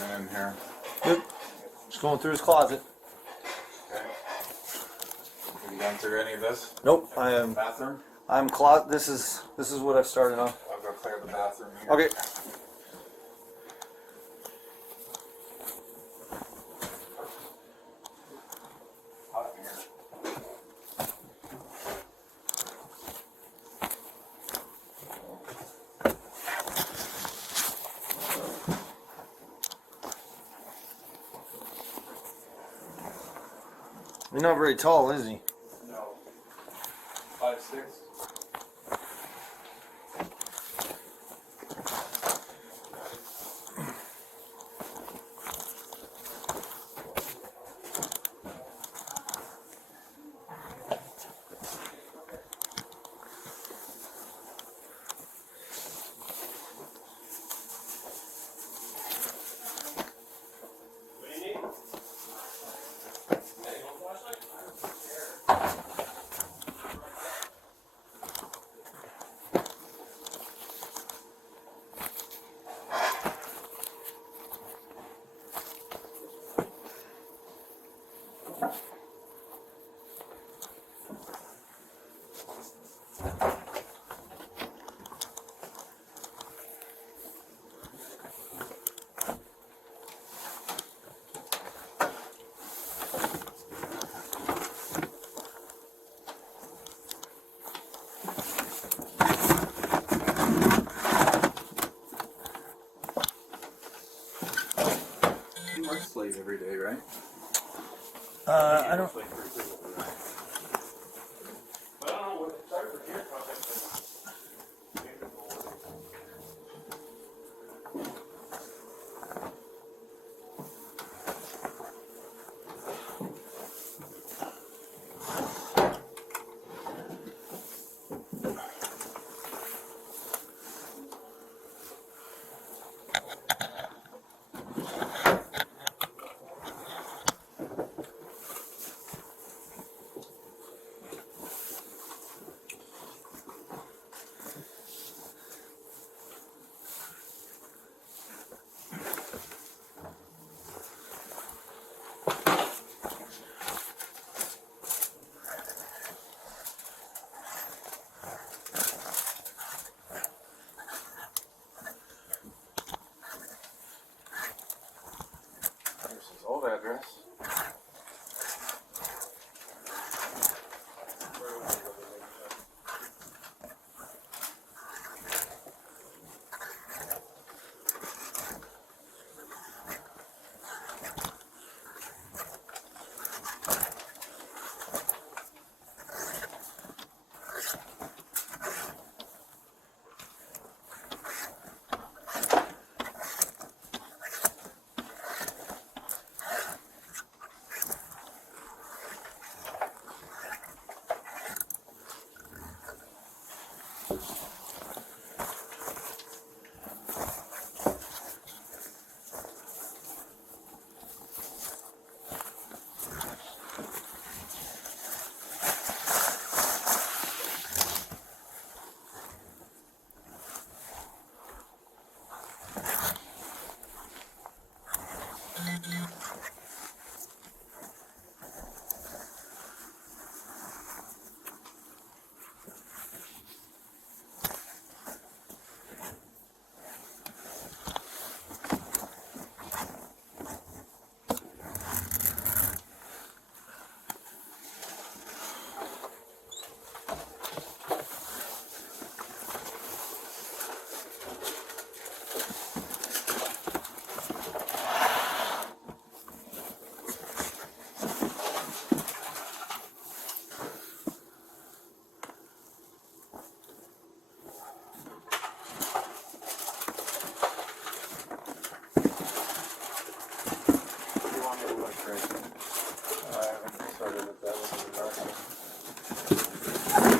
In here. Good. Just going through his closet. Okay. Have you gone through any of this? Nope. I am. Bathroom? I'm This is what I've started on. I'll go clear the bathroom here. Okay. Hot in here. He's not very tall, is he? No. 5'6". You work slave every day, right? I don't. There's his old address.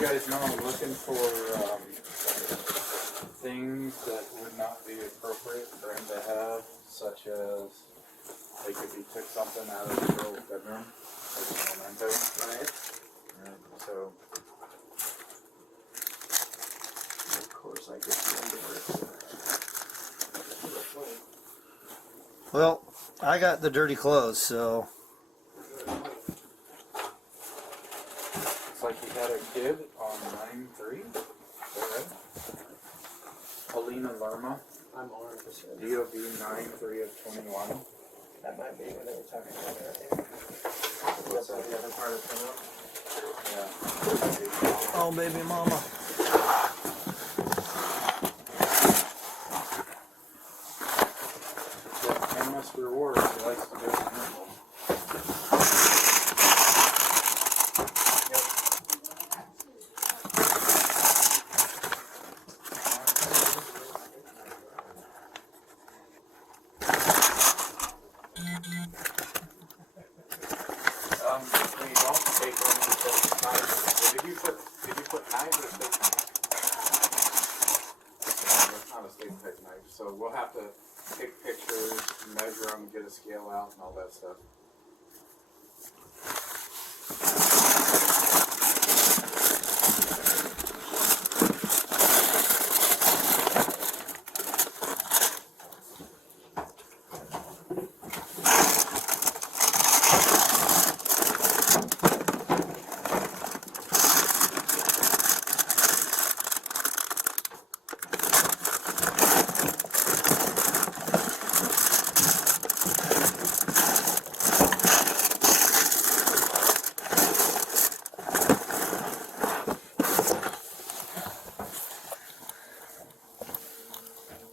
You guys know I'm looking for things that would not be appropriate for him to have, such as, like if he took something out of the girl's bedroom, like a memento. Right. So, of course, I get the underwear. Well, I got the dirty clothes, so. It's like he had a kid on 9/3. Is that right? Alina Lerma, I'm armed, just said. DOB 9-3 of 21. That might be what they were talking about earlier. What's that, the other part of the tunnel? Yeah. Oh, baby mama. And must reward. He likes to do it. When you don't take one, you put knives. Did you put knives or steak knives? It's not a steak type knife, so we'll have to take pictures, measure them, get a scale out, and all that stuff.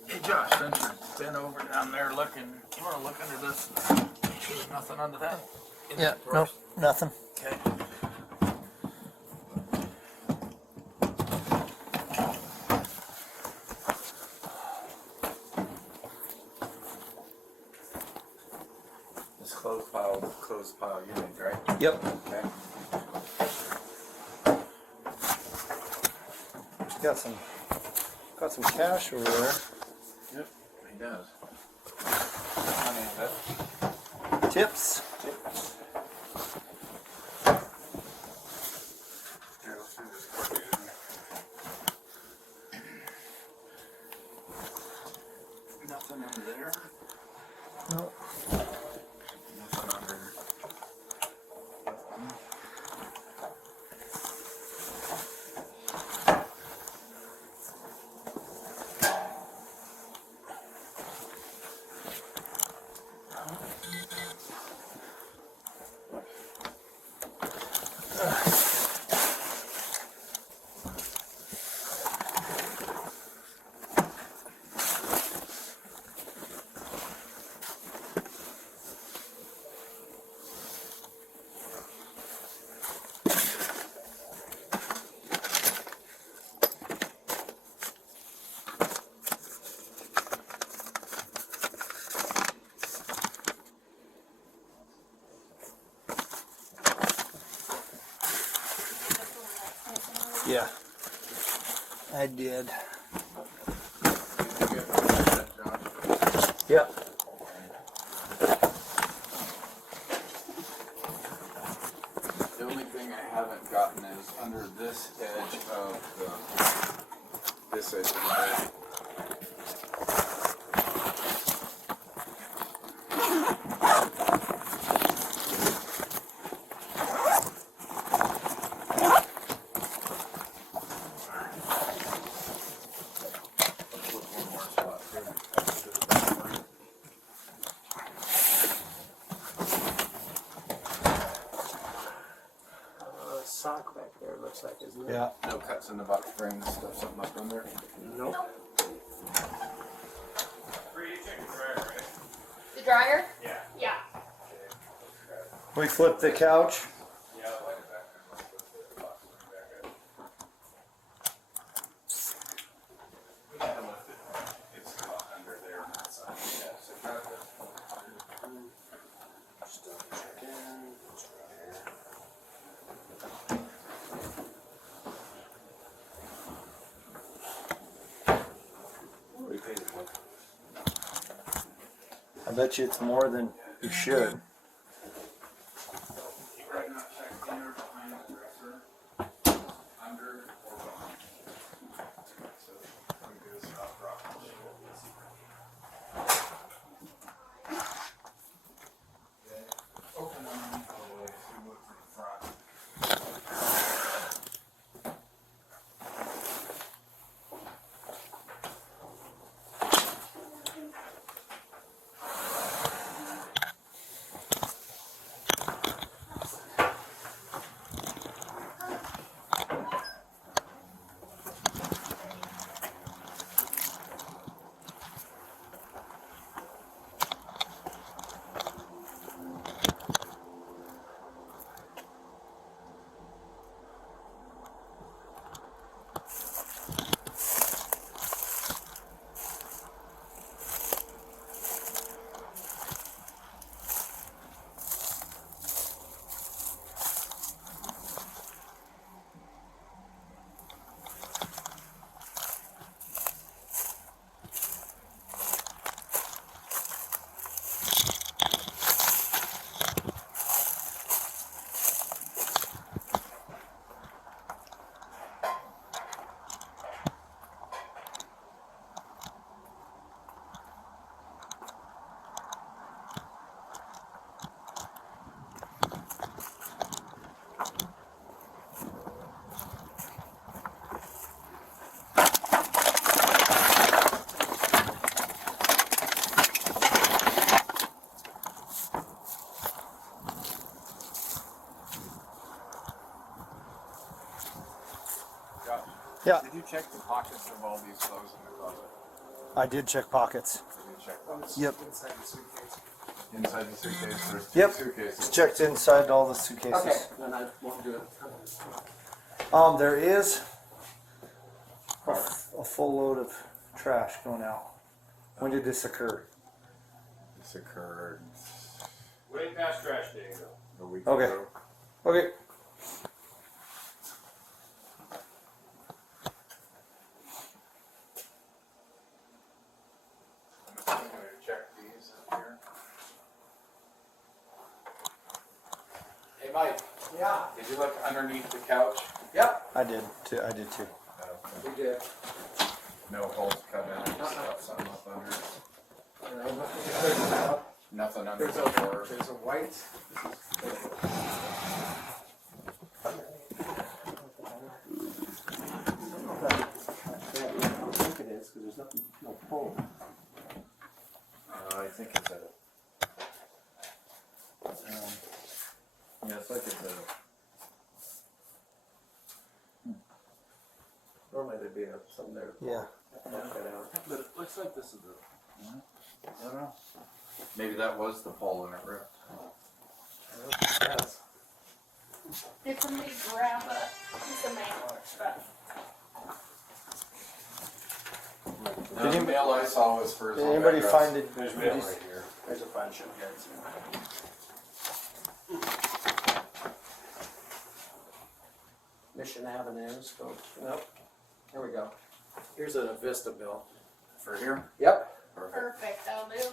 Hey Josh, since you've been over down there looking, you want to look under this? Make sure there's nothing under that? Yeah, nope, nothing. Okay. This closed pile unit, right? Yep. Okay. Got some cash over there. Yep, he does. Money in it. Tips. Tips. Here, let's do this quick. Nothing under there. Nope. Nothing under. Yeah, I did. Yep. The only thing I haven't gotten is under this edge of this edge of the bed. Sock back there, it looks like, isn't it? Yeah. No cuts in the box springs, stuff something up under. Nope. The dryer? Yeah. Yeah. We flipped the couch. Yeah, I like it back there. Let's put the box spring back up. We had to lift it. It's caught under there on that side. Yeah, so grab it. Just double check in. It's right here. We paid it what? I bet you it's more than you should. Right now, check in or behind the dresser, under or behind. So we do a stop drop. Okay. Open them all the way, so you look from the front. Yeah. Did you check the pockets of all these clothes in the closet? I did check pockets. Did you check those? Yep. Inside the suitcase? Inside the suitcase, there's two Yep. suitcases. It's checked inside all the suitcases. Okay, then I won't do it. There is a full load of trash going out. When did this occur? This occurred Way past trash day though. a week Okay. ago. Okay. I'm going to check these up here. Hey Mike. Yeah. Did you look underneath the couch? Yep. I did too. I did too. We did. No holes cut in. Just got something up under. Nothing under There's the door. a white. I don't think it is because there's nothing, no pole. I think it's a. Yeah, it's like it's a. Normally there'd be something there. Yeah. But it looks like this is the. I don't know. Maybe that was the pole and it ripped. Yes. If somebody grab a piece of mail, but Now, the mail I saw was for his Did home anybody address. find it? There's mail right here. There's a bunch of heads. Mission Avenue, so, yep. Here we go. Here's a Vista bill. For here? Yep. Perfect. perfect, that'll do.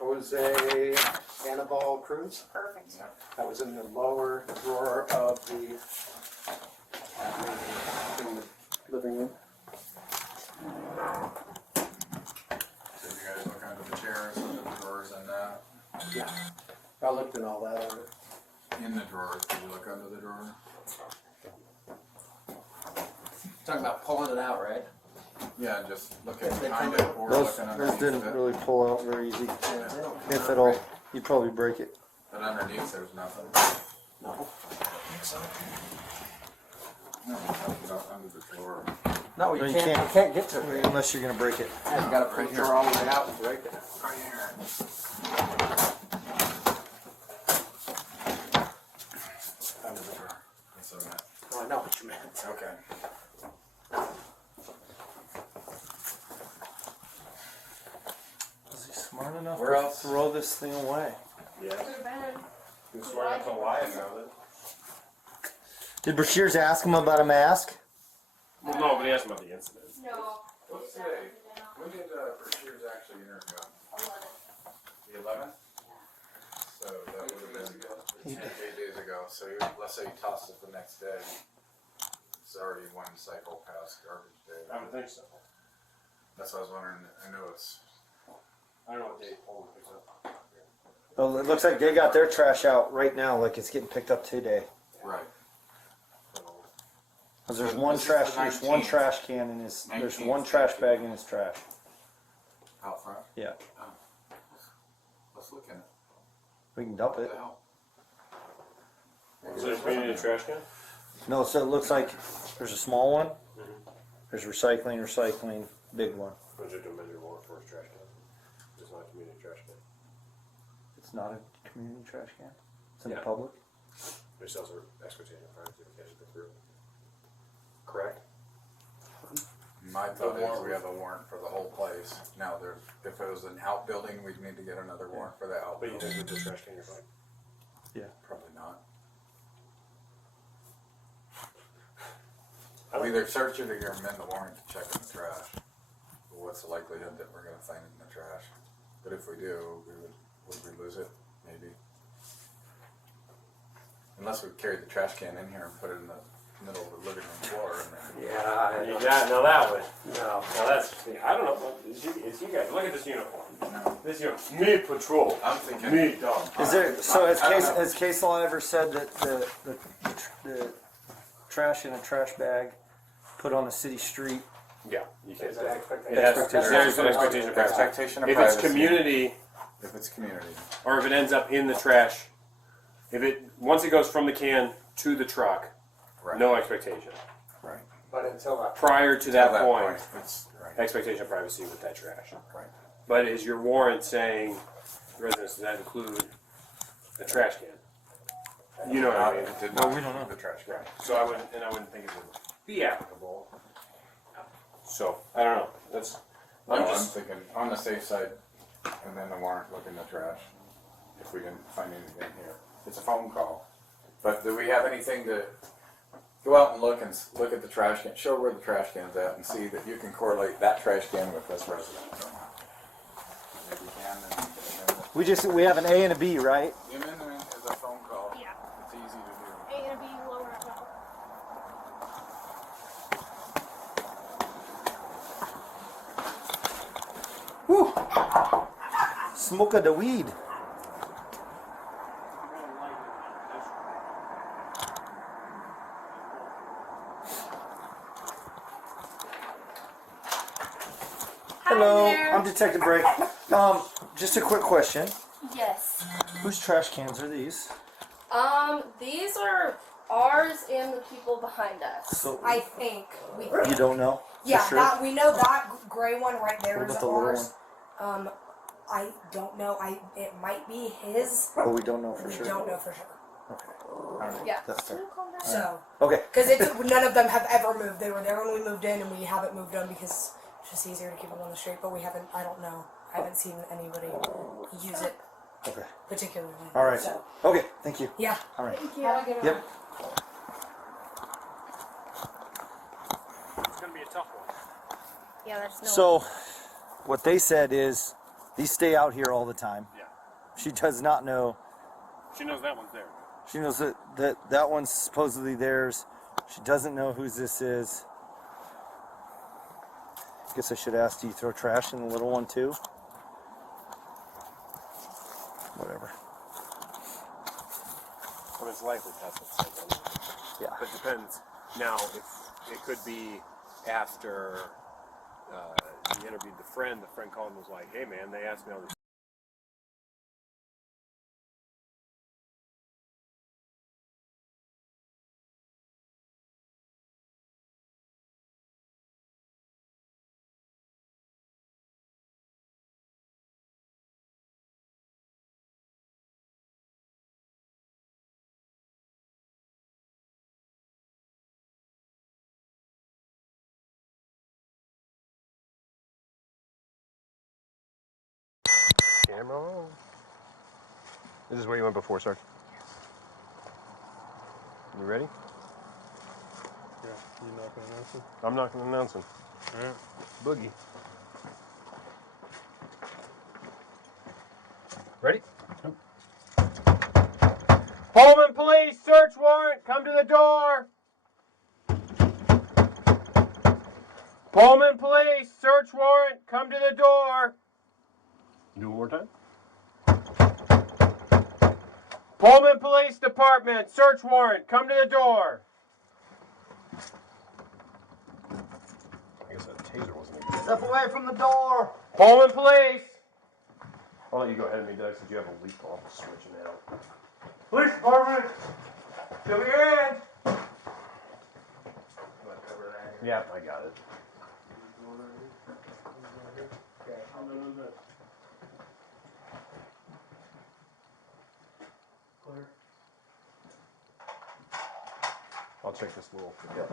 Jose Annabelle Cruz. Perfect. That was in the lower drawer of the in the living room. So you guys look under the chairs, under the drawers and that. Yeah. I looked at all that already. In the drawers, did you look under the drawer? Talking about pulling it out, right? Yeah, just looking They behind come it or Those looking those underneath didn't it. really pull out very easy. Yeah, they don't If at all, you'd probably break it. But underneath there's nothing. No. No, it's not under the drawer. No, No, you you can't. can't. You can't get to it. Unless you're gonna break it. Yeah, you gotta pull Right the here. drawer all the way out and break it. Right here. Under the drawer. That's what I meant. Oh, I know what you meant. Okay. Is he smart enough Where to else? throw this thing away? Yeah. Could have been. He was smart enough to lie about it. Did Brashears ask him about a mask? Well, no, but he asked about the incident. No. Let's say, when did Brashears actually interview him? 11. The 11th? So that would have been 8 days ago. So let's say he tossed it the next day. It's already one cycle past garbage day. I would think so. That's what I was wondering. I know it's. I don't know what date Poland picks up. Well, it looks like they got their trash out right now, like it's getting picked up today. Right. 'Cause there's So one this is trash. the There's one 19th. trash can in his. There's 19th. one trash bag in his trash. Out front? Yeah, Oh. Let's look in it. we can dump What it. the hell? So there's been in a trash can? No, so it looks like there's a small one. There's recycling, big one. Or is it a measure more for his trash can? It's not a community trash can. It's not a community trash can. It's in the Yeah. public. It sells our expectation prior to the cash go through. Correct? My thought is we have a warrant for the whole place. Now, if it was an outbuilding, we'd need to get another warrant for the But you outbuilding. think with the trash can, you're fine. Probably not. I We'll don't- either search it or you amend the warrant to check in the trash. But what's the likelihood that we're gonna find it in the trash? But if we do, would we lose it? Maybe. Unless we carried the trash can in here and put it in the middle of the living room floor and then. Yeah. You got, now that would. No. Now that's, I don't know. It's you guys. Look at this uniform. This uniform. Me patrol. I'm thinking. Me dog. Is there? So has I don't case know. has case law ever said that the trash in a trash bag put on a city street? Yeah, you can't. Is that expectation? It has, Expectation. there's an expectation of privacy. Expectation of If privacy. it's community, If it's community. or if it ends up in the trash, once it goes from the can to the truck, Right. no expectation. Right. But until that prior to that until point, it's right. expectation of privacy with that trash. Right. But is your warrant saying residents, does that include a trash can? You know what I mean? It did Well, not we don't know. include the trash can. So I wouldn't think it would be applicable. So I don't know. That's No, I'm just thinking on the safe side, and then the warrant, look in the trash. If we didn't find anything here, it's a phone call. But do we have anything to go out and look at the trash can, show where the trash can's at, and see that you can correlate that trash can with this resident? If you can, then We have an A and a B, right? zoom in there is a phone call. Yeah. It's easy to do. A and B lower at level. Whew. Smoke of the weed. Hello, I'm Detective Bray. Just a quick question. Yes. Whose trash cans are these? These are ours and the people behind us. So I think we. you don't know? For Yeah, sure? that we know that gray one right there What is about the little ours. I don't know. It might be his. Oh, we don't know for We sure. don't know for sure. Yeah. That's fair. So, Okay. because none of them have ever moved. They were there when we moved in, and we haven't moved on because it's just easier to keep them on the street. But we haven't. I don't know. I haven't seen anybody use it Okay. particularly. All right. So, Okay. Thank you. yeah. All right. Thank you. Have a good one. Yep. it's gonna be a tough one. Yeah, there's no. So, what they said is, these stay out here all the time. Yeah. She does not know. She knows that one's there. She knows that one's supposedly theirs. She doesn't know whose this is. Guess I should ask, do you throw trash in the little one too? Whatever. I mean, it's likely that's what's taken. Yeah. But it depends. Now, if it could be after he interviewed the friend called and was like, hey man, they asked me all these camera on. This is where you went before, sir. You ready? Yeah, you're not gonna announce it? I'm not going to announce him. Alright. Boogie. Ready? Pullman Police, search warrant, come to the door. Pullman Police, search warrant, come to the door. Do it one more time. Pullman Police Department, search warrant, come to the door. I guess that taser wasn't a good. Step away from the door. Pullman Police. I'll let you go ahead of me, Doug, since you have a leak. I'll switch it out. Police Department, show me your hands. Yep, I got it. I'll check this little area.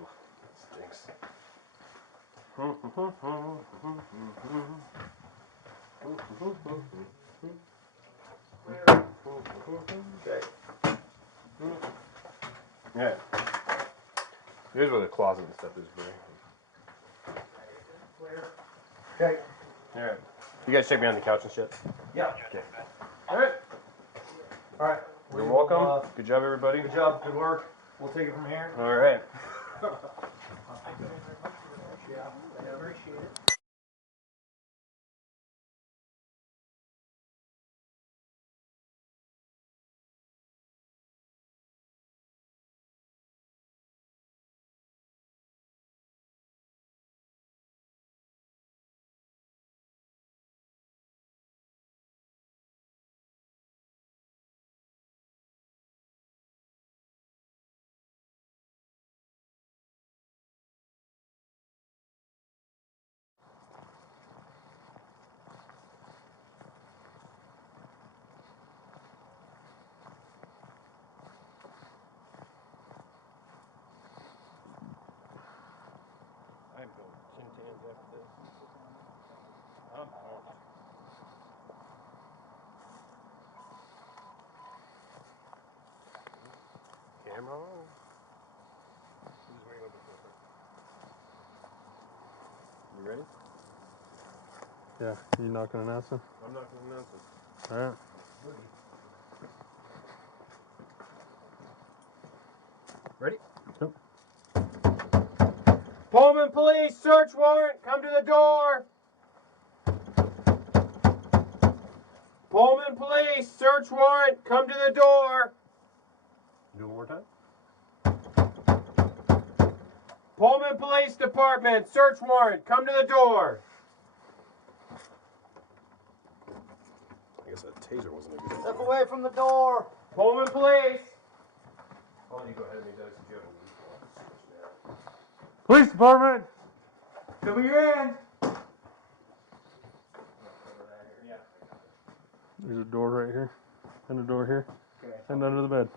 Oof, it stinks. Okay. Yeah. Here's where the closet and stuff is, Bray. Okay. Alright. You guys check me on the couch and shit? Yeah. Okay. Alright. All right. You're welcome. Good job, everybody. Good job. Good work. We'll take it from here. Alright. Yeah, I appreciate it. Camera on. You ready? Yeah, you not gonna announce it? I'm not going to announce it. Alright. Ready? Yep. Pullman Police, search warrant, come to the door. Pullman Police, search warrant, come to the door. Do it one more time. Pullman Police Department, search warrant, come to the door. I guess that taser wasn't a good idea. Step away from the door. Pullman Police. I'll let you go ahead and make that since you have a lead. Police department! Show me your hand. There's a door right here. And a door here. Okay. And under the bed.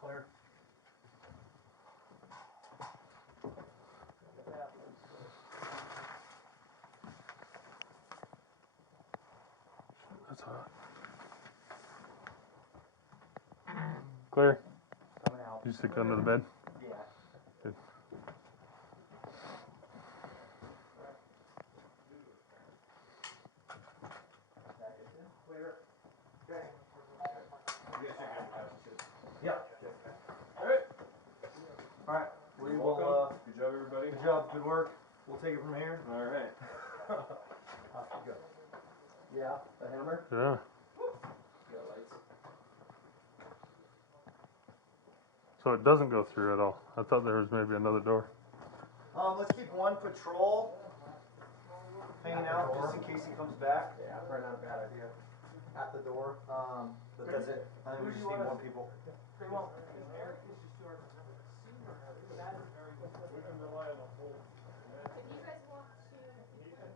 Clear. That's hot. Clear. Coming out. You stick under the bed? Yeah. Good. Clear. Okay. Yeah. Alright. Alright. We You're will, welcome. Good job, everybody. good job, good work. We'll take it from here. All right. Off you go. Yeah, the hammer? Yeah. Yeah, lights. So it doesn't go through at all. I thought there was maybe another door. Let's keep one patrol hanging out just in case he comes back. Yeah, probably not a bad idea. At the door. But that's it. I think we just need more people. Well, Eric is just short. That is very good. If you guys want to, I just need enough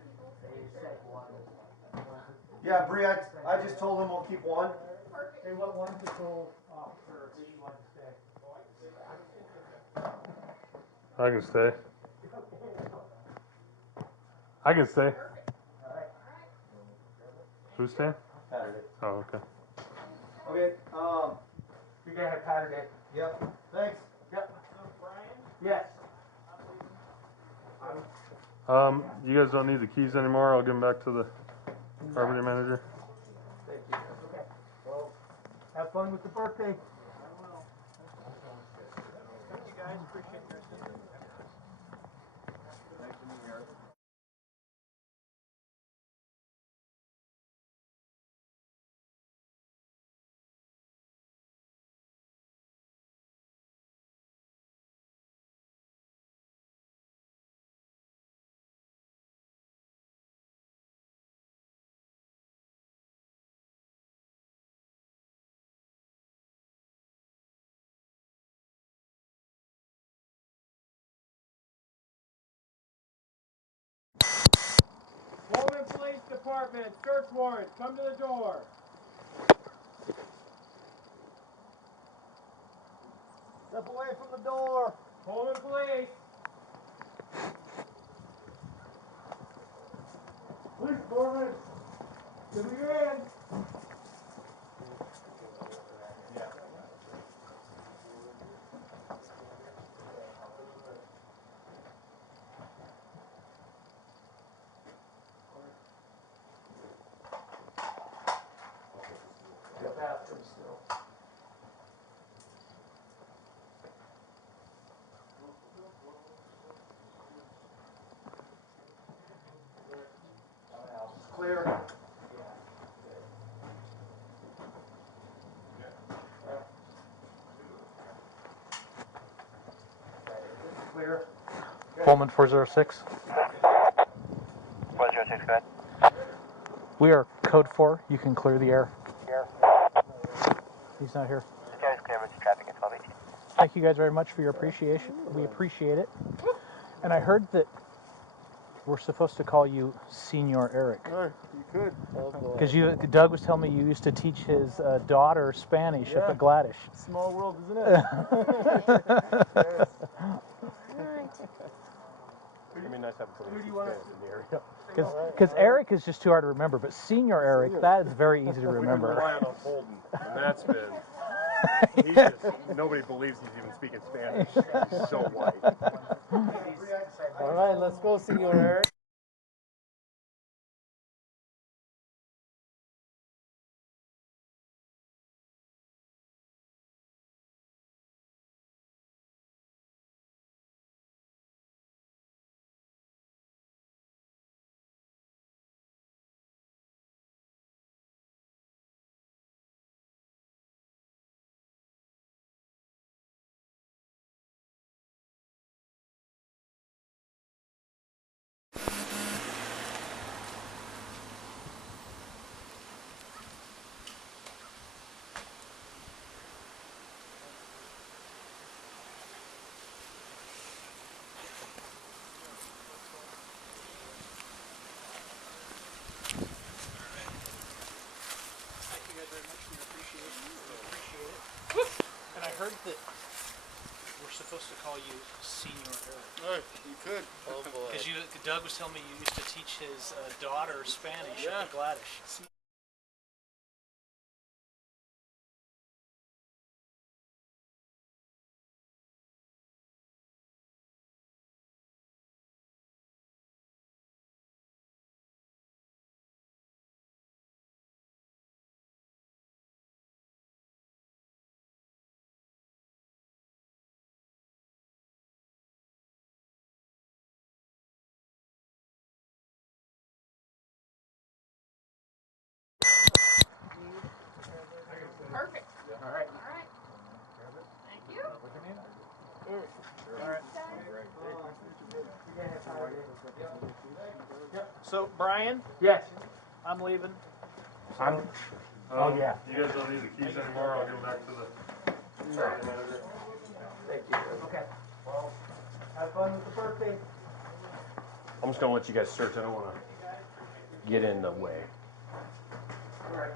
people to make sure. Yeah, Bree, I just told him we'll keep one. Perfect. They want one patrol officer if you want to stay. I can stay. I can stay. Alright. Who's staying? Saturday. Oh, okay. Okay, You're gonna have Saturday. yep. Thanks. Yep. Brian? Yes. You guys don't need the keys anymore. I'll give them back to the property manager. Thank you. Okay. Well, have fun with the birthday. Thank you guys, appreciate your assistance. Nice to meet you, Eric. Pullman Police Department, search warrant, come to the door. Step away from the door. Pullman Police. Police department. Show me your hand. The bathroom still. Clear. Clear. Pullman 406. 406, go ahead. We are code 4. You can clear the air. He's not here. Sky is clear, with traffic at 1218. Thank you guys very much for your appreciation. We appreciate it. And I heard that we're supposed to call you Senior Eric. You could. Oh boy. Because Doug was telling me you used to teach his daughter Spanish up at Gladish. Small world, isn't it? Yes. It'd be nice to have somebody who speaks Spanish in the area. Because Eric is just too hard to remember, but Senior Eric, that is very easy to remember. We can rely on Holden, and that's been. He just, nobody believes he's even speaking Spanish. He's so white. All right, let's go, Senor Eric. And I heard that we're supposed to call you Senior Eric. Oh, you could. Oh boy. Because Doug was telling me you used to teach his daughter Spanish up at Gladish. Perfect. All right. All right. Thank you. All right. So, Brian? Yes. I'm leaving. Oh yeah. You guys don't need the keys anymore. I'll give them back to the manager. Thank you. Okay. Well, have fun with the birthday. I'm just gonna let you guys search. I don't want to get in the way. All right.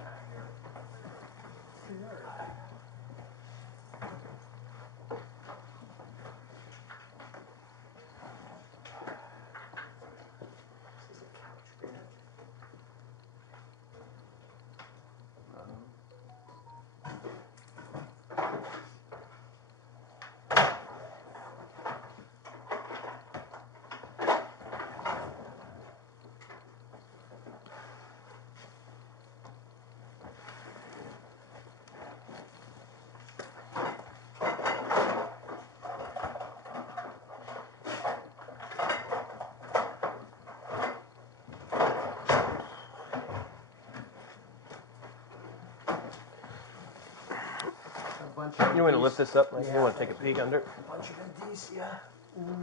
You want to lift this up? You want to take a peek under? A bunch of indicia.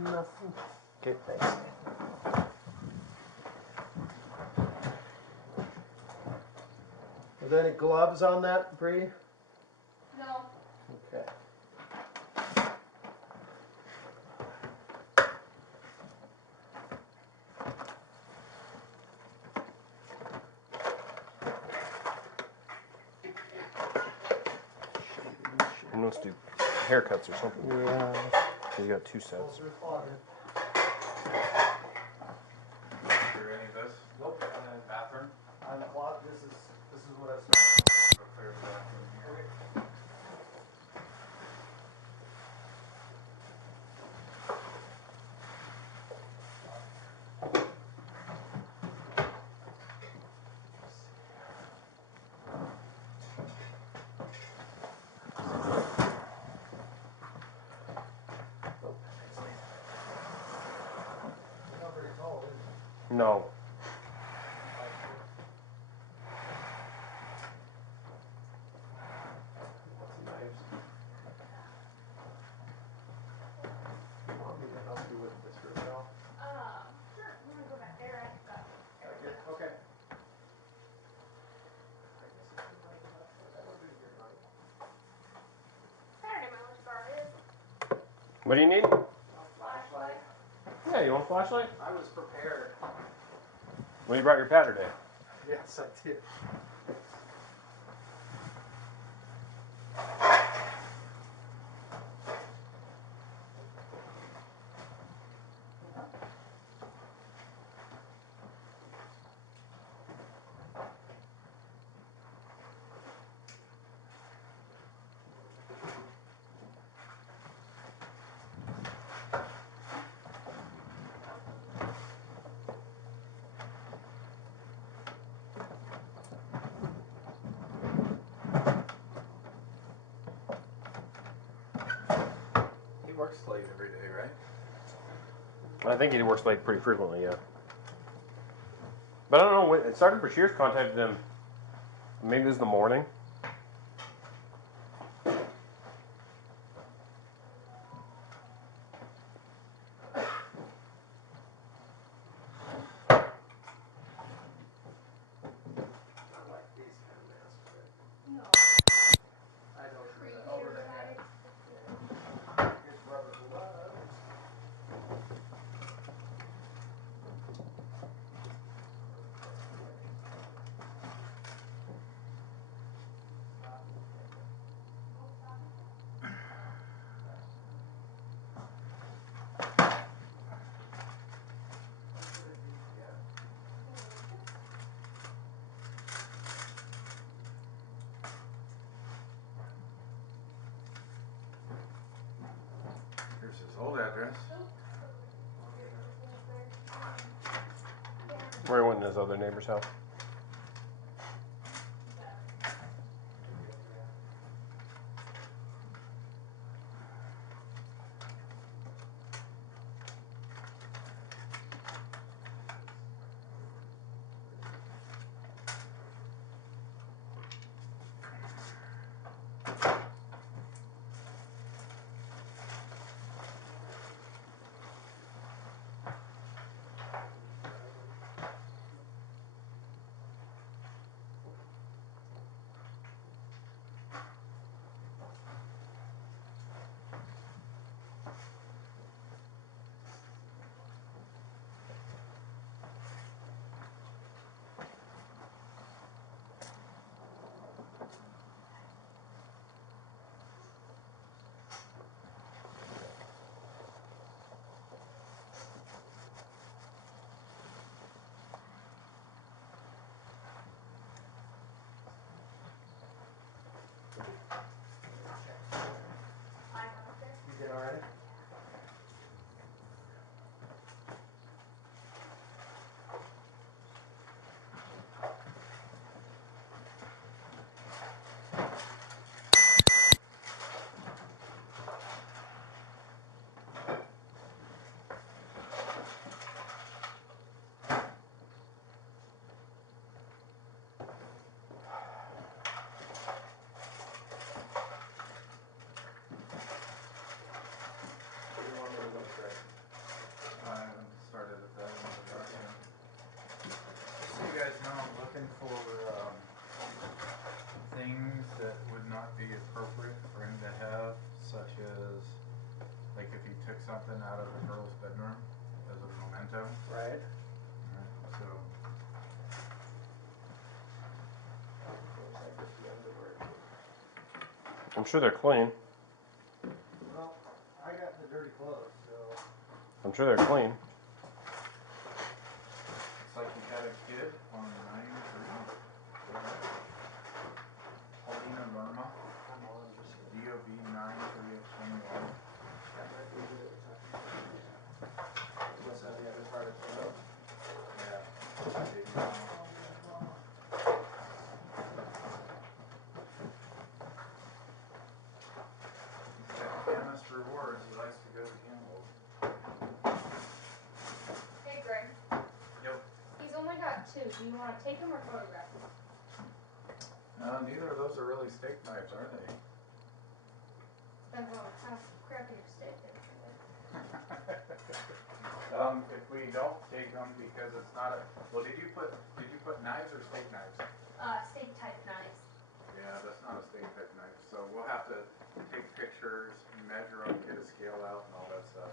Nothing. Okay. Thanks. Are there any gloves on that, Bree? No. Okay. He wants to do haircuts or something. Yeah. He's got 2 sets. Is there any of this? Nope. On the bathroom? On the closet, this is what I saw. Go clear the bathroom here. No. Sure. You wanna go back there? I've got everything. Okay. I don't know which bar it is. What do you need? Flashlight. Yeah, you want a flashlight? I was prepared. Well, you brought your pad today. Yes, I did. He works late every day, right? I think he works late pretty frequently, yeah. But I don't know, Sergeant Brashears contacted him, maybe this is the morning. Here's his old address. Where he went in his other neighbor's house. You did already? What do you want me to look for? I haven't started at that end of the document. Just so you guys know, I'm looking for things that would not be appropriate for him to have, such as, like if he took something out of the girl's bedroom as a memento. Right. Alright, so I'm sure they're clean. Well, I got the dirty clothes, so. I'm sure they're clean. it's like he had a kid on 9/3. Paulina Lerma. I'm all interested. DOB 9/3/21. That might be what we're talking about. What's on the other part of the road? Yeah. Baby mama. He's got chemist rewards. He likes to go to gamble. Hey Greg. Yep. He's only got 2. Do you want to take them or photograph them? Neither of those are really steak knives, are they? Depends on how crappy your steak is. If we don't take them because it's not a. Well, did you put knives or steak knives? Steak type knives. Yeah, that's not a steak type knife. So we'll have to take pictures, measure them, get a scale out, and all that stuff.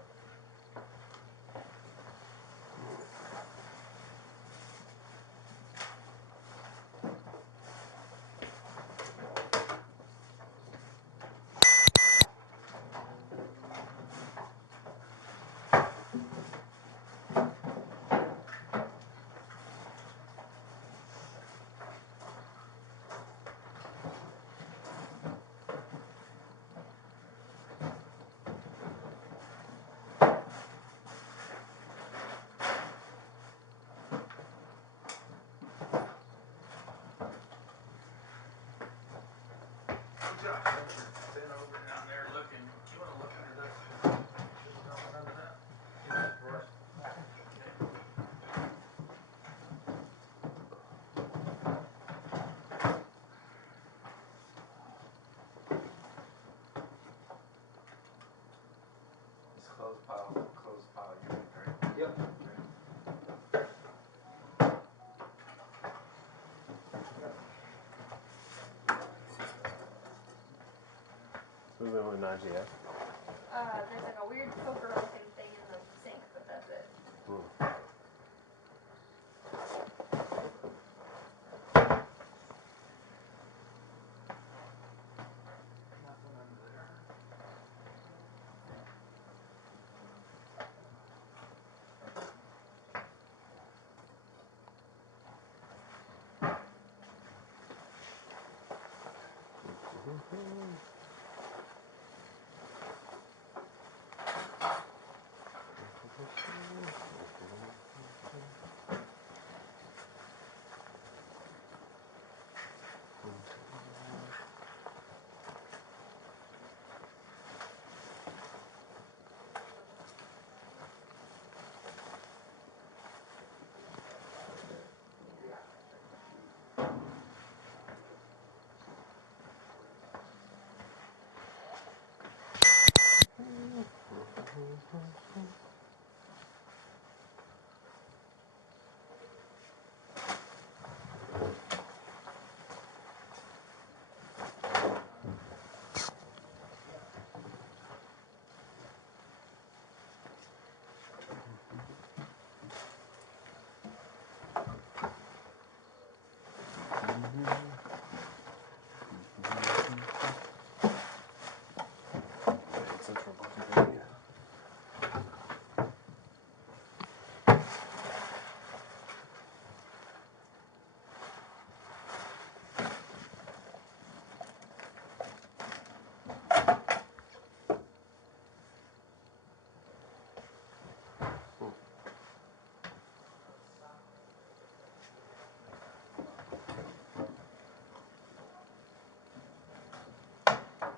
Been over down there looking. You want to look under this? There's nothing under that. Drawers. This clothes pile you need, right? Yep. Those are the only knives you have? There's like a weird poker looking thing in the sink, but that's it. Nothing under there.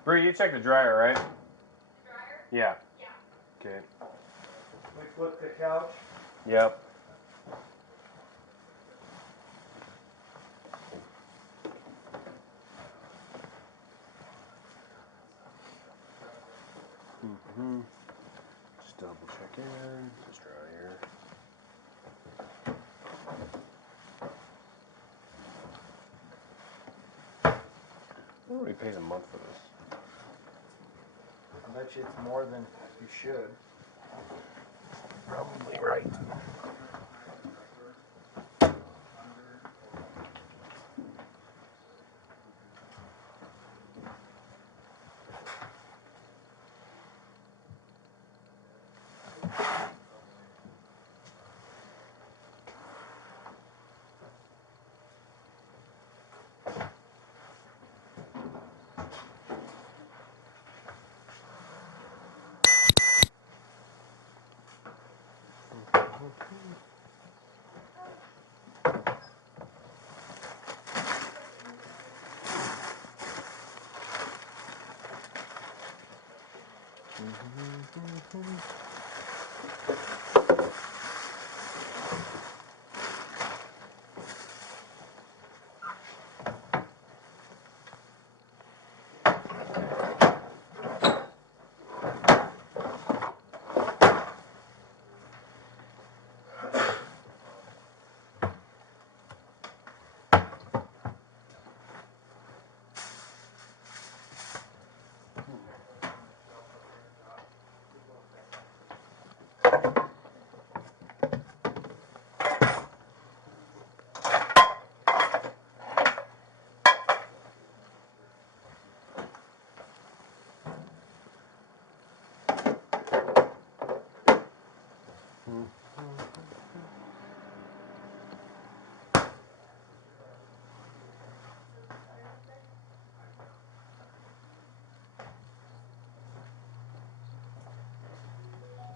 Bree, you checked the dryer, right? The dryer? Yeah. Yeah. Okay. We flipped the couch. Yep. Just double check in. Just dryer. Nobody pays a month for this. I bet you it's more than you should. Probably right.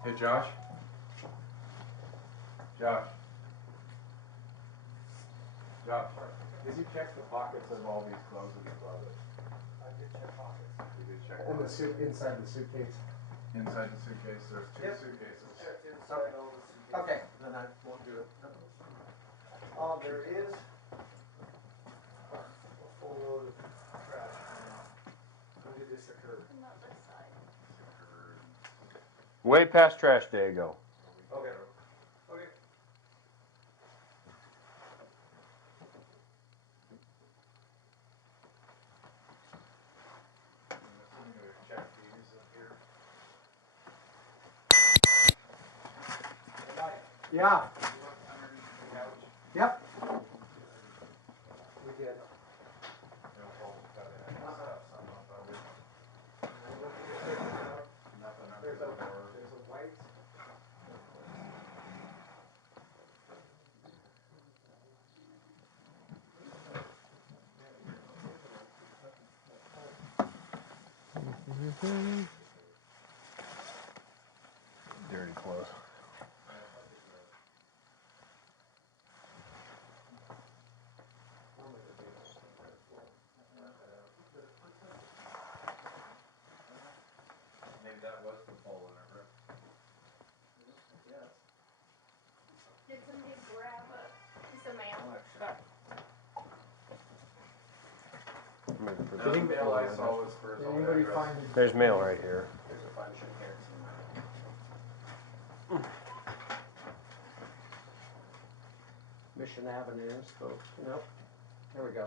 Hey, Josh? Josh? Josh? Did you check the pockets of all these clothes in the closet? I did check pockets. You did check And the pockets. suit inside the suitcase. Inside the suitcase, there's two Yep. suitcases. Checked inside all the suitcases. Okay. Then I won't do it. There is a full load of trash. When did this occur? Not this side. Way past trash day ago. Okay. Okay. I'm assuming we've checked these up here. Yeah. You look underneath the couch. Yep. We did. Nothing under There's the a door. white. Dirty clothes. Maybe that was the pole in it, Rick. Yes. Did somebody grab a piece of mail? The only mail I saw was for his Did old anybody address. find it? There's mail right here. There's a bunch in here too. Mission Avenue, so, nope. There we go.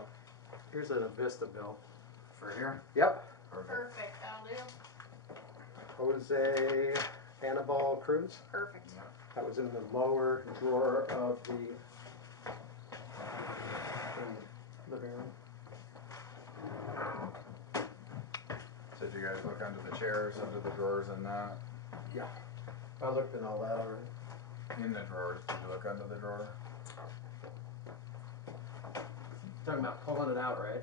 Here's a Vista bill. For here? Yep. Perfect. Perfect, that'll do. Jose Annabelle Cruz. Perfect. That was in the lower drawer of the living room. So did you guys look under the chairs, under the drawers and that? Yeah. I looked in all that already. In the drawers, did you look under the drawer? Talking about pulling it out, right?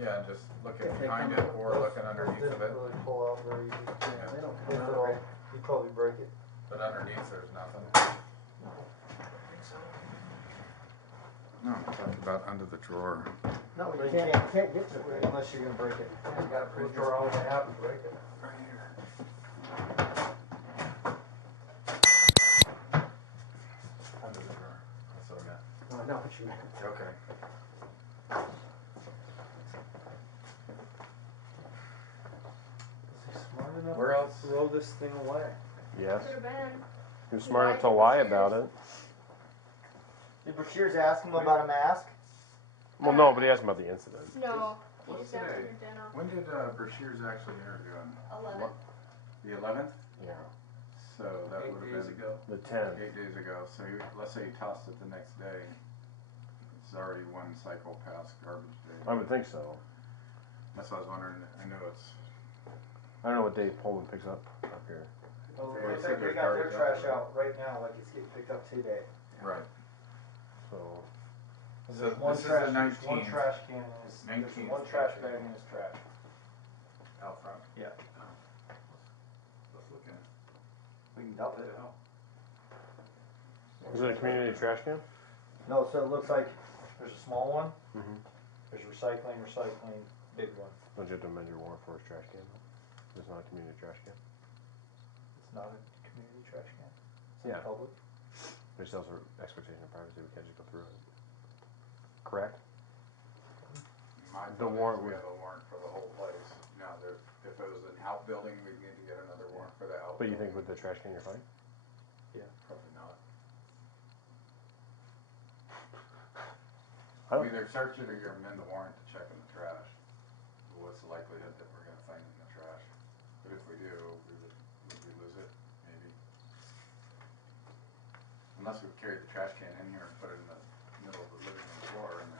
Yeah, just looking If they behind come it out, or looking underneath of it. Didn't really pull out very easy. Yeah, they don't If come at out all, right. you'd probably break it. But underneath there's nothing. No, I'm talking about under the drawer. No, Well, you can't get to it. Unless you're gonna break it. Yeah, you gotta We'll push draw all the way out and break it. Right here. Under the drawer. That's what I meant. No, I know what you meant. Okay. Is he smart enough Where else? to throw this thing away? Yes. Could have been. He was smart enough to lie about it. Did Bashir's ask him about a mask? Well, no, but he asked about the incident. No, he What's just asked today? for dinner. When did Brashears actually interview him? 11. The 11th? Yeah. So that would have been The 10th. 8 days ago. So let's say he tossed it the next day. It's already one cycle past garbage day. I would think so. That's what I was wondering. I know it's. I don't know what day Poland picks up here. Well, They they, said they there's got their garbage trash out right now, like it's getting picked up today. Right. So. So There's one this is trash, the there's one 19th. trash can in his, there's 19th. one trash bag in his trash. Out front? Yeah. Oh. Let's look at it. We can dump What it. the hell? Is it a community trash can? No, so it looks like there's a small one, Mm-hmm. there's recycling, big one. Don't you have to amend your warrant for his trash can? It's not a community trash can. It's not a community trash can. It's Yeah. public. There's also expectation of privacy. We can't just go through it. Correct? My The thought warrant is we would- have a warrant for the whole place. Now, if it was an outbuilding, we'd need to get another warrant for the outbuilding. But you think with the trash can you're fine? Probably not. I don't- We either search it or you amend the warrant to check in the trash. What's the likelihood that we're gonna find it in the trash? But if we do, would we lose it? Maybe. Unless we carried the trash can in here and put it in the middle of the living room floor and then.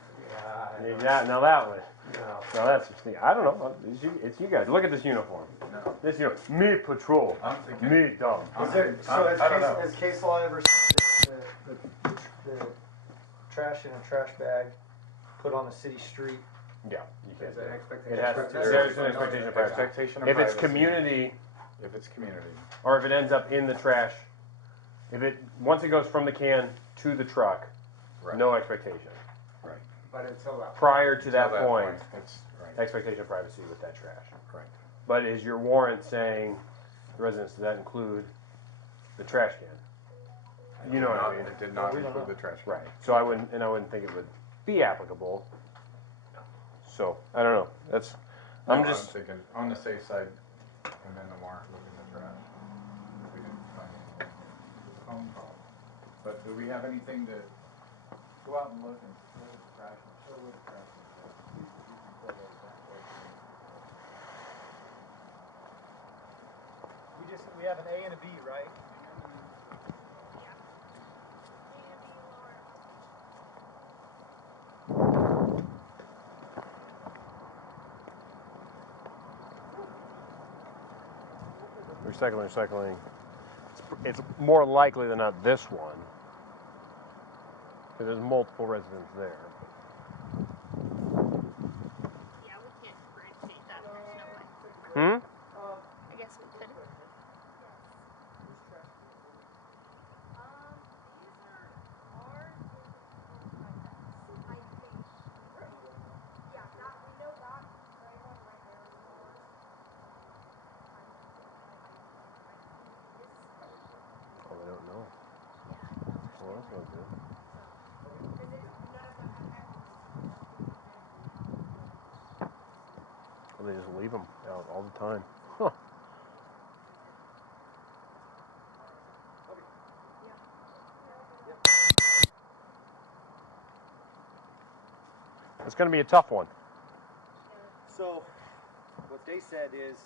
Yeah, now that way. No. Now that's just me. I don't know. It's you guys. Look at this uniform. No. This uniform. Me patrol. I'm thinking. Me dumb. Is there, so has I don't know. has case law ever said the trash in a trash bag put on a city street? Yeah, you can't. Is that do it. expectation? It has. There's an expectation of privacy. Expectation of If it's privacy. community, If it's community. or if it ends up in the trash, once it goes from the can to the truck, Right. no expectation. Right. But until that prior to that Until point, That's right. expectation of privacy with that trash. Right. But is your warrant saying the residents, does that include the trash can? You know what I mean? It did not We don't include know. the trash. Right. So I wouldn't think it would be applicable. So I don't know. That's I'm thinking on the safe side, and then the warrant look in the trash. We didn't find anything. Phone call. But do we have anything to go out and look and look at the trash and show where the trash is? We can pull those back there. We have an A and a B, right? recycling. It's more likely than not this one. Because there's multiple residents there. Yeah, we can't differentiate that. There's no way. Hmm? I guess we could. Oh, I don't know. Well, that's not good. Well, they just leave them out all the time. Huh. It's going to be a tough one. So, what they said is,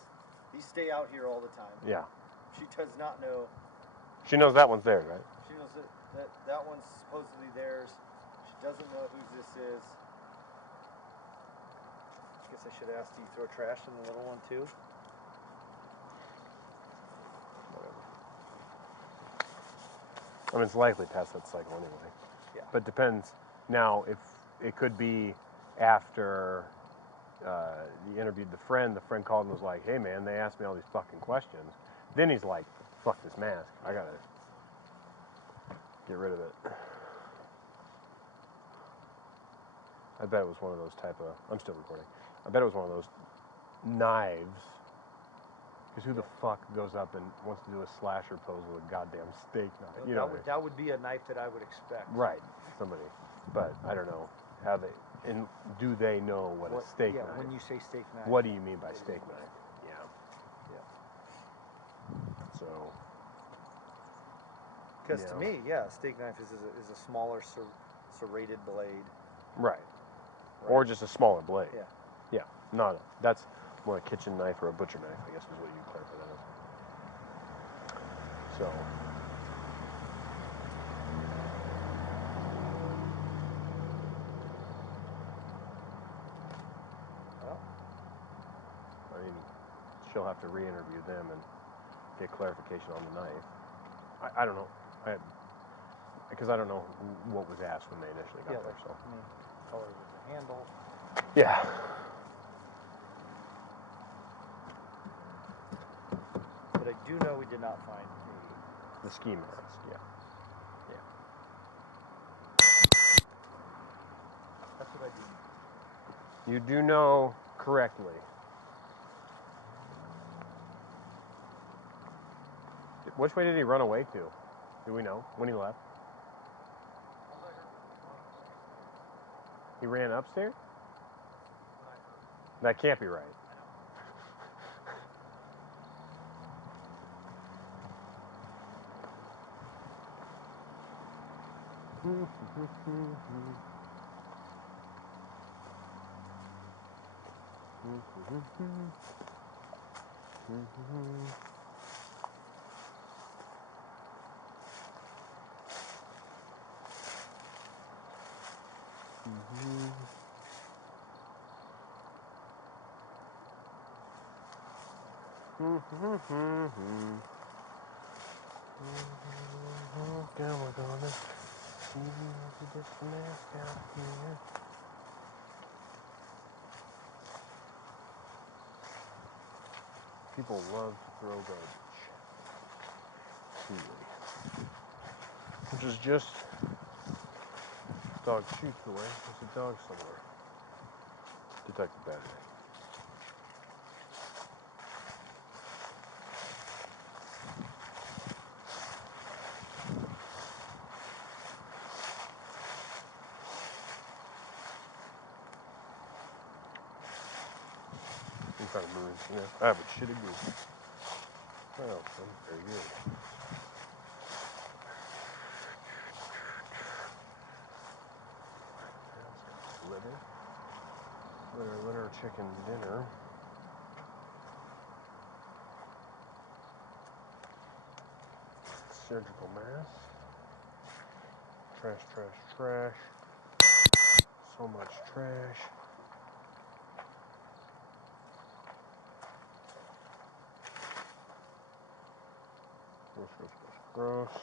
these stay out here all the time. Yeah. She does not know. She knows that one's there, right? She knows that one's supposedly theirs. She doesn't know whose this is. I guess I should ask, do you throw trash in the little one too? I mean, it's likely past that cycle anyway. Yeah. But depends. Now, if it could be after you interviewed the friend called and was like, hey man, they asked me all these fucking questions. Then he's like, fuck this mask. I gotta get rid of it. I bet it was one of those type of, I'm still recording. I bet it was one of those knives. Because who the fuck goes up and wants to do a slasher pose with a goddamn steak knife? You know, that would be a knife that I would expect. right, somebody. But I don't know how they, and do they know what a steak knife? When you say steak knife. What do you mean by steak knife? Yeah. So. Because to me, a steak knife is a smaller serrated blade. Right. Or just a smaller blade. Yeah. Yeah. That's more a kitchen knife or a butcher knife, I guess is what you clarify that as. So. Well. I mean, she'll have to re-interview them and get clarification on the knife. I don't know. Because I don't know what was asked when they initially got there. So. I mean, color of the handle. Yeah. But I do know we did not find the ski mask. Yeah. That's what I do. You do know correctly. Which way did he run away to? Do we know when he left? He ran upstairs? That can't be right. Okay, we're gonna get the mask out here. People love to throw garbage. Truly. Which is just Dog shoots away. There's a dog somewhere. Detective Battery. I'm trying to move. Yeah, I have a shitty goose. Well, I'm very good. Litter, chicken dinner. Surgical mask. Trash, trash, trash. So much trash. Gross, gross, gross, gross.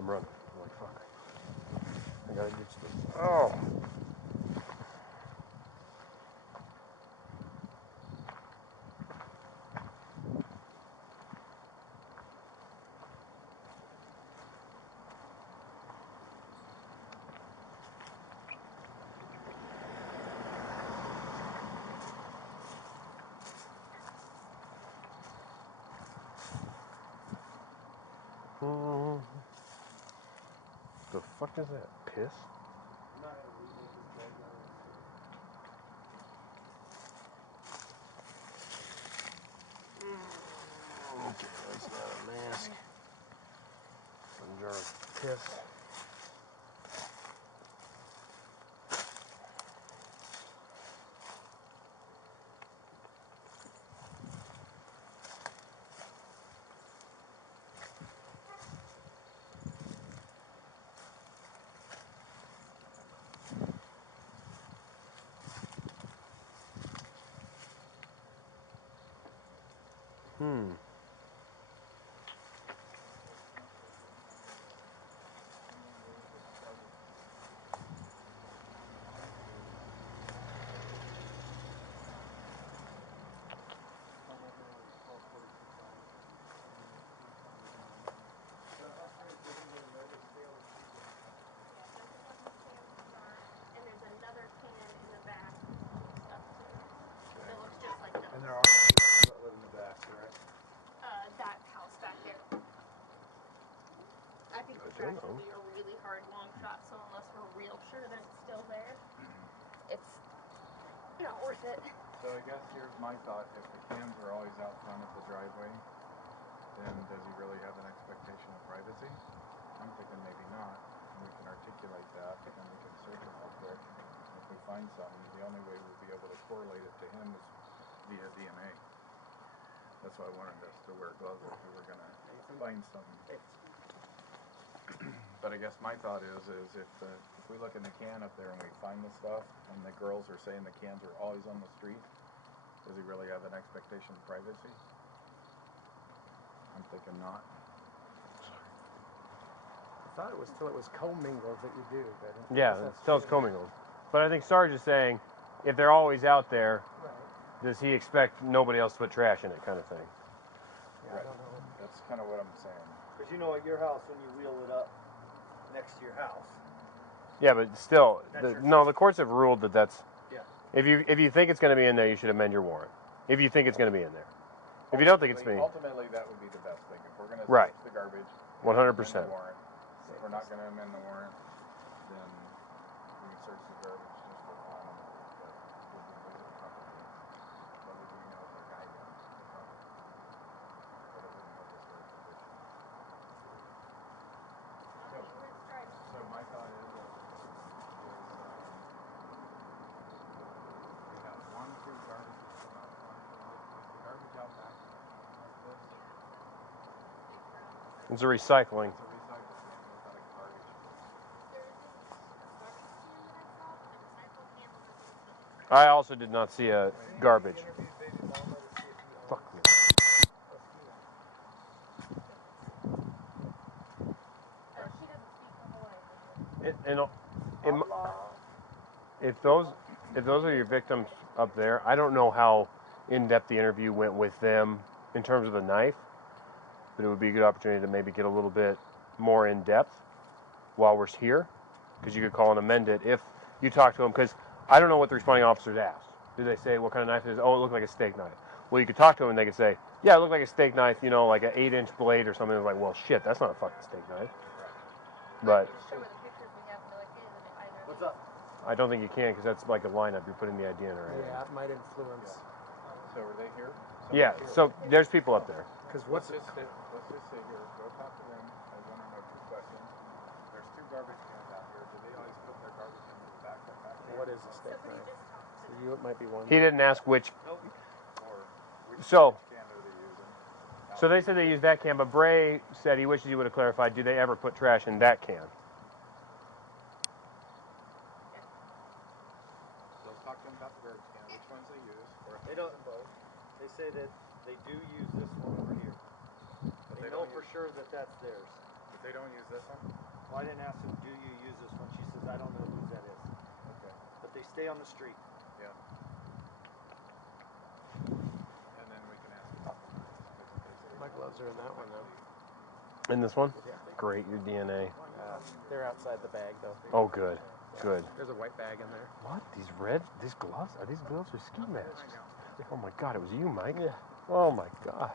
I'm running. I'm like, fuck. I gotta get to the. Oh! The fuck is that? Piss? Okay, that's not a mask. Some jar of piss. And there are people that live in the back, correct? That house back there. I think the trash will be a really hard long shot, so unless we're real sure that it's still there, it's not worth it. So I guess here's my thought. If the cams are always out front of the driveway, then does he really have an expectation of privacy? I'm thinking maybe not. And we can articulate that, but then we can search him real quick. And if we find something, the only way we'll be able to correlate it to him is via DNA. That's why I wanted us to wear gloves if we were going to find something. But I guess my thought is if we look in the can up there and we find the stuff, and the girls are saying the cans are always on the street, does he really have an expectation of privacy? I'm thinking not. I thought it was till it was commingles that you do, but Yeah, it's till it's commingles. But I think Sarge is saying, if they're always out there, does he expect nobody else to put trash in it, kind of thing? Yeah, right. I don't know. That's kind of what I'm saying. Because you know at your house, when you wheel it up next to your house. Yeah, but still, the courts have ruled that that's. Yeah. If you think it's going to be in there, you should amend your warrant. If you think it's going to be in there. If you don't think it's being. Ultimately, that would be the best thing. If we're going to search the garbage. 100%. If we're not going to amend the warrant, then we can search the garbage just for animals that would be visit property. But we do know the guy down the front. But it wouldn't help us very position. So my thought is we got 1, 2 garbage. Is the garbage out back like this? It's a recycling. It's a recycle can. It's not a garbage can. I also did not see a garbage. Fuck me. If those if those are your victims up there, I don't know how in-depth the interview went with them in terms of the knife, but it would be a good opportunity to maybe get a little bit more in-depth while we're here, because you could call and amend it if you talk to them, because I don't know what the responding officers asked. Did they say what kind of knife it is? Oh, it looked like a steak knife. Well, you could talk to them and they could say, yeah, it looked like a steak knife, you know, like an 8-inch blade or something. It's like, well, shit, that's not a fucking steak knife. But What's up? I don't think you can, because that's like a lineup. You're putting the ID in already. Yeah, it might influence. So are they here? Yeah, so there's people up there. Because Let's just sit here. Go talk to them. I want to know 2 questions. There's 2 garbage cans out here. Do they always put their garbage in the back there? What is a steak knife? So you, it might be one. He didn't ask which. Or which So, can are they using? so they said they used that can, but Bray said he wishes he would have clarified, do they ever put trash in that can? So talk to them about the garbage can, which ones they use, or if They don't. They say that they do use this one over here. But They know for sure that that's theirs. But they don't use this one? Well, I didn't ask them, do you use this one? She says, I don't know whose that is. Okay. But they stay on the street. Yeah. And then we can ask about the knives. My gloves are in that one, though. In this one? Yeah. Great, your DNA. They're outside the bag, though. Oh, good, good. There's a white bag in there. What? These gloves? Are these gloves or ski masks? Oh my God, it was you, Mike. Yeah. Oh my God.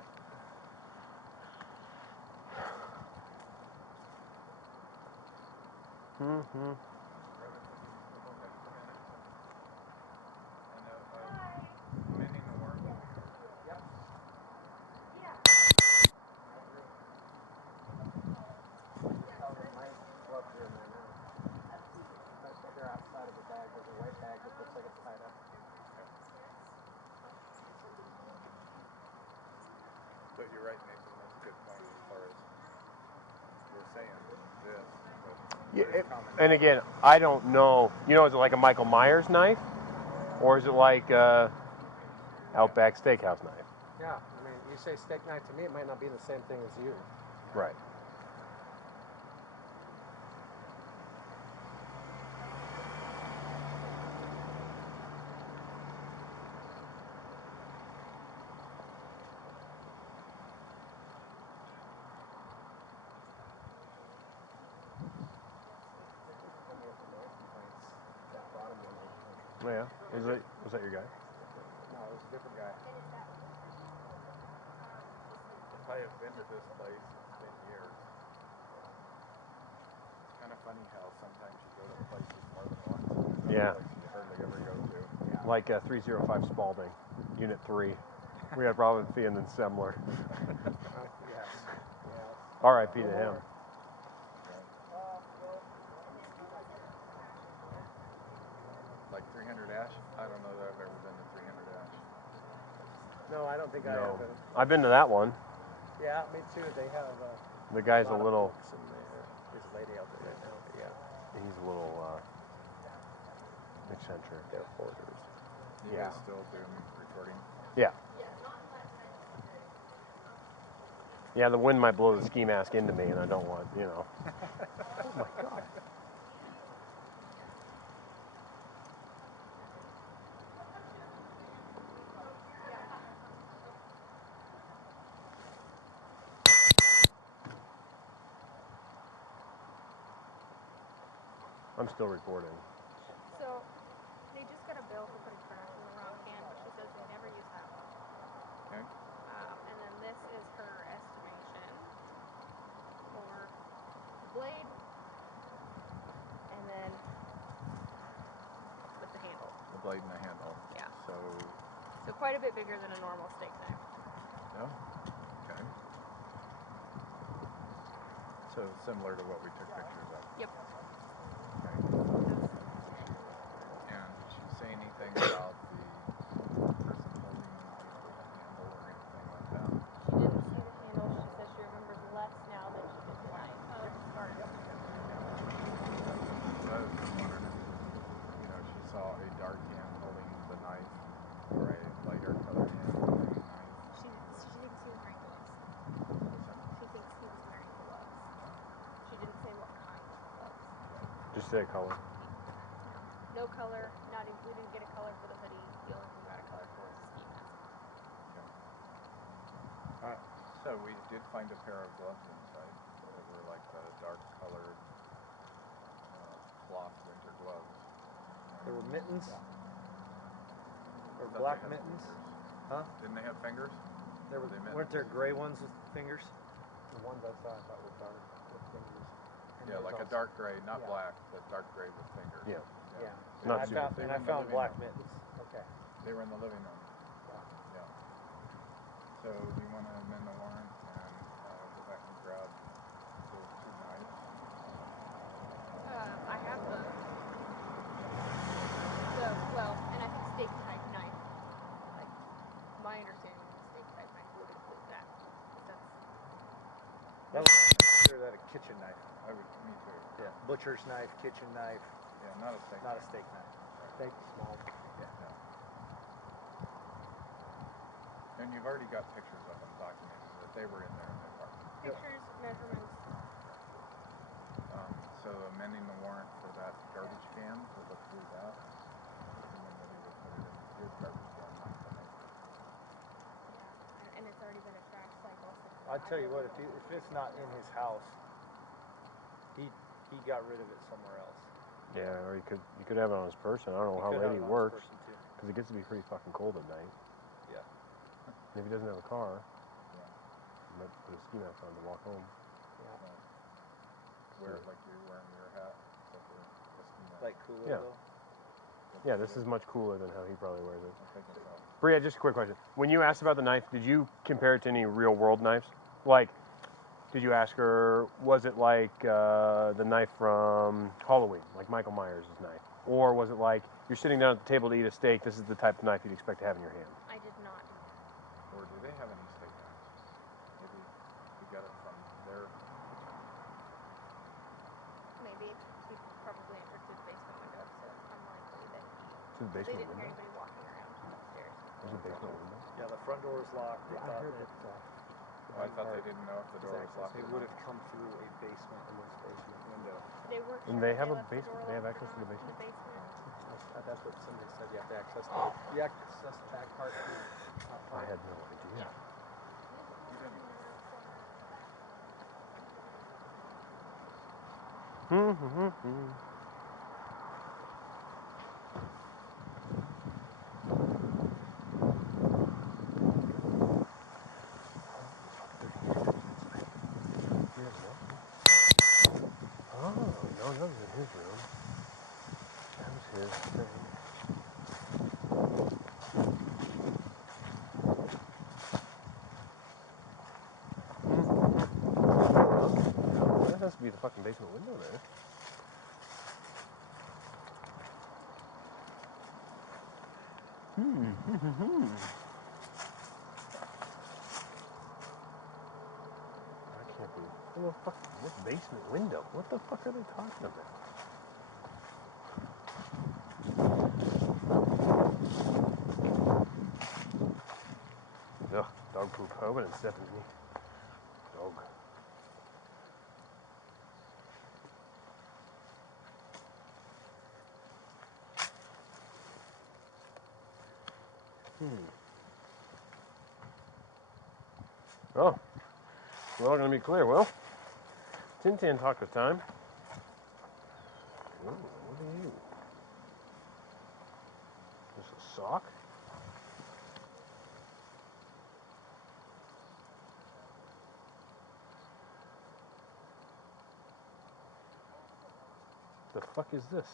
Mm-hmm. Amending the warrant. Yep. My gloves are in there now. But they're outside of the bag. There's a white bag that looks like it's tied up. But you're right, Nathan. That's a good point as far as we're saying this. But And again, I don't know. You know, is it like a Michael Myers knife, or is it like a Outback Steakhouse knife? Yeah, I mean, you say steak knife to me, it might not be the same thing as you. Right. Oh, yeah. Was that your guy? no, it was a different guy. If I have been to this place, it's been years. It's kind of funny how sometimes you go to places more than once. And Yeah. places you hardly ever go to. Yeah. Like 305 Spalding, Unit 3. We had Robin Fee and then Semler. Yes. R.I.P. to him. Like 300 Ash? I don't know that I've ever been to 300 Ash. No, I don't think I No. have. I've been to that one. Yeah, me too. They have The guy's lot a of little. books in there. There's a lady out there right now, but yeah. He's a little eccentric. They're hoarders. You Yeah. guys still doing recording? Yeah. Yeah, the wind might blow the ski mask into me, and I don't want, you know. Oh my God. I'm still recording. So, they just got a bill for putting trash in the wrong can, but she says they never use that one. Okay. And then this is her estimation for the blade, and then with the handle. The blade and the handle. Yeah. So quite a bit bigger than a normal steak knife. yeah. Okay. So similar to what we took pictures of. Yep. Okay. And did she say anything about the person holding the knife or the handle or anything like that? She didn't see the handle. She says she remembers less now than she did the knife. Oh, it's start. So I was just wondering if, you know, she saw a dark hand holding the knife or a lighter colored hand holding the knife. She thinks he was wearing gloves. She thinks he was wearing gloves. She didn't say what kind of gloves. Just say color. No color, not we didn't get a color for the hoodie. The only thing we got a color for was the ski mask. So we did find a pair of gloves inside that were like the dark colored cloth winter gloves. There were mittens. Or Thought black they had mittens. fingers. Huh? Didn't they have fingers? There Or were, they weren't there gray ones with fingers? The ones I saw I thought were dark with fingers. And Yeah, there's like a also- dark gray, not Yeah. black, but dark gray with fingers. Yeah. Yeah. Not I super found, thick. and I found black mittens. Okay. They were in the living room. Wow. Yeah. So do you want to amend the warrant and go back and grab those 2 knives? I have the well, and I think steak type knife. Like my understanding of the steak type knife would include that. That would consider that a kitchen knife. Me too. Yeah. Butcher's knife, kitchen knife. Yeah, not a steak. Not a steak knife. Steak small. Yeah. And you've already got pictures of them documented that they were in there in the apartment. Pictures, measurements. So amending the warrant for that garbage can to look through that, and then whether you put it in his garbage can, not the neighbor. Yeah, and it's already been a trash cycle. So I'll tell you what, if it's not in his house, he got rid of it somewhere else. Yeah, or you could have it on his person. I don't know how late he works, because it gets to be pretty fucking cold at night. Yeah. And if he doesn't have a car, Yeah. he might put a ski mask on to walk home. Yeah. Wear it like you're wearing your hat, except for the ski mask. Like cooler Yeah. though. Yeah, this is much cooler than how he probably wears it. I'm thinking so. Bria, just a quick question. When you asked about the knife, did you compare it to any real world knives? Like, did you ask her, was it like the knife from Halloween, like Michael Myers' knife? Or was it like, you're sitting down at the table to eat a steak, this is the type of knife you'd expect to have in your hand? I did not do that. Or do they have any steak knives? Maybe we got it from their. Maybe he probably entered through the basement window, so it's unlikely that Through the they basement didn't hear window? anybody walking around upstairs. There's a basement window? Yeah, the front door was locked. They Yeah, I thought heard that that. I thought they didn't know if the door was locked. they or would not. have come through a basement in this basement window. They weren't And sure they if have a left the basement? door They have locked or access to the not in basement? the basement. That's what somebody said. You have to access the back part through the top I part. had no idea. Oh, no, that was in his room. That was his thing. That has to be the fucking basement window there. That can't be. Well, fuck, what basement window? What the fuck are they talking about? Ugh, dog poop. I wouldn't step in me. Dog. Oh, we're all gonna be clear. Well, Tintin Taco time. Ooh, what are you? This a sock? The fuck is this?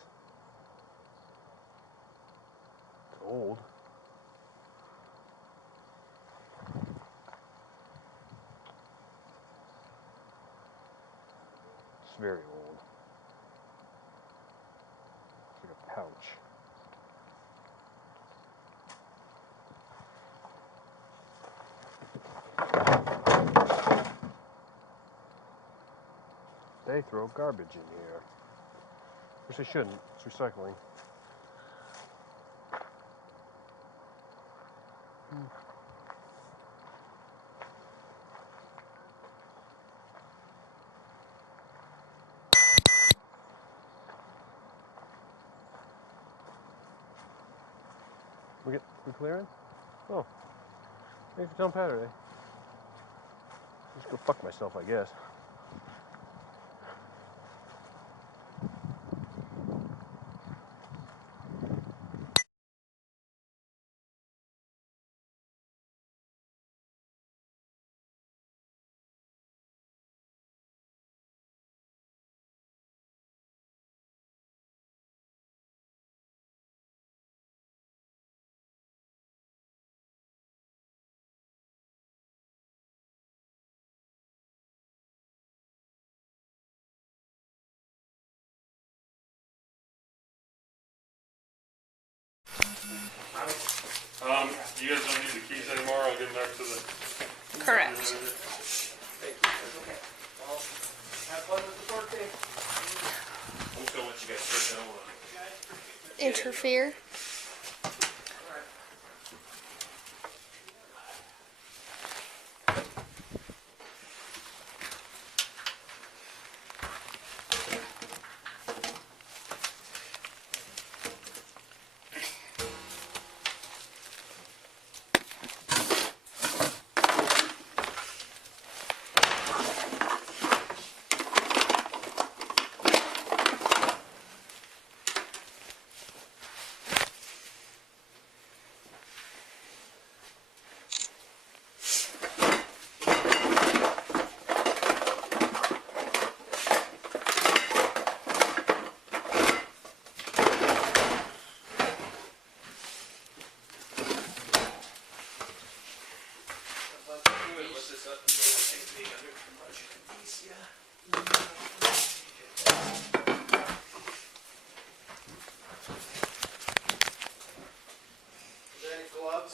It's old. It's very old. It's like a pouch. They throw garbage in here. Which they shouldn't. It's recycling. The clearance? Oh. Thanks for telling Pat today. Just go fuck myself, I guess. You guys don't need the keys anymore. I'll give them back to the. Correct. Thank you. Okay. Well, have fun with the court case. I'm just gonna let you guys sit down. Interfere.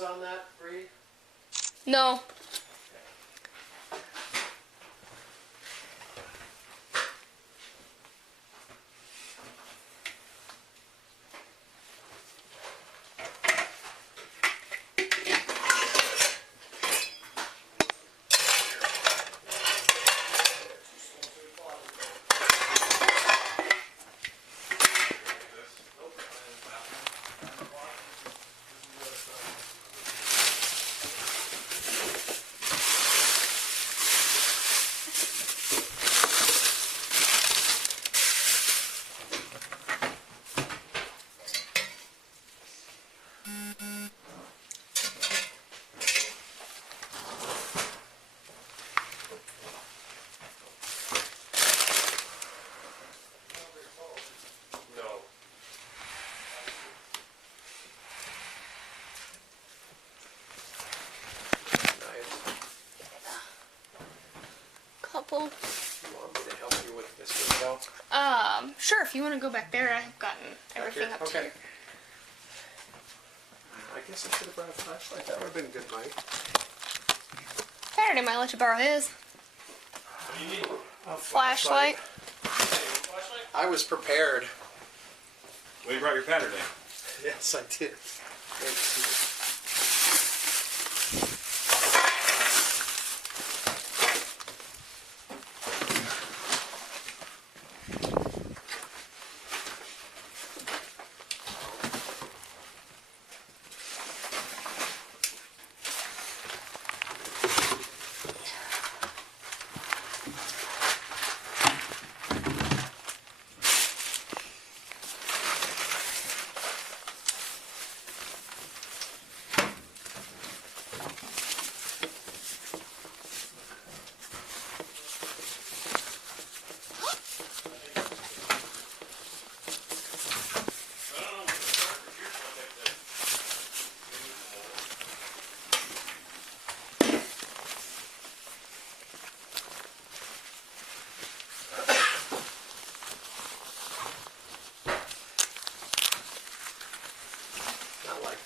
On that, Bree? No. Couple. You want me to help you with this window? Sure, if you want to go back there, I've gotten everything up to Okay. here. I guess I should have brought a flashlight. That would have been good, Mike. Saturday might let you borrow his. What do you need? A Flashlight. I was prepared. Well, you brought your pad today. Yes, I did. Thank you.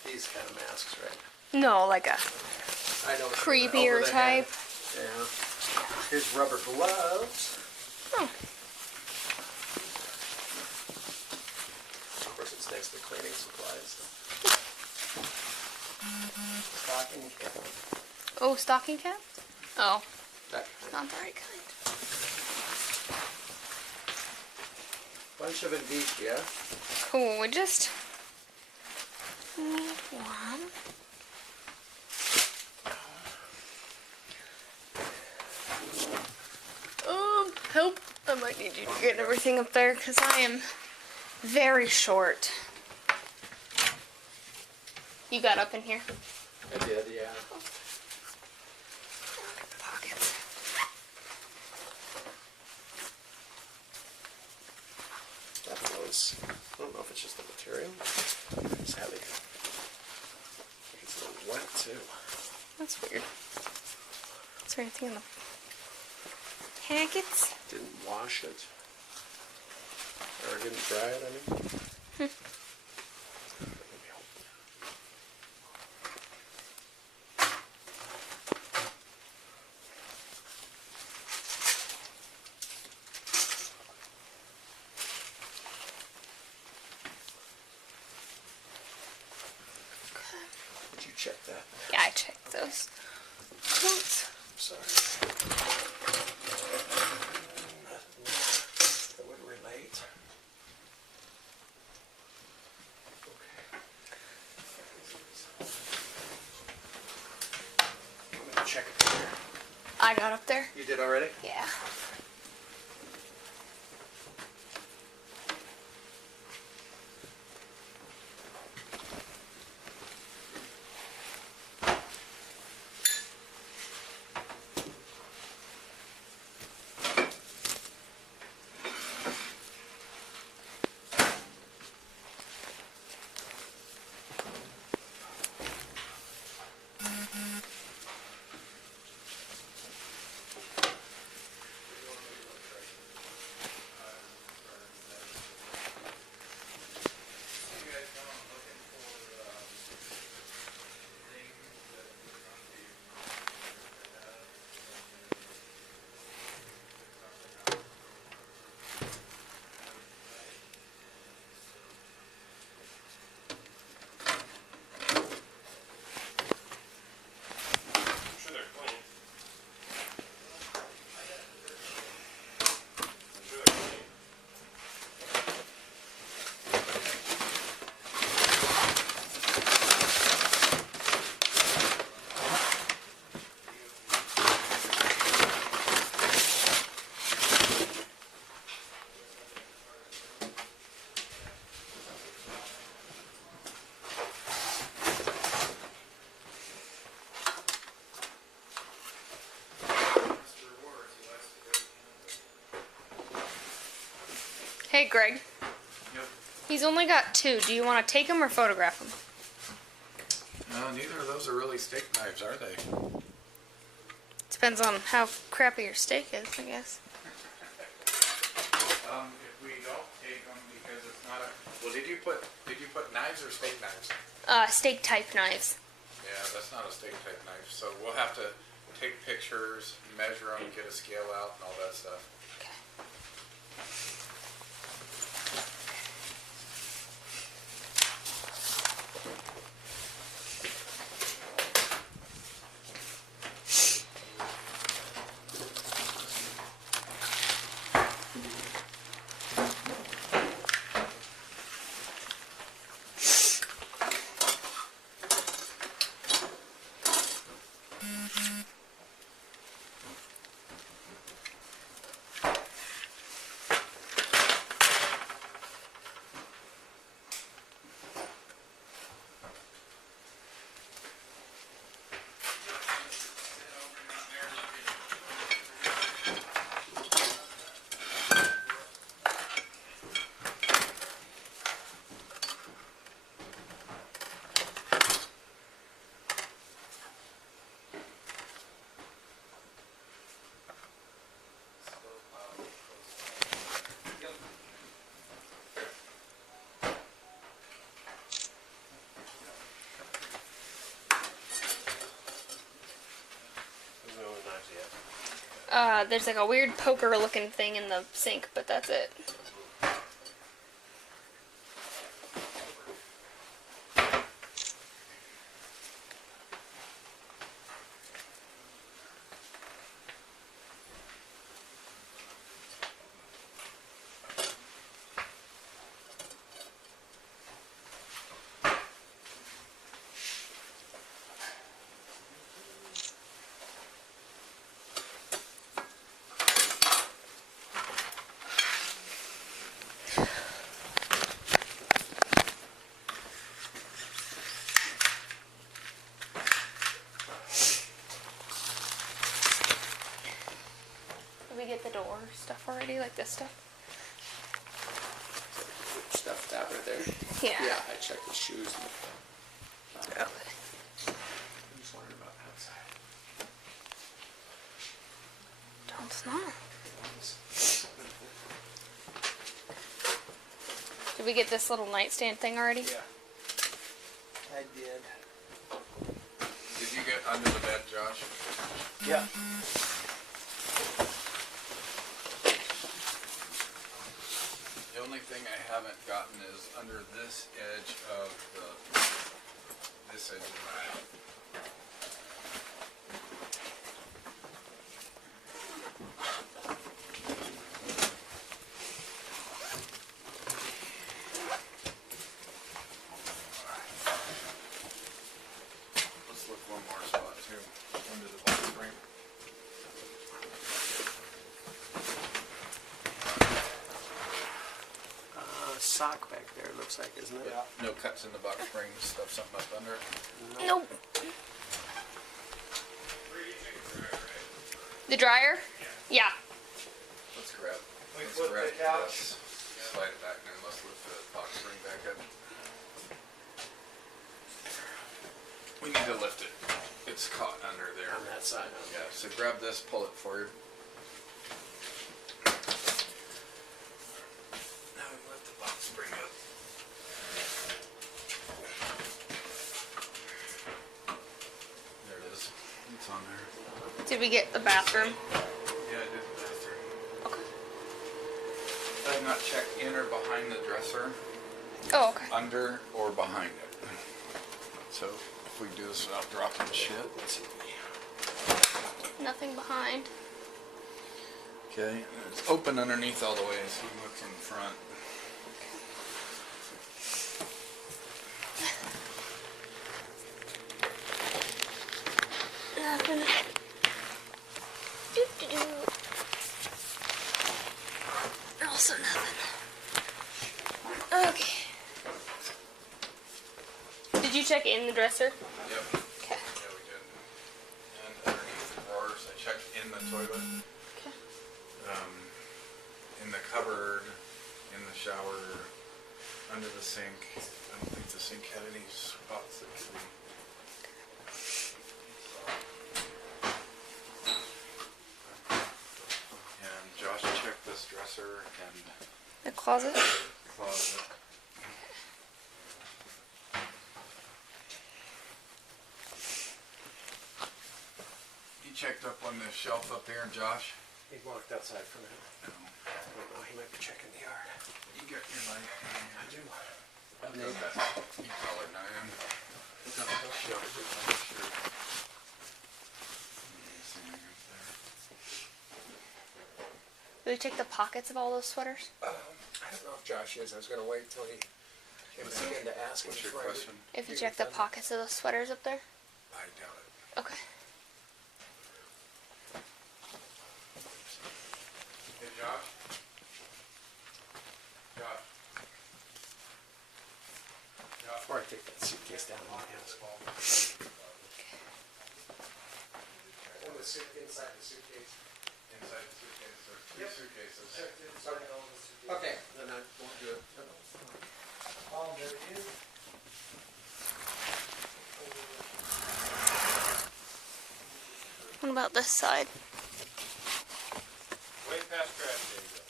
These kind of masks, right? No, like a I know creepier type. Yeah. Here's rubber gloves. Oh. Of course, it's next to cleaning supplies. Stocking cap. Oh, stocking cap? Oh. That kind. Not the right kind. Bunch of Indicia. Cool, we just need one. Help. I might need you to get everything up there because I am very short. You got up in here? I did, yeah. Pockets. That was, I don't know if it's just the material. It's heavy. It's a little wet too. That's weird. Is there anything in the packets? Didn't wash it. Or didn't dry it, I mean. Did you check that? Yeah, I checked those. Oops. Sorry. That would relate. I'm gonna check it here. I got up there. You did already? Yeah. Hey, Greg. Yep. He's only got 2. Do you want to take them or photograph them? No, neither of those are really steak knives, are they? Depends on how crappy your steak is, I guess. If we don't take them because it's not a. Well, did you put knives or steak knives? Steak type knives. Yeah, that's not a steak type knife. So we'll have to take pictures, measure them, get a scale out, and all that stuff. There's like a weird poker looking thing in the sink, but that's it. we get the door stuff already, like this stuff? Stuff that right there. Yeah. Yeah, I checked the shoes. Okay. I'm just wondering about outside. Don't know. Did we get this little nightstand thing already? Yeah. I did. Did you get under the bed, Josh? Yeah. The only thing I haven't gotten is under this edge of this edge of the let's look one more spot too, under the box spring. Sock back there, looks like, isn't it? Yeah. No cuts in the box spring, stuff something up under it. Nope. The dryer? Yeah. Let's grab. We Let's flip grab the couch. this, slide it back, and then let's lift the box spring back up. We need to lift it. It's caught under there. On that side. Yeah. So grab this, pull it forward. Now we lift the box spring up. There it is. It's on there. Did we get the bathroom? Yeah, I did the bathroom. Okay. I have not checked in or behind the dresser. Oh, okay. Under or behind it. So if we do this without dropping shit, let's see. Nothing behind. Okay, and it's open underneath all the way, so we can look from the front. Nothing. Also nothing. Okay. Did you check in the dresser? Yep. Okay. Yeah, we did. And underneath the drawers, I checked in the toilet. Okay. In the cupboard, in the shower, under the sink. I don't think the sink had any spots that could be. And Josh checked this dresser and The closet? closet. He checked up on the shelf up here, Josh. He walked outside for a minute. No. I don't know, he might be checking the yard. You got your light. I do. You taller than I am. Sure. Did we check the pockets of all those sweaters? I don't know if Josh is. I was going to wait till he came in to ask him. What's your before I question? If you check the pockets of those sweaters up there? I doubt it. Okay. Hey, Josh? Josh? Before I take that suitcase down, I'll ask. And the inside the suitcase. Inside the suitcase, there's two suitcases. Okay, then I won't do it. Oh, there it is. What about this side? Way past trash day, though.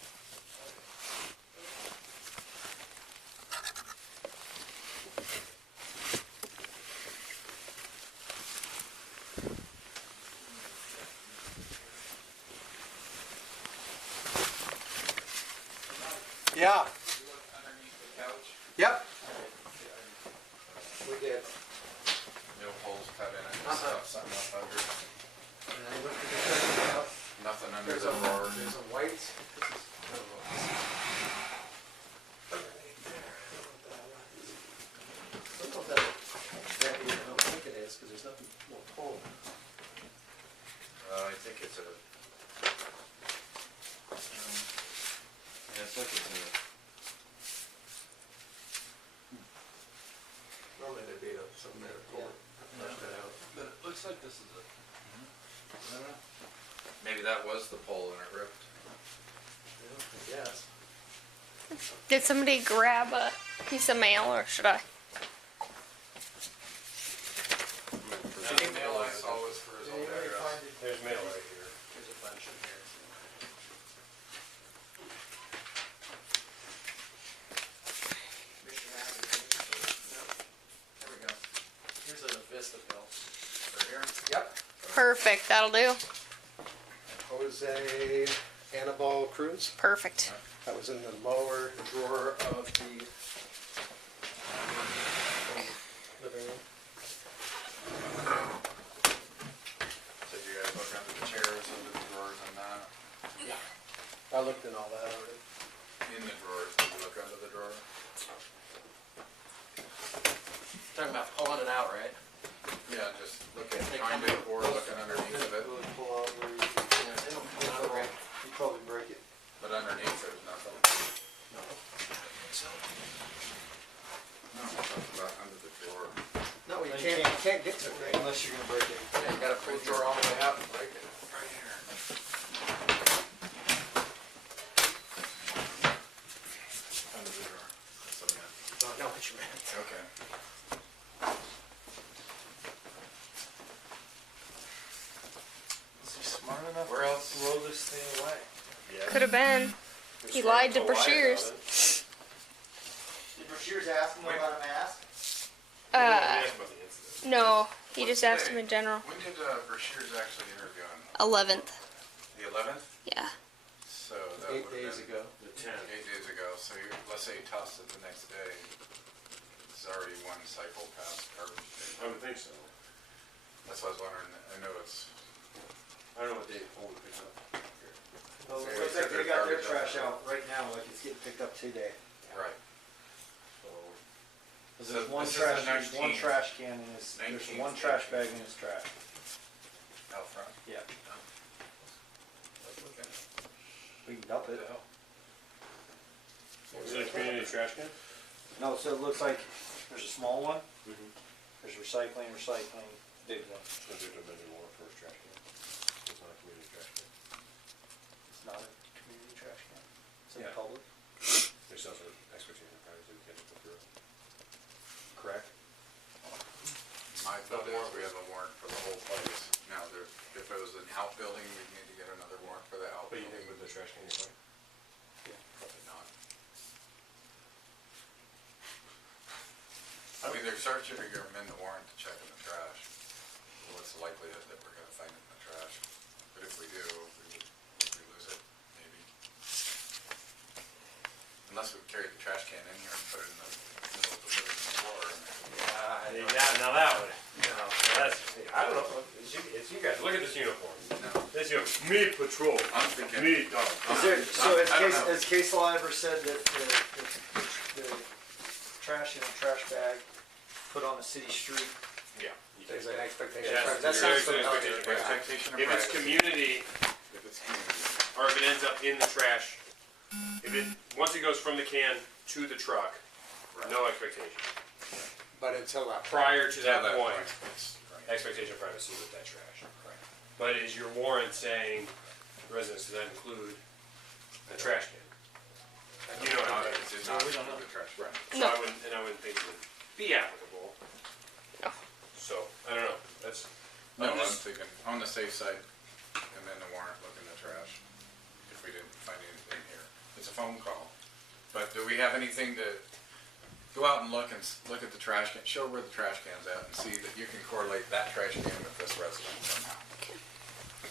Yeah. Underneath the couch, Yep. We did. no holes cut in it, just stuff something up under. And I looked at the curtain out. Nothing under There's the a drawer. there's a white. This is underneath there. I don't know what that is. I don't think it is because there's nothing more pulled. I think it's a. Yeah, it's like it's a. Normally there'd be something there to pull it. Flush that out. But it looks like this is a. Maybe that was the pole and it ripped. Yes. Did somebody grab a piece of mail, or should I? The only mail I saw was for his old address. There's mail right here. There's a bunch in here. Commissioner Avenue. No. There we go. Here's a Vista bill. Right here? Yep. Perfect, that'll do. Jose Annabelle Cruz. Perfect. That was in the lower drawer of the living room. So did you guys look under the chairs, under the drawers and that? Yeah. I looked in all that already. In the drawers, did you look under the drawer? Talking about pulling it out, right? Yeah, just look at behind it or looking underneath of it. Pull out where you can. You probably break it. But underneath there's nothing. No. No, I'm talking about under the drawer. No, you can't get to it right unless you're gonna break it. Yeah, you gotta pull the drawer all the way out and break it. Right here. Under the drawer. That's what I meant. Oh, I know what you meant. Okay. Is he smart enough Where else? to blow this thing away? Could have been. He lied to Brashears. Did Brashears ask him about a mask? No, he just asked him in general. When did Brashears actually interview him? 11th. The 11th? Yeah. So that 8 would days have ago. been 8 days ago. So let's say he tossed it the next day. It's already one cycle past garbage day. I would think so. That's what I was wondering. I know it's. I don't know what they hold it picked up. Well, So it looks they like took they their got their garbage trash out right now, like it's getting picked up today. Right. So, There's So one this is the trash, there's one 19th. trash can in his, there's 19th, one trash bag in his trash. Out front. Yeah. Let's look at it. We can dump What it. the hell? is it a community trash can? No, so it looks like there's a small one, Mm-hmm. there's recycling, big one. So they're demanding more for a trash can. It's not a community trash can. It's not a community trash can. It's in Yeah. public. There's also expectation of privacy, we can't just go through it. Correct. My thought is we have a warrant for the whole place. Now, if it was an outbuilding, we'd need to get another warrant for the But you outbuilding. think with the trash can, you're fine? Probably not. I mean, they're searching, you're gonna amend the warrant to check in the trash. What's the likelihood that we're gonna find it in the trash? But if we do, if we lose it, maybe. Unless we carry the trash can in here and put it in the middle of the living floor. Yeah, now that would, now that's, I don't know, it's you guys, look at this uniform. No. This uniform, me patrol, I'm thinking. me dog. Is there, so I don't know. has case law ever said that the trash in a trash bag put on a city street Yeah. is an expectation? Yes, That sounds there is an familiar. expectation of privacy. Expectation of If it's privacy. community, If it's community. or if it ends up in the trash, once it goes from the can to the truck, no expectation. But until that Prior to that Till point, it's- right. expectation of privacy with that trash. Right. But is your warrant saying residents, does that include a trash can? You know what I mean? It did not include the trash. Right. So I wouldn't think it would be applicable. No. So, I don't know, that's. No, I'm just- thinking, on the safe side, and then the warrant, look in the trash, if we didn't find anything here. It's a phone call. But do we have anything to, go out and look at the trash can, show where the trash can's at and see that you can correlate that trash can with this resident somehow.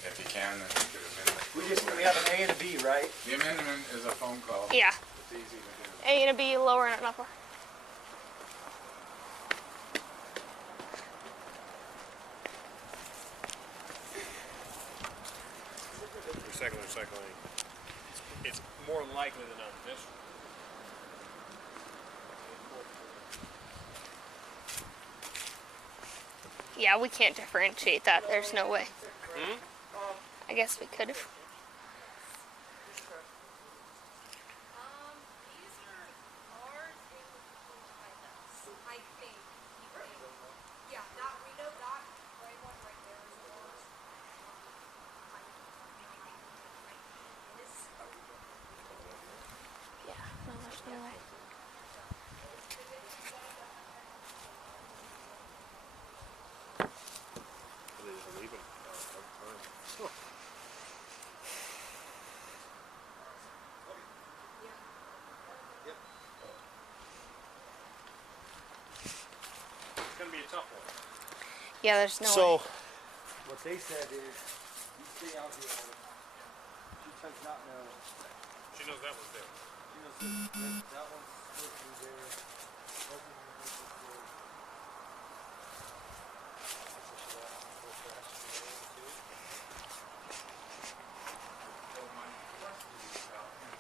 If you can, then you could amend it. We have an A and a B, right? The amendment is a phone call. Yeah. It's easy to do. A and a B, lower and an upper. Recycling. It's more likely than not this. Yeah, we can't differentiate that. There's no way. Hmm? I guess we could have. believe it. It's gonna be a tough one. Yeah, there's no So, way. what they said is, you stay out here all the time. She does not know. She knows that one's there. She knows that one's supposed to be there. Both of them are supposed to be there. So she asked for trash to be there too. So my question is about him.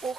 Oh.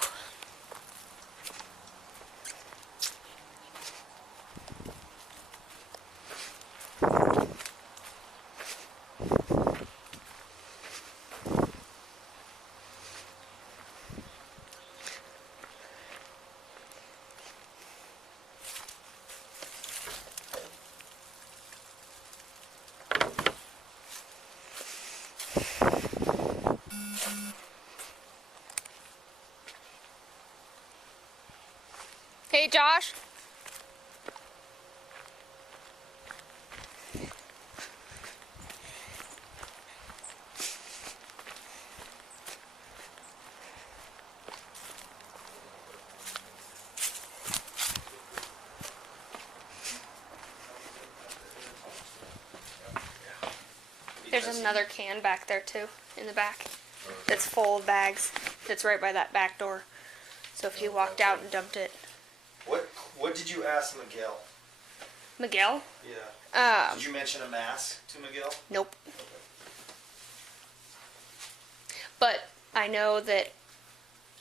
Hey, Josh. There's another can back there too, in the back. That's full of bags. That's right by that back door. So if he walked out and dumped it. What did you ask Miguel? Miguel? Yeah. Did you mention a mask to Miguel? Nope. But I know that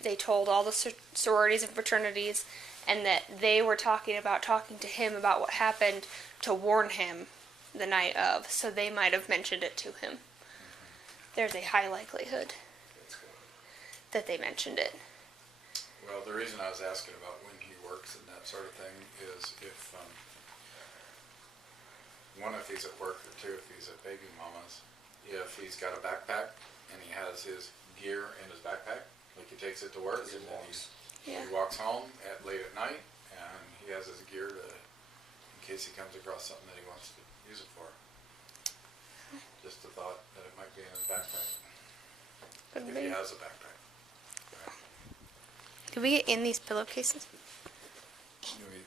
they told all the sororities and fraternities, and that they were talking to him about what happened to warn him the night of, so they might have mentioned it to him. There's a high likelihood that they mentioned it. Well, the reason I was asking about when he works and that sort of thing is if one, if he's at work, or two, if he's at baby mama's, if he's got a backpack and he has his gear in his backpack, like he takes it to work and then he walks home late at night and he has his gear in case he comes across something that he wants to use it for. Just a thought that it might be in his backpack. If he has a backpack. Did we get in these pillowcases?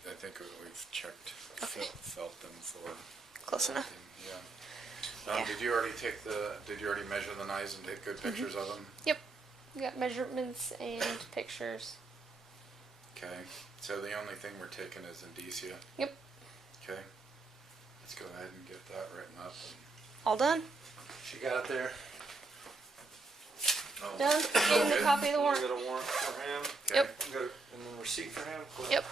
I think we've checked, felt them for. Close enough. Yeah. Did you already measure the knives and take good pictures of them? Yep. We got measurements and pictures. Okay. So the only thing we're taking is indicia? Yep. Okay. Let's go ahead and get that written up. All done? She got it there. Oh. Done. Gave him the copy of the warrant. You got a warrant for him. Okay. Yep. You got and then receipt for him. Cool. Yep.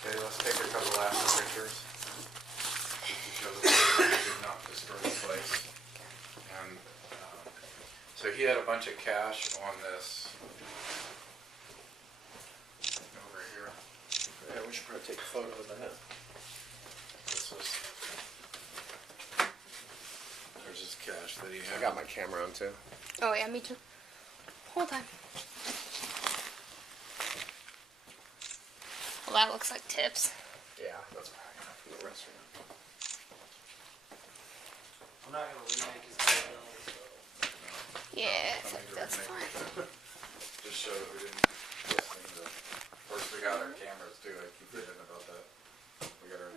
Okay, let's take a couple last pictures. Just to show that we did not destroy the place. And so he had a bunch of cash on this over here. Yeah, we should probably take a photo of that. This was, there's his cash that he had. I got my camera on too. Oh yeah, me too. Hold on. Well, that looks like tips. Yeah, that's probably enough for the restaurant. I'm not gonna remake his bill, so. Yeah, Don't need to that's remake fine. it. Just show that we didn't listen to. Of course, we got our cameras too. I keep forgetting about that. We got our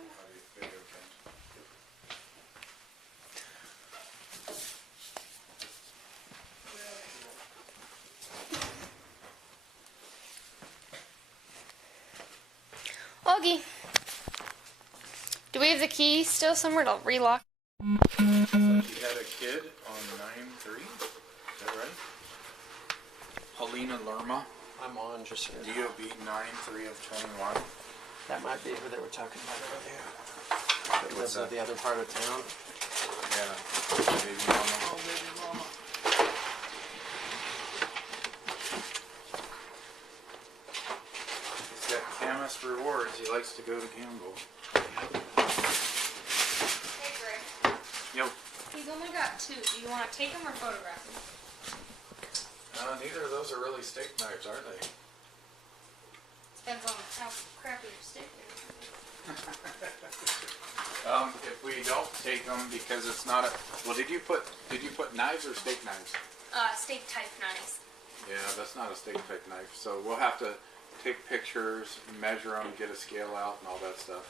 video cams. Augie, do we have the key still somewhere to relock? So you had a kid on 9/3, is that right? Helena Lerma, I'm on just here. DOB 9/3 of 21. That might be who they were talking about over there. That lives in the other part of town. Yeah, baby mama. Oh, baby mama. He's got Camus rewards. He likes to go to Campbell. Hey, Greg. Yo. He's only got 2. Do you want to take him or photograph him? Neither of those are really steak knives, are they? Depends on how crappy your stick is. If we don't take them because it's not a, well, did you put knives or steak knives? Steak type knives. Yeah, that's not a steak type knife. So we'll have to take pictures, measure them, get a scale out and all that stuff.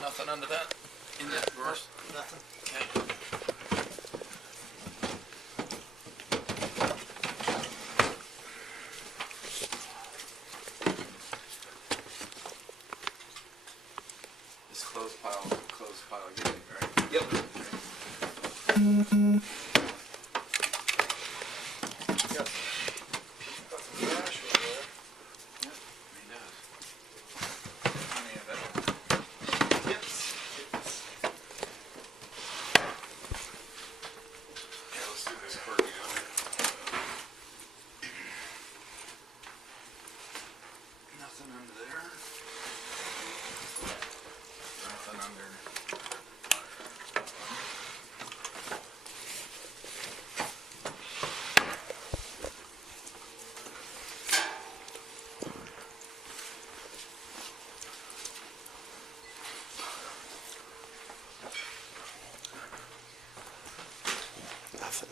Nothing under that? In that drawer? Nothing. Okay. This clothes pile you need, right? Yep. Yep. Got some trash over there. Yep, he does. Plenty of it. Yep. Yeah, let's do this quirky over. Nothing under there. Nothing under. Nothing.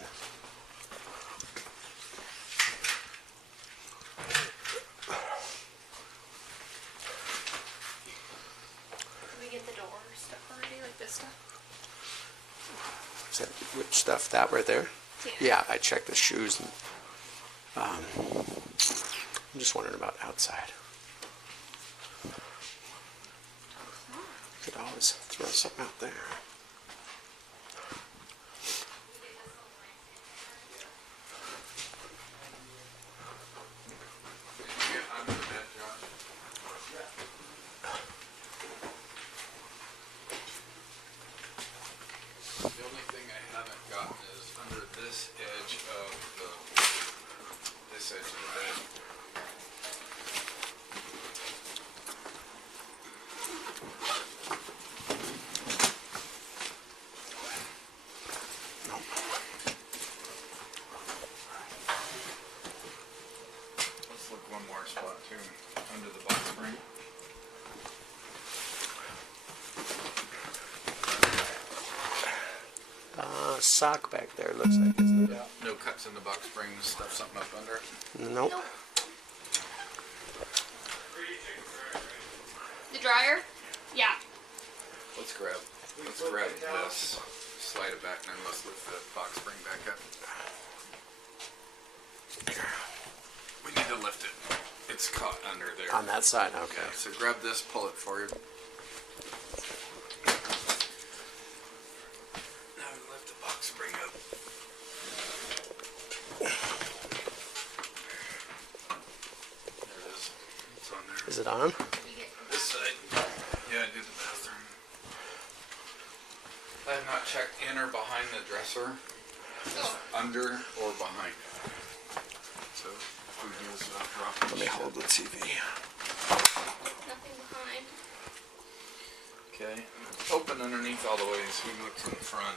Did we get the door stuff already, like this stuff? Is that which stuff? That right there? Yeah. Yeah, I checked the shoes and I'm just wondering about outside. Could always throw something out there. Get under the bed, Josh. The only thing I haven't gotten is under this edge of this edge of the bed. Let's look one more spot too, under the box spring. Sock back there looks like, isn't it? No cuts in the box spring, stuff something up under it. Nope. The dryer? Yeah. Let's grab this, slide it back, and then let's lift the box spring back up. We need to lift it. It's caught under there. On that side, okay. Yeah, so grab this, pull it forward. Now lift the box spring up. There it is. It's on there. Is it on? This side. Yeah, I did the bathroom. I have not checked in or behind the dresser. Under or behind. So food is not dropping. Let me hold the TV. Nothing behind. Okay. Open underneath all the way so we can look from the front.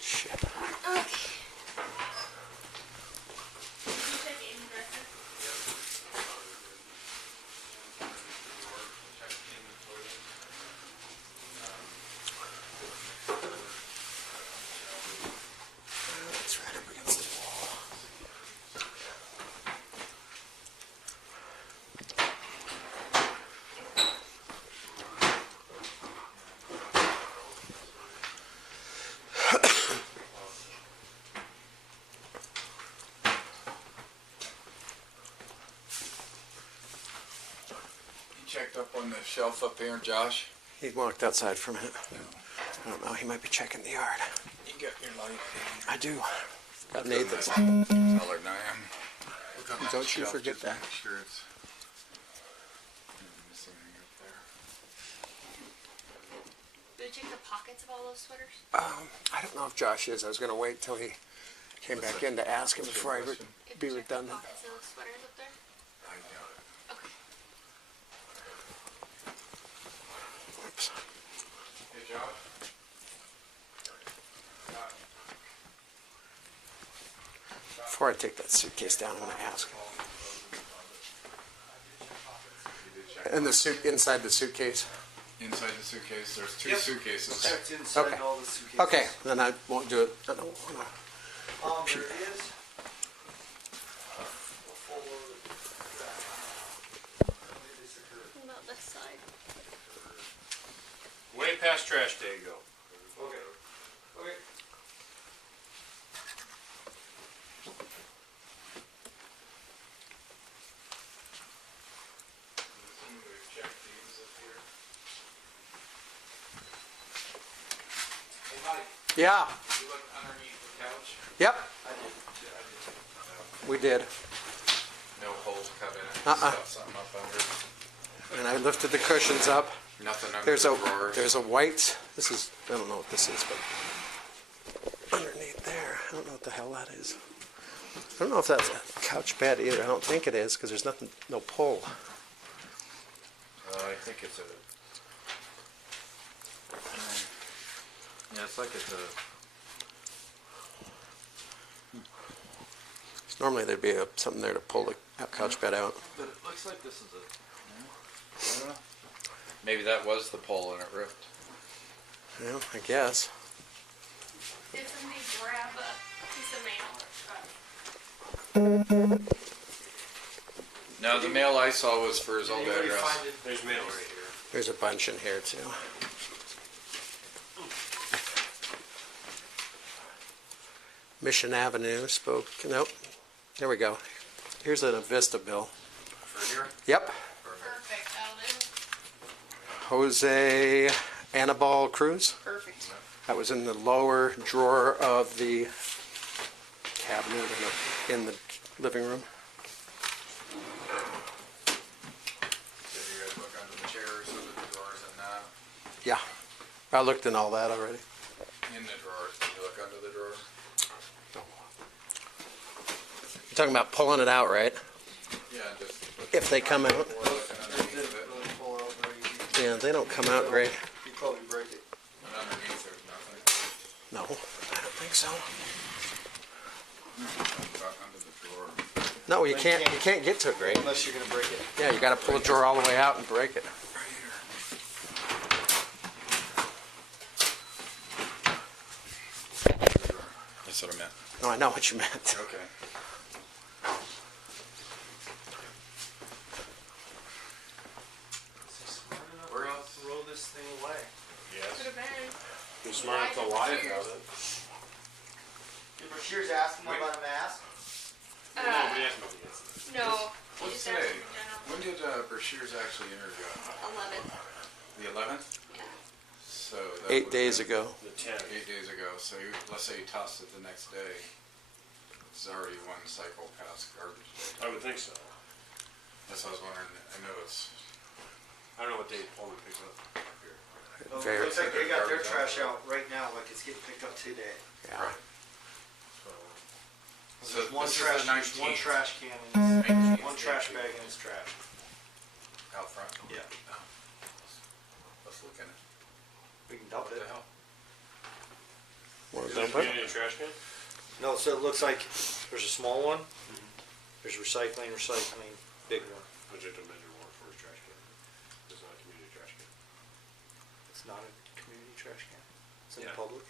Shit. Okay. It's right up against the wall. You checked up on the shelf up there, Josh? He walked outside for a minute. I don't know, he might be checking the yard. You got your light. I do. Got Nathan's. Taller than I am. Look on that Don't you shelf forget just to that. Make sure it's miss anything up there. Did you check the pockets of all those sweaters? I don't know if Josh is. I was going to wait till he came back in to ask him before I would be redundant. Pockets of those sweaters up there? I doubt it. Okay. Oops. Hey, Josh? Before I take that suitcase down, I'm going to ask him. And the suit inside the suitcase. Inside the suitcase, there's two suitcases. Checked inside Okay. all the suitcases. Okay, then I won't do it. I don't want to. There is a full load of that. When did this occur? About this side. Way past trash day ago. Okay. Okay. Hey, Mike, Yeah. did you look underneath the couch? Yep. I did. Yeah, I did. We did. No holes cut in it. Uh-uh. Stuff something up under. And I lifted the cushions up. Nothing under There's the a drawers. there's a white. This is I don't know what this is, but underneath there, I don't know what the hell that is. I don't know if that's a couch bed either. I don't think it is because there's nothing, no pull. I think it's a. Yeah, it's like it's a. Normally there'd be something there to pull the couch bed out. But it looks like this is a. I don't know. Maybe that was the pole and it ripped. Yeah, I guess. Did somebody grab a piece of mail? No, the mail I saw was for his old Anybody address. find it? There's mail right here. There's a bunch in here too. Mission Avenue, spoke. Nope. There we go. Here's a Vista bill. For here? Yep. Perfect, that'll do. Jose Anibal Cruz. Perfect. That was in the lower drawer of the cabinet in the living room. Did you guys look under the chairs or the drawers and that? Yeah. I looked in all that already. In the drawers, did you look under the drawers? You're talking about pulling it out, right? Yeah, just. If they come out. Or looking underneath of it. Really pull out very easy. Yeah, they don't come out great. You probably break it. And underneath there's nothing. No, I don't think so. About under the drawer. No, you can't get to it great. Unless you're gonna break it. Yeah, you gotta pull the drawer all the way out and break it. That's what I meant. No, I know what you meant. Okay. this thing away. Yes. Could have been. You're smart enough to lie about it. Did Bashir's asking about a mask? Nobody asked about the incident. No. What's today? When did Brashears actually interview? 11th. The 11th? Yeah. So that 8 would've days been ago. The 10th. 8 days ago. So let's say you tossed it the next day. It's already one cycle past garbage day. I would think so. That's what I was wondering. I know it's. I don't know what day Pullman picks up here. Well, it Very- looks like they got their trash out right now, like it's getting picked up today. Yeah. So There's one this is trash, the there's one 19th. trash can, and one trash bag in his trash. Out front? Yeah. Oh. Let's look at it. We can dump What it. the hell? Want Is to it a dump it? community trash can? No, so it looks like there's a small one, there's recycling, big one. Which is a measure warrant for a trash can. It's not a community trash can. It's not a community trash can. It's in Yeah. the public.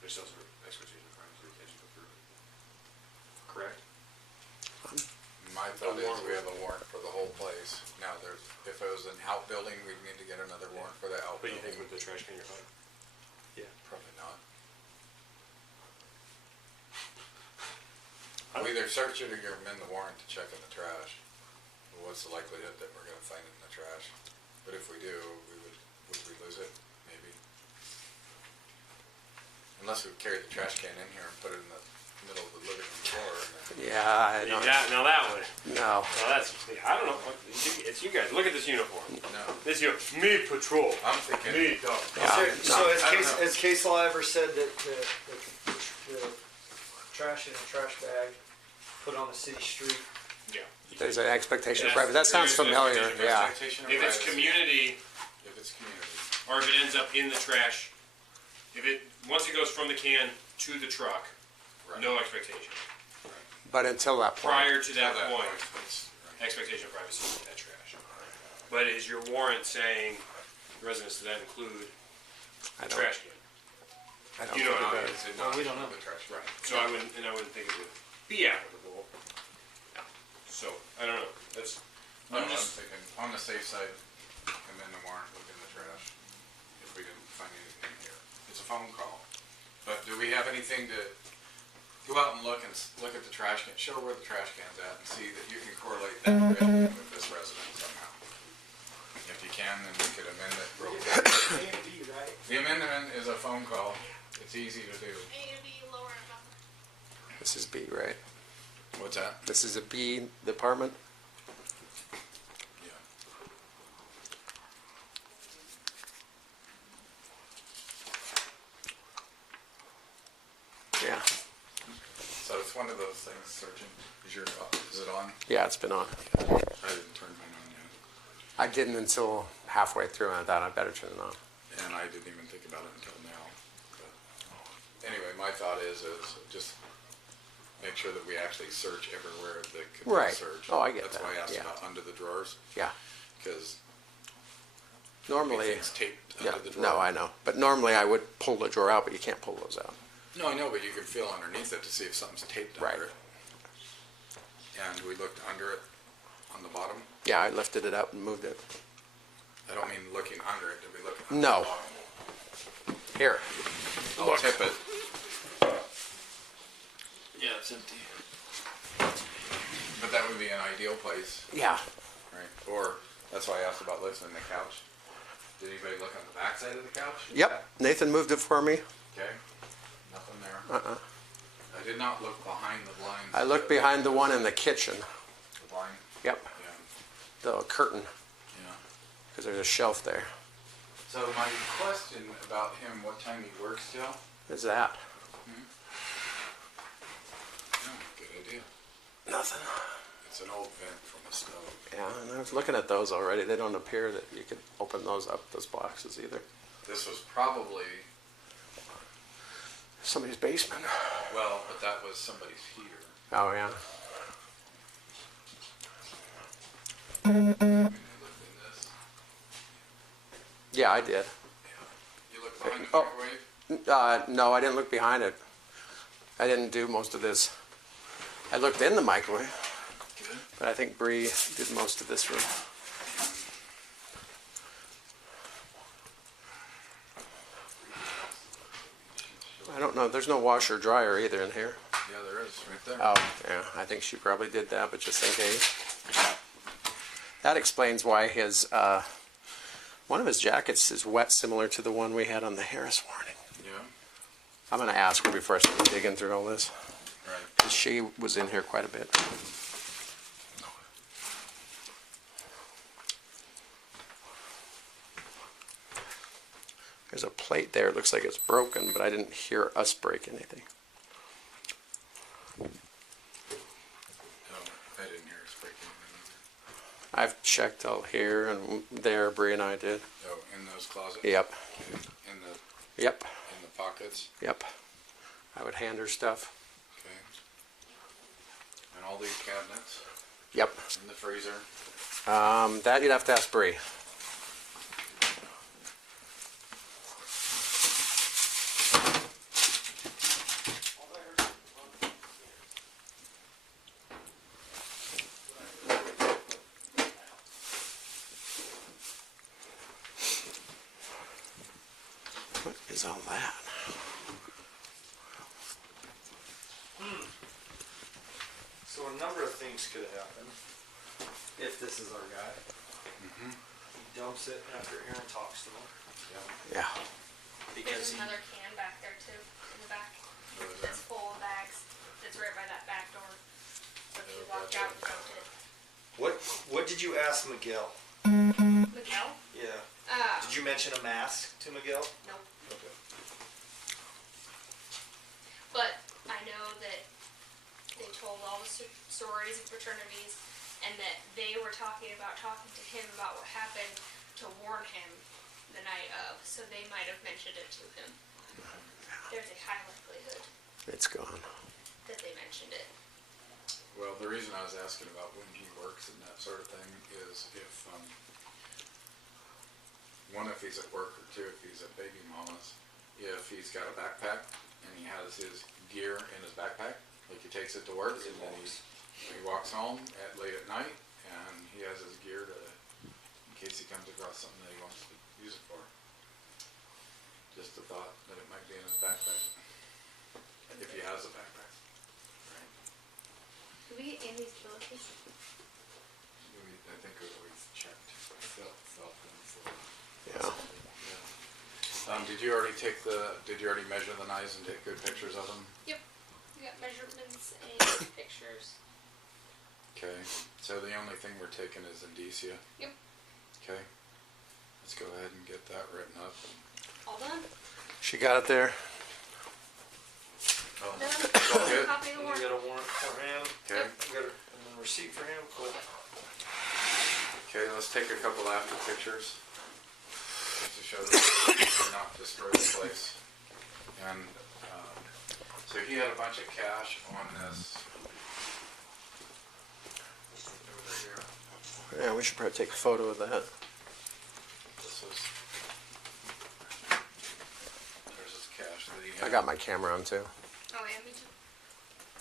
There's also expectation of crimes, retention of proof. Correct? My thought is we have a warrant for the whole place. Now, if it was an outbuilding, we'd need to get another warrant for the But outbuilding. you think with the trash can you're fine? Yeah. Probably not. We either search it or you amend the warrant to check in the trash. Well, what's the likelihood that we're gonna find it in the trash? But if we do, would we lose it? Maybe. Unless we carry the trash can in here and put it in the middle of the living room floor. And then Yeah, I don't. Yeah, now that one. No. Now that's, I don't know. It's you guys. Look at this uniform. No. This you. Me patrol. I'm thinking. Me dog. Yeah. So I don't know. has case law ever said that the trash in a trash bag put on the city street? Yeah. There's an expectation of Yes. privacy. That sounds There's an familiar. expectation of Yeah. Expectation of If it's privacy. community, If it's community. or if it ends up in the trash, once it goes from the can to the truck, Right. no expectation. But until that point. Prior to that At point, it's- expectation of privacy in that trash. But is your warrant saying residents, does that include I the don't. trash can? I don't You know think how it it does. is. It's Well, not we don't know. the trash. Right. So I wouldn't think it would be applicable. So, I don't know. I'm I'm just, thinking, on the safe side, amend the warrant, look in the trash, if we didn't find anything here. It's a phone call. But do we have anything to go out and look at the trash can, show where the trash can's at and see that you can correlate that resident with this resident somehow? If you can, then we could amend it real quick. A and B, right? The amendment is a phone call. It's easy to do. This is B, right? What's that? This is a B department. Yeah. Yeah. So it's one of those things, searching. Is it on? Yeah, it's been on. I didn't turn mine on yet. I didn't until halfway through, and I thought I'd better turn it on. And I didn't even think about it until now. But anyway, my thought is just make sure that we actually search everywhere that could Right. be searched. Oh, I get That's that. why I asked Yeah. about under the drawers, Yeah. because Normally, it's taped yeah. under the drawer. No, I know. But normally I would pull the drawer out, but you can't pull those out. No, I know, but you can feel underneath it to see if something's taped Right. under it. And we looked under it on the bottom. Yeah, I lifted it up and moved it. I don't mean looking under it. Did we look under No. the bottom? Here. I'll Look. tip it. Yeah, it's empty. But that would be an ideal place, Yeah. right? Or, that's why I asked about lifting the couch. Did anybody look on the back side of the couch? Yep. Nathan moved it for me. Okay, nothing there. Uh-uh. I did not look behind the blinds. I looked behind the one in the kitchen. The blind? Yep. Yeah, The curtain, yeah. because there's a shelf there. So my question about him, what time he works till? What's that? Oh, good idea. Nothing. It's an old vent from a stove. Yeah, and I was looking at those already. They don't appear that you could open those up, those boxes either. This was probably, Somebody's basement. well, but that was somebody's heater. Oh, yeah. I mean, they lived in this. Yeah, I did. You look behind the Oh. microwave? No, I didn't look behind it. I didn't do most of this. I looked in the microwave, Good. but I think Bree did most of this room. I don't know. There's no washer or dryer either in here. Yeah, there is, right there. Oh, yeah. I think she probably did that, but just in case. That explains why his one of his jackets is wet, similar to the one we had on the Harris warning. Yeah. I'm going to ask her before I start digging through all this. Right. 'Cause she was in here quite a bit. There's a plate there. It looks like it's broken, but I didn't hear us break anything. No, I didn't hear us break anything either. I've checked all here and there. Bree and I did. Oh, in those closets? Yep. In the Yep. in the pockets? Yep. I would hand her stuff. Okay. And all these cabinets? Yep. In the freezer? That you'd have to ask Bree. What is all that? So a number of things could have happened if this is our guy. Mm-hmm. He dumps it after Aaron talks to him. Yeah. There's Because he, another can back there too, in the back. What is that? It's full of bags. It's right by that back door. So if you walked out and dumped it. what did you ask Miguel? Miguel? Yeah. Uh, Did you mention a mask to Miguel? Nope. Okay. But I know that they told all the sororities and fraternities, and that they were talking to him about what happened to warn him the night of, so they might have mentioned it to him. There's a high likelihood It's gone. that they mentioned it. Well, the reason I was asking about when he works and that sort of thing is if, one, if he's at work, or two, if he's at baby mama's, if he's got a backpack and he has his gear in his backpack, like he takes it to work and then he walks home late at night and he has his gear in case he comes across something that he wants to use it for. Just the thought that it might be in his backpack, if he has a backpack. Right? Did we get Andy's pillowcase? I think we've checked. Felt them for. Yeah. Did you already measure the knives and take good pictures of them? Yep. We got measurements and pictures. Okay, so the only thing we're taking is indicia? Yep. Okay, let's go ahead and get that written up. All done? She got it there. Oh, Done. all good? Copy of the You warrant. got a warrant for him. Okay. You got a receipt for him. Cool. Okay, let's take a couple after pictures. Just to show that we're not destroy the place. And, so he had a bunch of cash on this. Over here. Yeah, we should probably take a photo of that. This is, there's his cash that he had. I got my camera on too. Oh yeah, me too.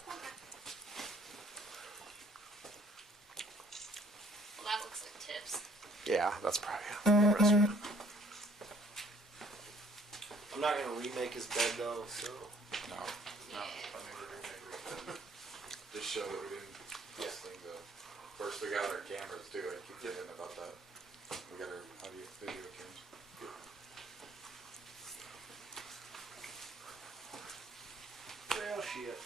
Okay. Well, that looks like tips. Yeah, that's probably the rest of it. I'm not gonna remake his bed though, so. No, I mean, we're gonna make it. Just show that we didn't mess things up. Of course, we got our cameras too, I keep forgetting about that. We got our audio, video cams. Well, shit.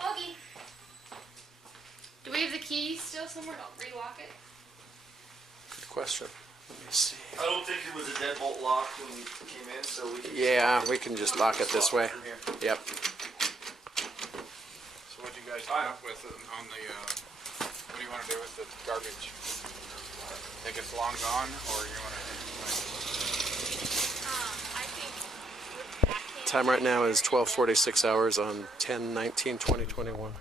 Augie. Do we have the key still somewhere? I'll relock it. Good question. Let me see. I don't think it was a deadbolt lock when we came in, so we can. Yeah, we can just lock it this way. From here. Yep. So what'd you guys come up with on the, what do you wanna do with the garbage? Think it's long gone, or you wanna? I think with that can. Time right now is 12:46 hours on 10/19/2021.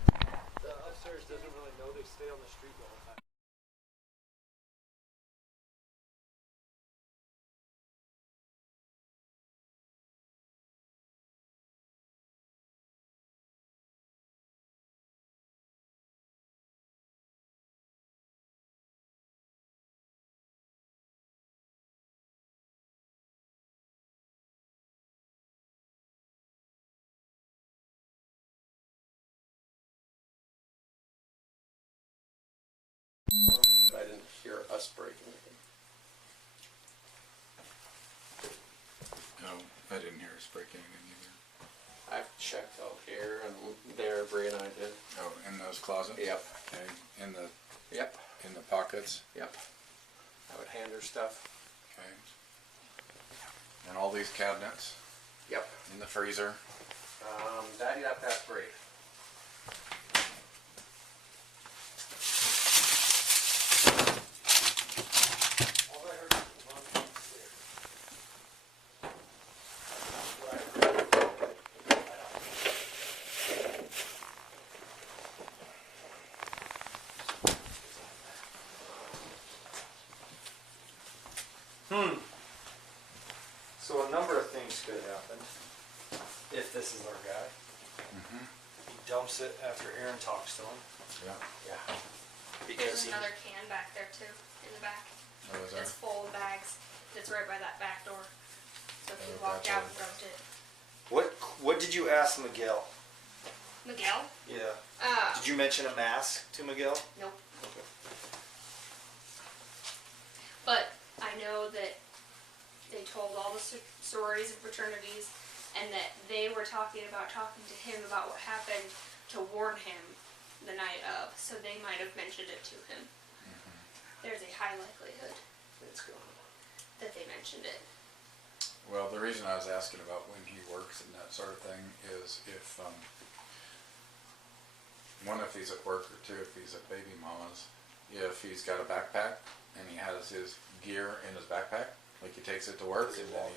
us breaking it. No, I didn't hear us break anything either. I've checked out here and there, Bree and I did. Oh, in those closets? Yep. Okay, in the Yep. in the pockets? Yep. I would hand her stuff. Okay. And all these cabinets? Yep. In the freezer? That you'd have to ask Bree. So a number of things could happen if this is our guy. Mm-hmm. He dumps it after Aaron talks to him. Yeah. Yeah. There's Because he, another can back there too, in the back. Oh, is there? It's full of bags. It's right by that back door. So if you Oh, walked gotcha. out and dumped it. what did you ask Miguel? Miguel? Yeah. Uh, Did you mention a mask to Miguel? Nope. Okay. But I know that they told all the sororities and fraternities, and that they were talking to him about what happened to warn him the night of. So they might have mentioned it to him. There's a high likelihood It's gone. that they mentioned it. Well, the reason I was asking about when he works and that sort of thing is if, one, if he's at work, or two, if he's at baby mama's, if he's got a backpack and he has his gear in his backpack, like he takes it to work and then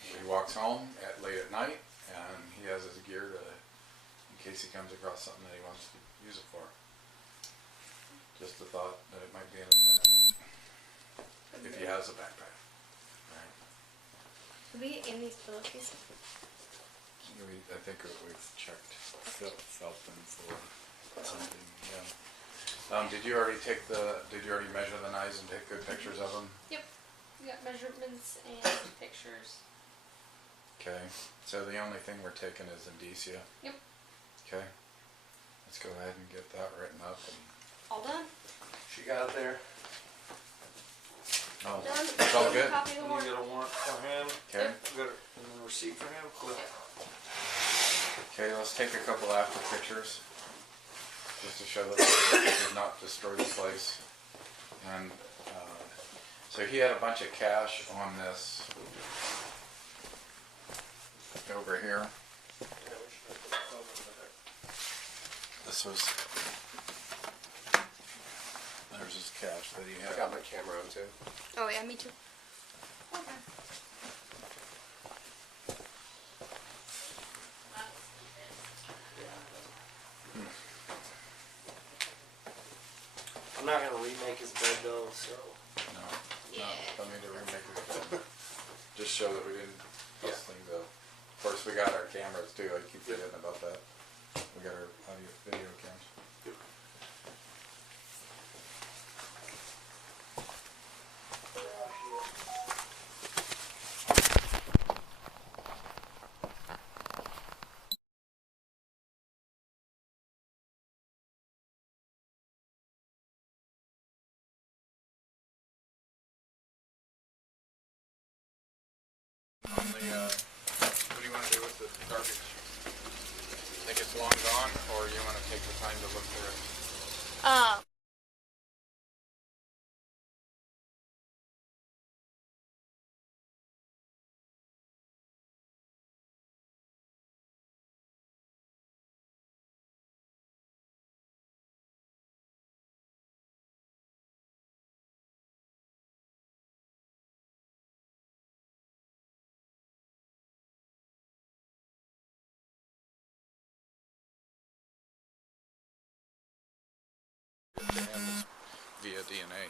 he walks home late at night and he has his gear in case he comes across something that he wants to use it for. Just the thought that it might be in his backpack, if he has a backpack. Right. Could we get in these pillowcases? I think we've checked, felt them for something, yeah. Did you already measure the knives and take good pictures of them? Yep. We got measurements and pictures. Okay, so the only thing we're taking is indicia? Yep. Okay, let's go ahead and get that written up and. All done? She got it there. Oh, Done. it's all good? Copy of the You warrant. got a warrant for him. Okay. Got a receipt for him. Clip. Okay, let's take a couple after pictures, just to show that we did not destroy the place. And, so he had a bunch of cash on this over here. This was, there's his cash that he had. I got my camera on too. Oh yeah, me too. Okay. I'm not gonna remake his bed though, so. No, don't need to remake it. Just show that we didn't bust things up. Of course, we got our cameras too, I keep forgetting about that. We got our audio, video cams. On the, what do you want to do with the garbage? Think it's long gone, or you want to take the time to look through it? And via DNA.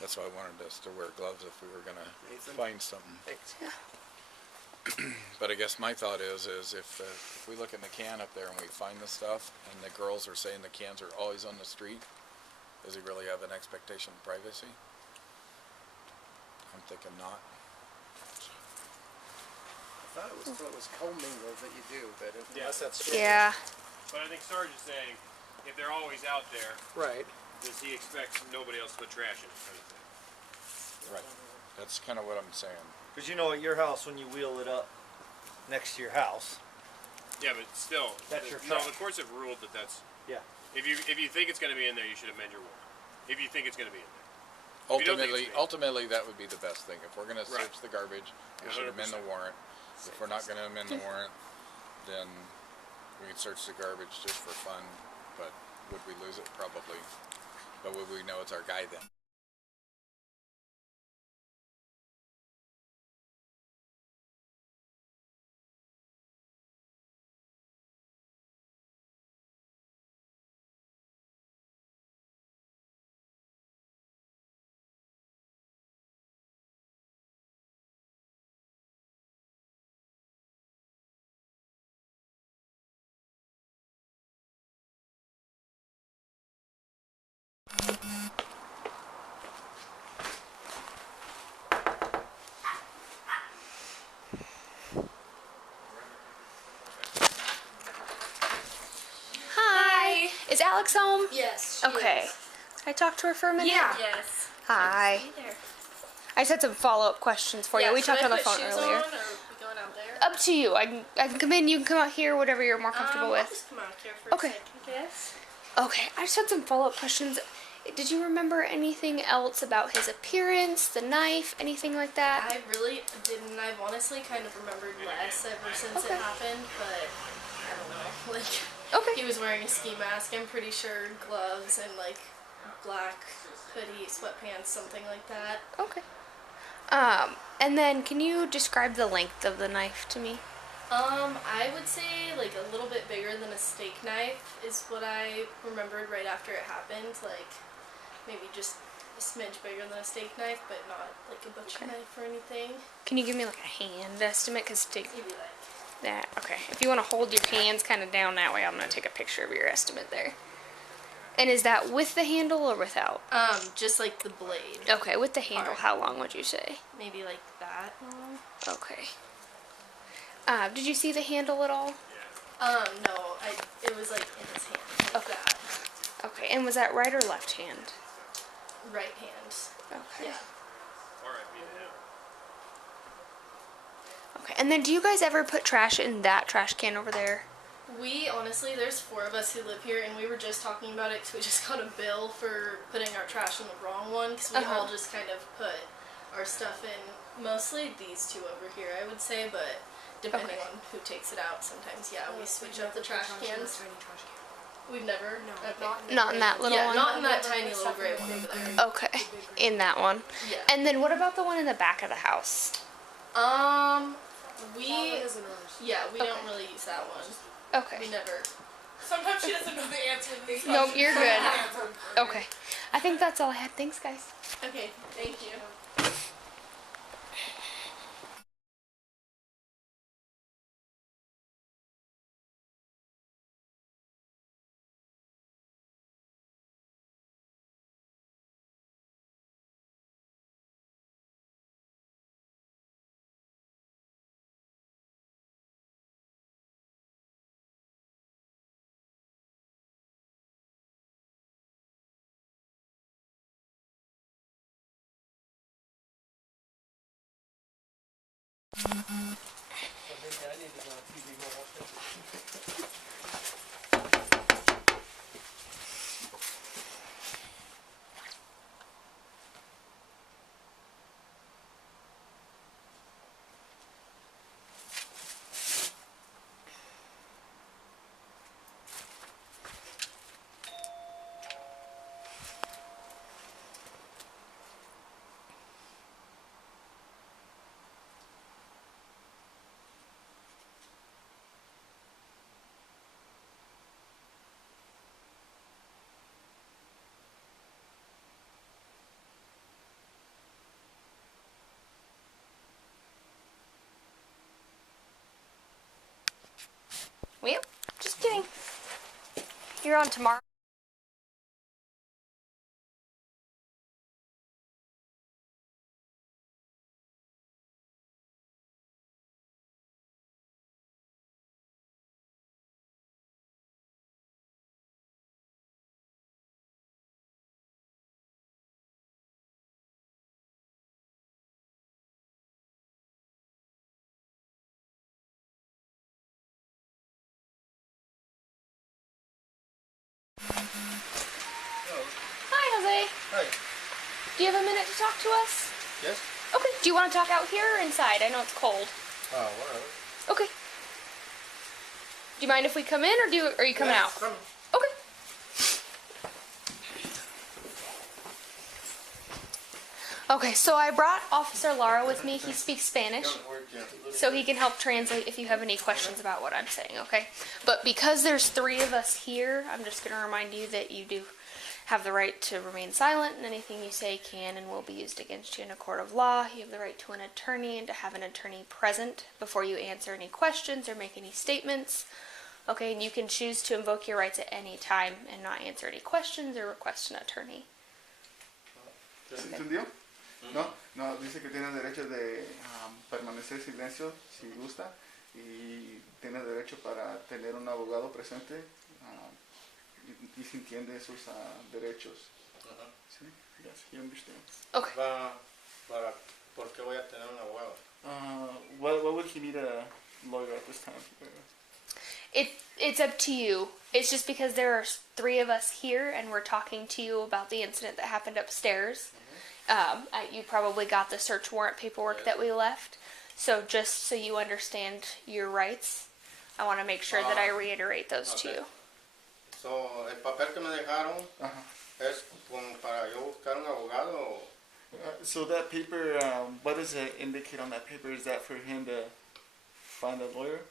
That's why I wanted us to wear gloves if we were gonna find something. But I guess my thought is if we look in the can up there and we find the stuff, and the girls are saying the cans are always on the street, does he really have an expectation of privacy? I'm thinking not. I thought it was commingled that you do, but Yes, that's true. Yeah. But I think Sarge is saying, if they're always out there, right. does he expect nobody else to put trash in it kind of thing? Right. That's kind of what I'm saying. Because you know, at your house, when you wheel it up next to your house, Yeah, but still, That's your no, truck. the courts have ruled that that's, yeah. if you think it's going to be in there, you should amend your warrant. If you think it's going to be in there. If you don't think it's Ultimately, that would be the best thing. If we're going to Right. search the garbage, we should amend the 100%. warrant. If we're not going to amend the warrant, then we can search the garbage just for fun. But would we lose it? Probably. But would we know it's our guy then? Hi. Is Alex home? Yes. Okay. Can I talk to her for a minute? Yeah. Yes. Hi. I just had some follow-up questions for you. We talked on the phone earlier. On, or are we going out there? Up to you. I can come in. You can come out here. Whatever you're more comfortable I'll with. just come out here for Okay. a second, yes. Okay. I just had some follow-up questions. Did you remember anything else about his appearance, the knife, anything like that? I really didn't. I've honestly kind of remembered less ever since it happened, but I don't know. Like, he was wearing a ski mask, I'm pretty sure, gloves, and like black hoodie, sweatpants, something like that. Okay. And then can you describe the length of the knife to me? I would say like a little bit bigger than a steak knife is what I remembered right after it happened. Like maybe just a smidge bigger than a steak knife, but not like a butcher knife or anything. Can you give me like a hand estimate? Cause Maybe like that. Okay. If you want to hold your hands kind of down that way, I'm gonna take a picture of your estimate there. And is that with the handle or without? Just like the blade. Okay, with the handle, how long would you say? Maybe like that long. Okay. Did you see the handle at all? No, it was like in his hand, like that. Okay, and was that right or left hand? Right hand. Okay. Yeah. Okay, and then do you guys ever put trash in that trash can over there? We honestly, there's 4 of us who live here, and we were just talking about it because we just got a bill for putting our trash in the wrong one because we all just kind of put our stuff in. Mostly these 2 over here, I would say, but depending on who takes it out, sometimes we switch up the trash cans. We've never. Okay. Not in that little one? Not in that tiny little gray one over there. Okay, in that one. Yeah. And then what about the one in the back of the house? We don't really use that one. Okay. We never. Sometimes she doesn't know the answer to these Nope, questions. you're good. Okay. I think that's all I had. Thanks, guys. Okay, thank you. Well, just kidding. You're on tomorrow. Do you have a minute to talk to us? Yes? Okay. Do you want to talk out here or inside? I know it's cold. Whatever. Okay. Do you mind if we come in, or are you coming out? Come. Okay. Okay, so I brought Officer Lara with me. He speaks Spanish, so he can help translate if you have any questions about what I'm saying, okay? But because there's 3 of us here, I'm just going to remind you that you do have the right to remain silent, and anything you say can and will be used against you in a court of law. You have the right to an attorney and to have an attorney present before you answer any questions or make any statements. Okay, and you can choose to invoke your rights at any time and not answer any questions or request an attorney. ¿Se entendió? No, no, dice que tiene derecho de permanecer en silencio si gusta y tiene derecho para tener un abogado presente y se entiende sus derechos. ¿Sí? Yes, he understands. Okay. ¿Por qué voy a tener un abogado? What would he need a lawyer at this time? It's up to you. It's just because there are 3 of us here and we're talking to you about the incident that happened upstairs. You probably got the search warrant paperwork that we left. So just so you understand your rights, I want to make sure that I reiterate those to you. So, el papel que me dejaron es como para yo buscar un abogado. So that paper, what does it indicate on that paper? Is that for him to find a lawyer?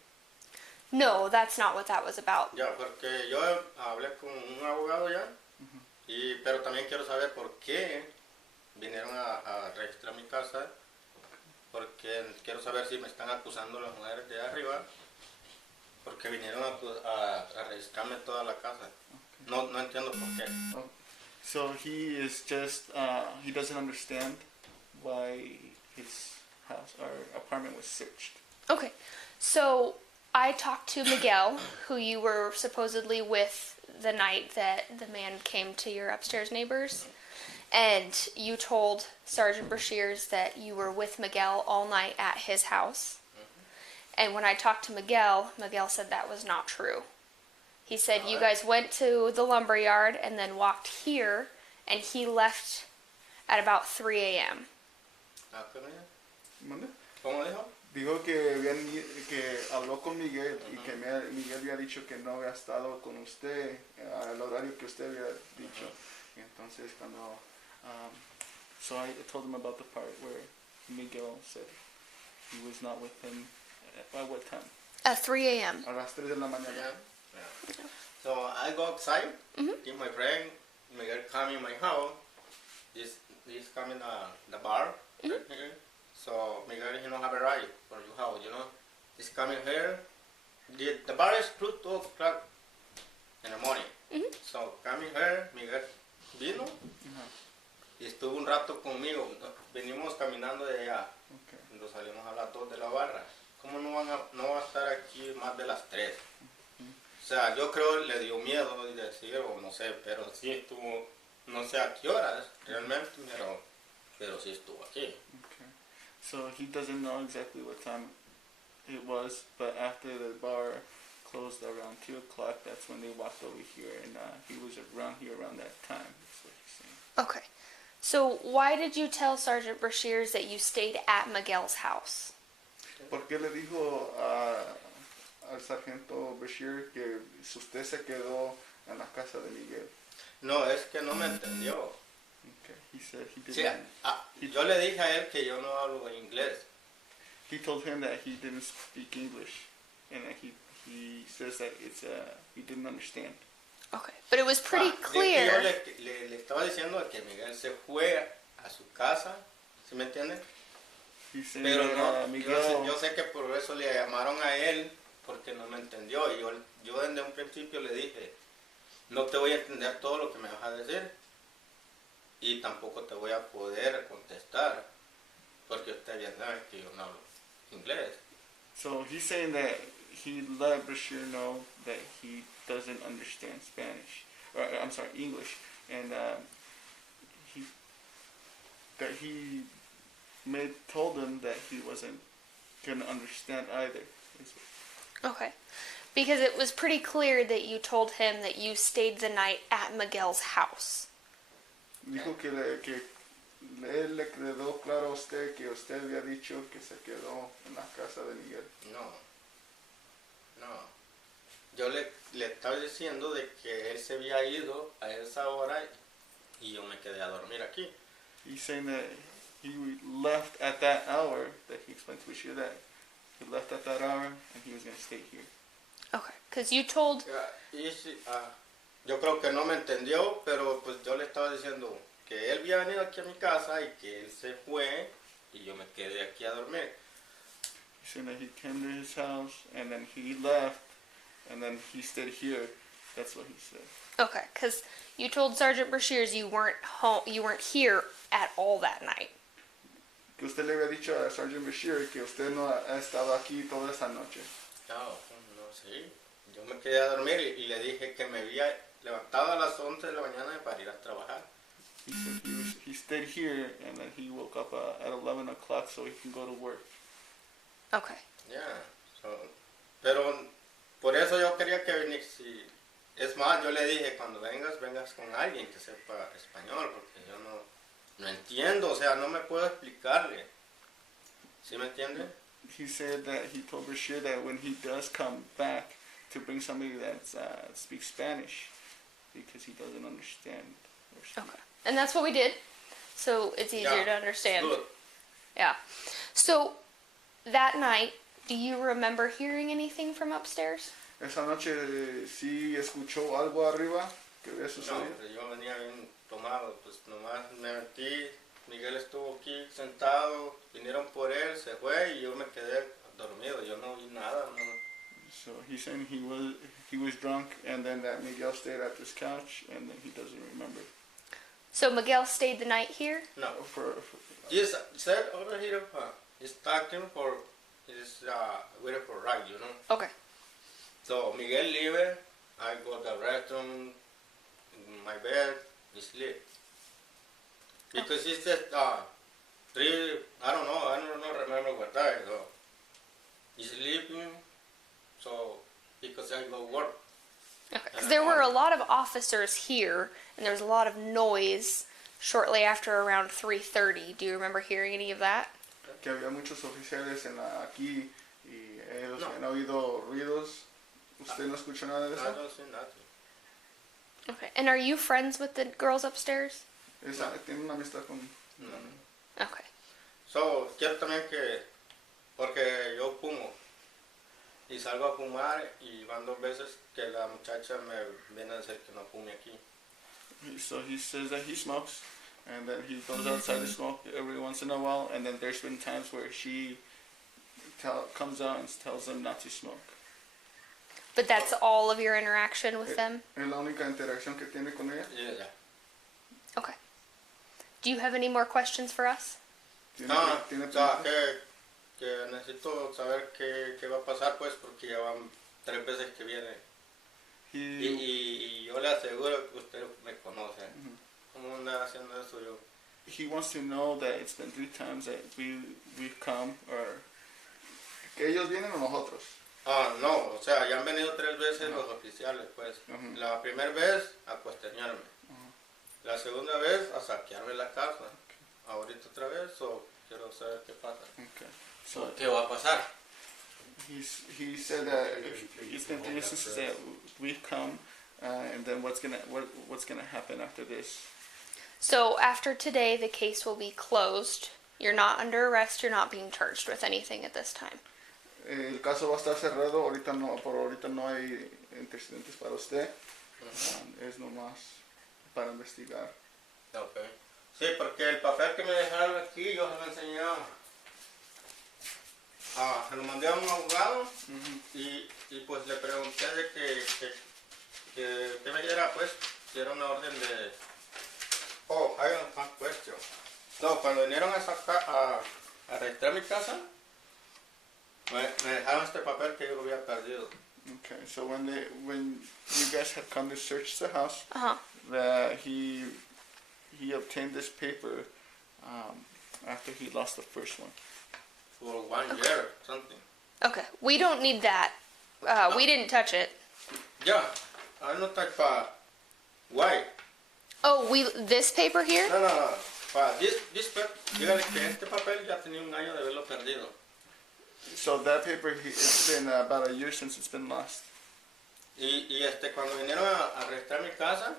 No, that's not what that was about. Ya, porque yo hablé con un abogado ya, pero también quiero saber por qué vinieron a registrar mi casa, porque quiero saber si me están acusando las mujeres de arriba, porque vinieron a registrarme toda la casa. No entiendo por qué. So he is just, he doesn't understand why his house or apartment was searched. Okay, so I talked to Miguel, who you were supposedly with the night that the man came to your upstairs neighbors. And you told Sergeant Brashears that you were with Miguel all night at his house. And when I talked to Miguel, Miguel said that was not true. He said you guys went to the lumber yard and then walked here, and he left at about 3 a.m. ¿Cómo dijo? Dijo que habló con Miguel y que Miguel había dicho que no había estado con usted al horario que usted había dicho. Y entonces cuando... so I told him about the part where Miguel said he was not with him at what time? At 3 a.m. A las 3 de la mañana. Yeah. So I go outside, give my friend Miguel come in my house. He's coming the bar. So Miguel, he don't have a right for your house, you know. He's coming here. The bar is closed 2 o'clock in the morning. So coming here, Miguel vino y estuvo un rato conmigo. Venimos caminando de allá. Cuando salimos a las 2 de la barra. ¿Cómo no va a estar aquí más de las 3? O sea, yo creo le dio miedo de decir, o no sé, pero sí estuvo, no sé a qué horas realmente, pero sí estuvo aquí. Okay. So he doesn't know exactly what time it was, but after the bar closed around 2 o'clock, that's when they walked over here, and he was around here around that time. That's what he's saying. Okay. So why did you tell Sergeant Brashears that you stayed at Miguel's house? ¿Por qué le dijo al sargento Brashear que usted se quedó en la casa de Miguel? No, es que no me entendió. Okay. He said he didn't. Sí, yo le dije a él que yo no hablo inglés. He told him that he didn't speak English, and that he says that he didn't understand. Okay, but it was pretty clear. Yo le estaba diciendo que Miguel se fue a su casa, ¿sí me entiende? Pero no, Miguel, yo sé que por eso le llamaron a él, porque no me entendió. Y yo desde un principio le dije, no te voy a entender todo lo que me vas a decir, y tampoco te voy a poder contestar, porque usted bien sabe que yo no hablo inglés. So he's saying that he let Brashear know that he doesn't understand Spanish, or I'm sorry, English, and he told him that he wasn't gonna understand either. Okay, because it was pretty clear that you told him that you stayed the night at Miguel's house. Dijo que él le quedó claro a usted que usted había dicho que se quedó en la casa de Miguel. No. Yo le estaba diciendo de que él se había ido a esa hora y yo me quedé a dormir aquí. He's saying that he left at that hour, that he explained to Bashir that he left at that hour and he was going to stay here. Okay, because you told. Yo creo que no me entendió, pero pues yo le estaba diciendo que él había venido aquí a mi casa y que él se fue y yo me quedé aquí a dormir. He's saying that he came to his house and then he left and then he stayed here. That's what he said. Okay, because you told Sergeant Brashears you weren't home, you weren't here at all that night. Que usted le había dicho a Sergeant Bashir que usted no ha estado aquí toda esa noche. No, sí. Yo me quedé a dormir y le dije que me había levantado a las 11 de la mañana para ir a trabajar. He said he stayed here and then he woke up at 11 o'clock so he can go to work. Okay. Yeah. Pero por eso yo quería que viniera. Es más, yo le dije, cuando vengas con alguien que sepa español, porque yo no entiendo, o sea, no me puedo explicarle. ¿Sí me entiende? He said that he told Bashir that when he does come back to bring somebody that speaks Spanish because he doesn't understand. Okay. And that's what we did. So it's easier to understand. Good. Yeah. So that night, do you remember hearing anything from upstairs? Esa noche sí escuchó algo arriba que había sucedido. No, yo venía bien tomado, pues nomás me metí, Miguel estuvo aquí sentado, vinieron por él, se fue y yo me quedé dormido, yo no vi nada. No. So he's saying he was drunk and then that Miguel stayed at this couch and then he doesn't remember. So Miguel stayed the night here? No. Yes, said over here, he's talking for, he's waiting for ride, you know. Okay. So Miguel leave, I go to the restroom, in my bed, he sleep. Because he said, I don't remember what time, so he's sleeping, so because I go work. Okay, because there were a lot of officers here, and there was a lot of noise shortly after around 3:30. Do you remember hearing any of that? Que había muchos oficiales aquí y ellos han oído ruidos. ¿Usted no escuchó nada de eso? I don't see nothing. Okay, and are you friends with the girls upstairs? Tiene una amistad con... Okay. So, quiero también que, porque yo fumo y salgo a fumar y van 2 veces que la muchacha me viene a decir que no fume aquí. So he says that he smokes and then he goes outside to smoke every once in a while and then there's been times where she comes out and tells him not to smoke. But that's all of your interaction with them? ¿Es la única interacción que tiene con ella? Yeah. Okay. Do you have any more questions for us? No, o sea, que necesito saber qué va a pasar, pues, porque ya van 3 veces que viene. Y yo le aseguro que usted me conoce. ¿Cómo anda haciendo eso yo? He wants to know that it's been 3 times that we've come, or que ellos vienen o nosotros. No, o sea, ya han venido 3 veces los oficiales, pues. La primera vez a cuestionarme. La segunda vez a saquearme la casa. Ahorita otra vez, o quiero saber qué pasa. So, ¿qué va a pasar? He said that it's been 3 instances that we've come, and then what's gonna happen after this? So after today, the case will be closed. You're not under arrest. You're not being charged with anything at this time. El caso va a estar cerrado. Por ahorita no hay antecedentes para usted. Es nomás para investigar. Okay. Sí, porque el papel que me dejaron aquí yo se lo enseñé. Se lo mandé a un abogado y pues le pregunté de que me diera, pues, que era una orden de... Oh, I have a question. No, cuando vinieron a registrar mi casa, me dejaron este papel que yo había perdido. Okay, so when you guys had come to search the house, that he obtained this paper after he lost the first one. For 1 year, something. Okay, we don't need that. We didn't touch it. Yeah, I don't touch. Why? Oh, this paper here? No. Dígale que este papel ya tenía un año de haberlo perdido. So that paper, it's been about a year since it's been lost. Y cuando vinieron a registrar mi casa,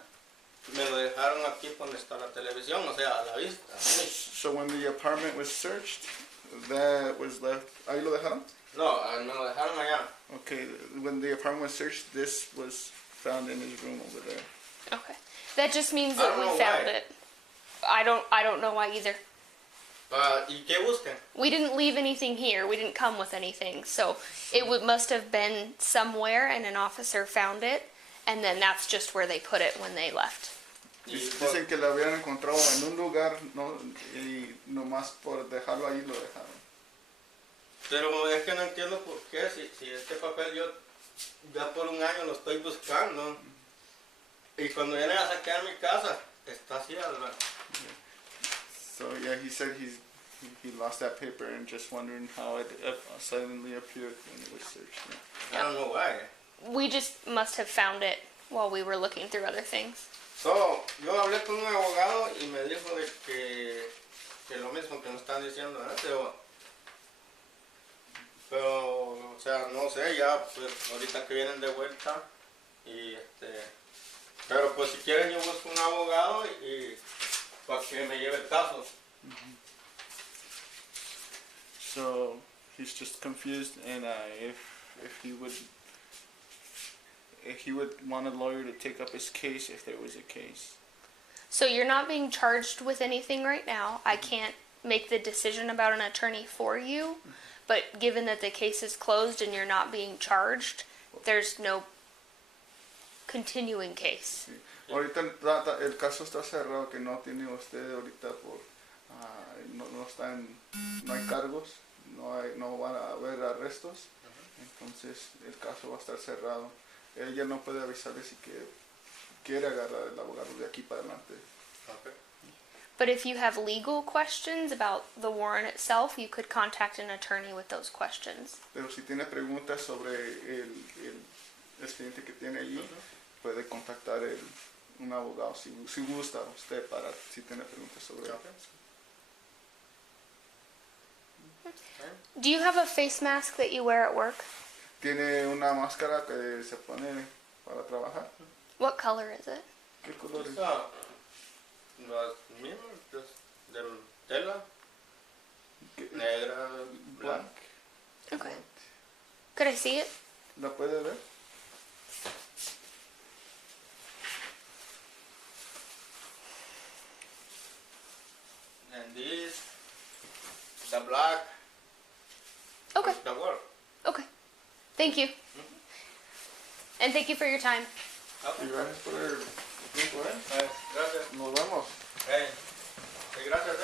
me lo dejaron aquí donde está la televisión, o sea, a la vista. So when the apartment was searched, that was left. ¿Ahí lo dejaron? No, me lo dejaron allá. Okay, when the apartment was searched, this was found in his room over there. Okay. That just means I that don't we know found why. it. I don't know why either. ¿Y qué buscan? We didn't leave anything here. We didn't come with anything. So it must have been somewhere and an officer found it, and then that's just where they put it when they left. Dicen que lo habían encontrado en un lugar, no, y nomás por dejarlo ahí lo dejaron. Pero es que no entiendo por qué, si este papel yo ya por un año lo estoy buscando, y cuando vienen a saquear mi casa, está así, ¿verdad? So yeah, he said he lost that paper and just wondering how it suddenly appeared when it was searched. I don't know why. We just must have found it while we were looking through other things. So, yo hablé con un abogado y me dijo de que lo mismo que me están diciendo, ¿eh? Pero, o sea, no sé, ya pues ahorita que vienen de vuelta y pero pues si quieren yo busco un abogado y para que me lleve el caso. So he's just confused, and if he would want a lawyer to take up his case if there was a case. So you're not being charged with anything right now. I can't make the decision about an attorney for you, but given that the case is closed and you're not being charged, there's no continuing case. Sí. Ahorita el caso está cerrado, que no tiene usted ahorita por no hay cargos, no van a haber arrestos, entonces el caso va a estar cerrado. Ella no puede avisarle si quiere agarrar el abogado de aquí para adelante. Okay. But if you have legal questions about the warrant itself, you could contact an attorney with those questions. Pero si tiene preguntas sobre el expediente que tiene allí, puede contactar un abogado si gusta usted si tiene preguntas sobre eso. Do you have a face mask that you wear at work? Tiene una máscara que se pone para trabajar. What color is it? ¿Qué color es? Las mismas, de tela, negra, blanca. Okay. Could I see it? ¿La puede ver? And this, the black. Okay. The work. Okay. Thank you. And thank you for your time. Y gracias por el tiempo, Gracias. Nos vemos. Gracias,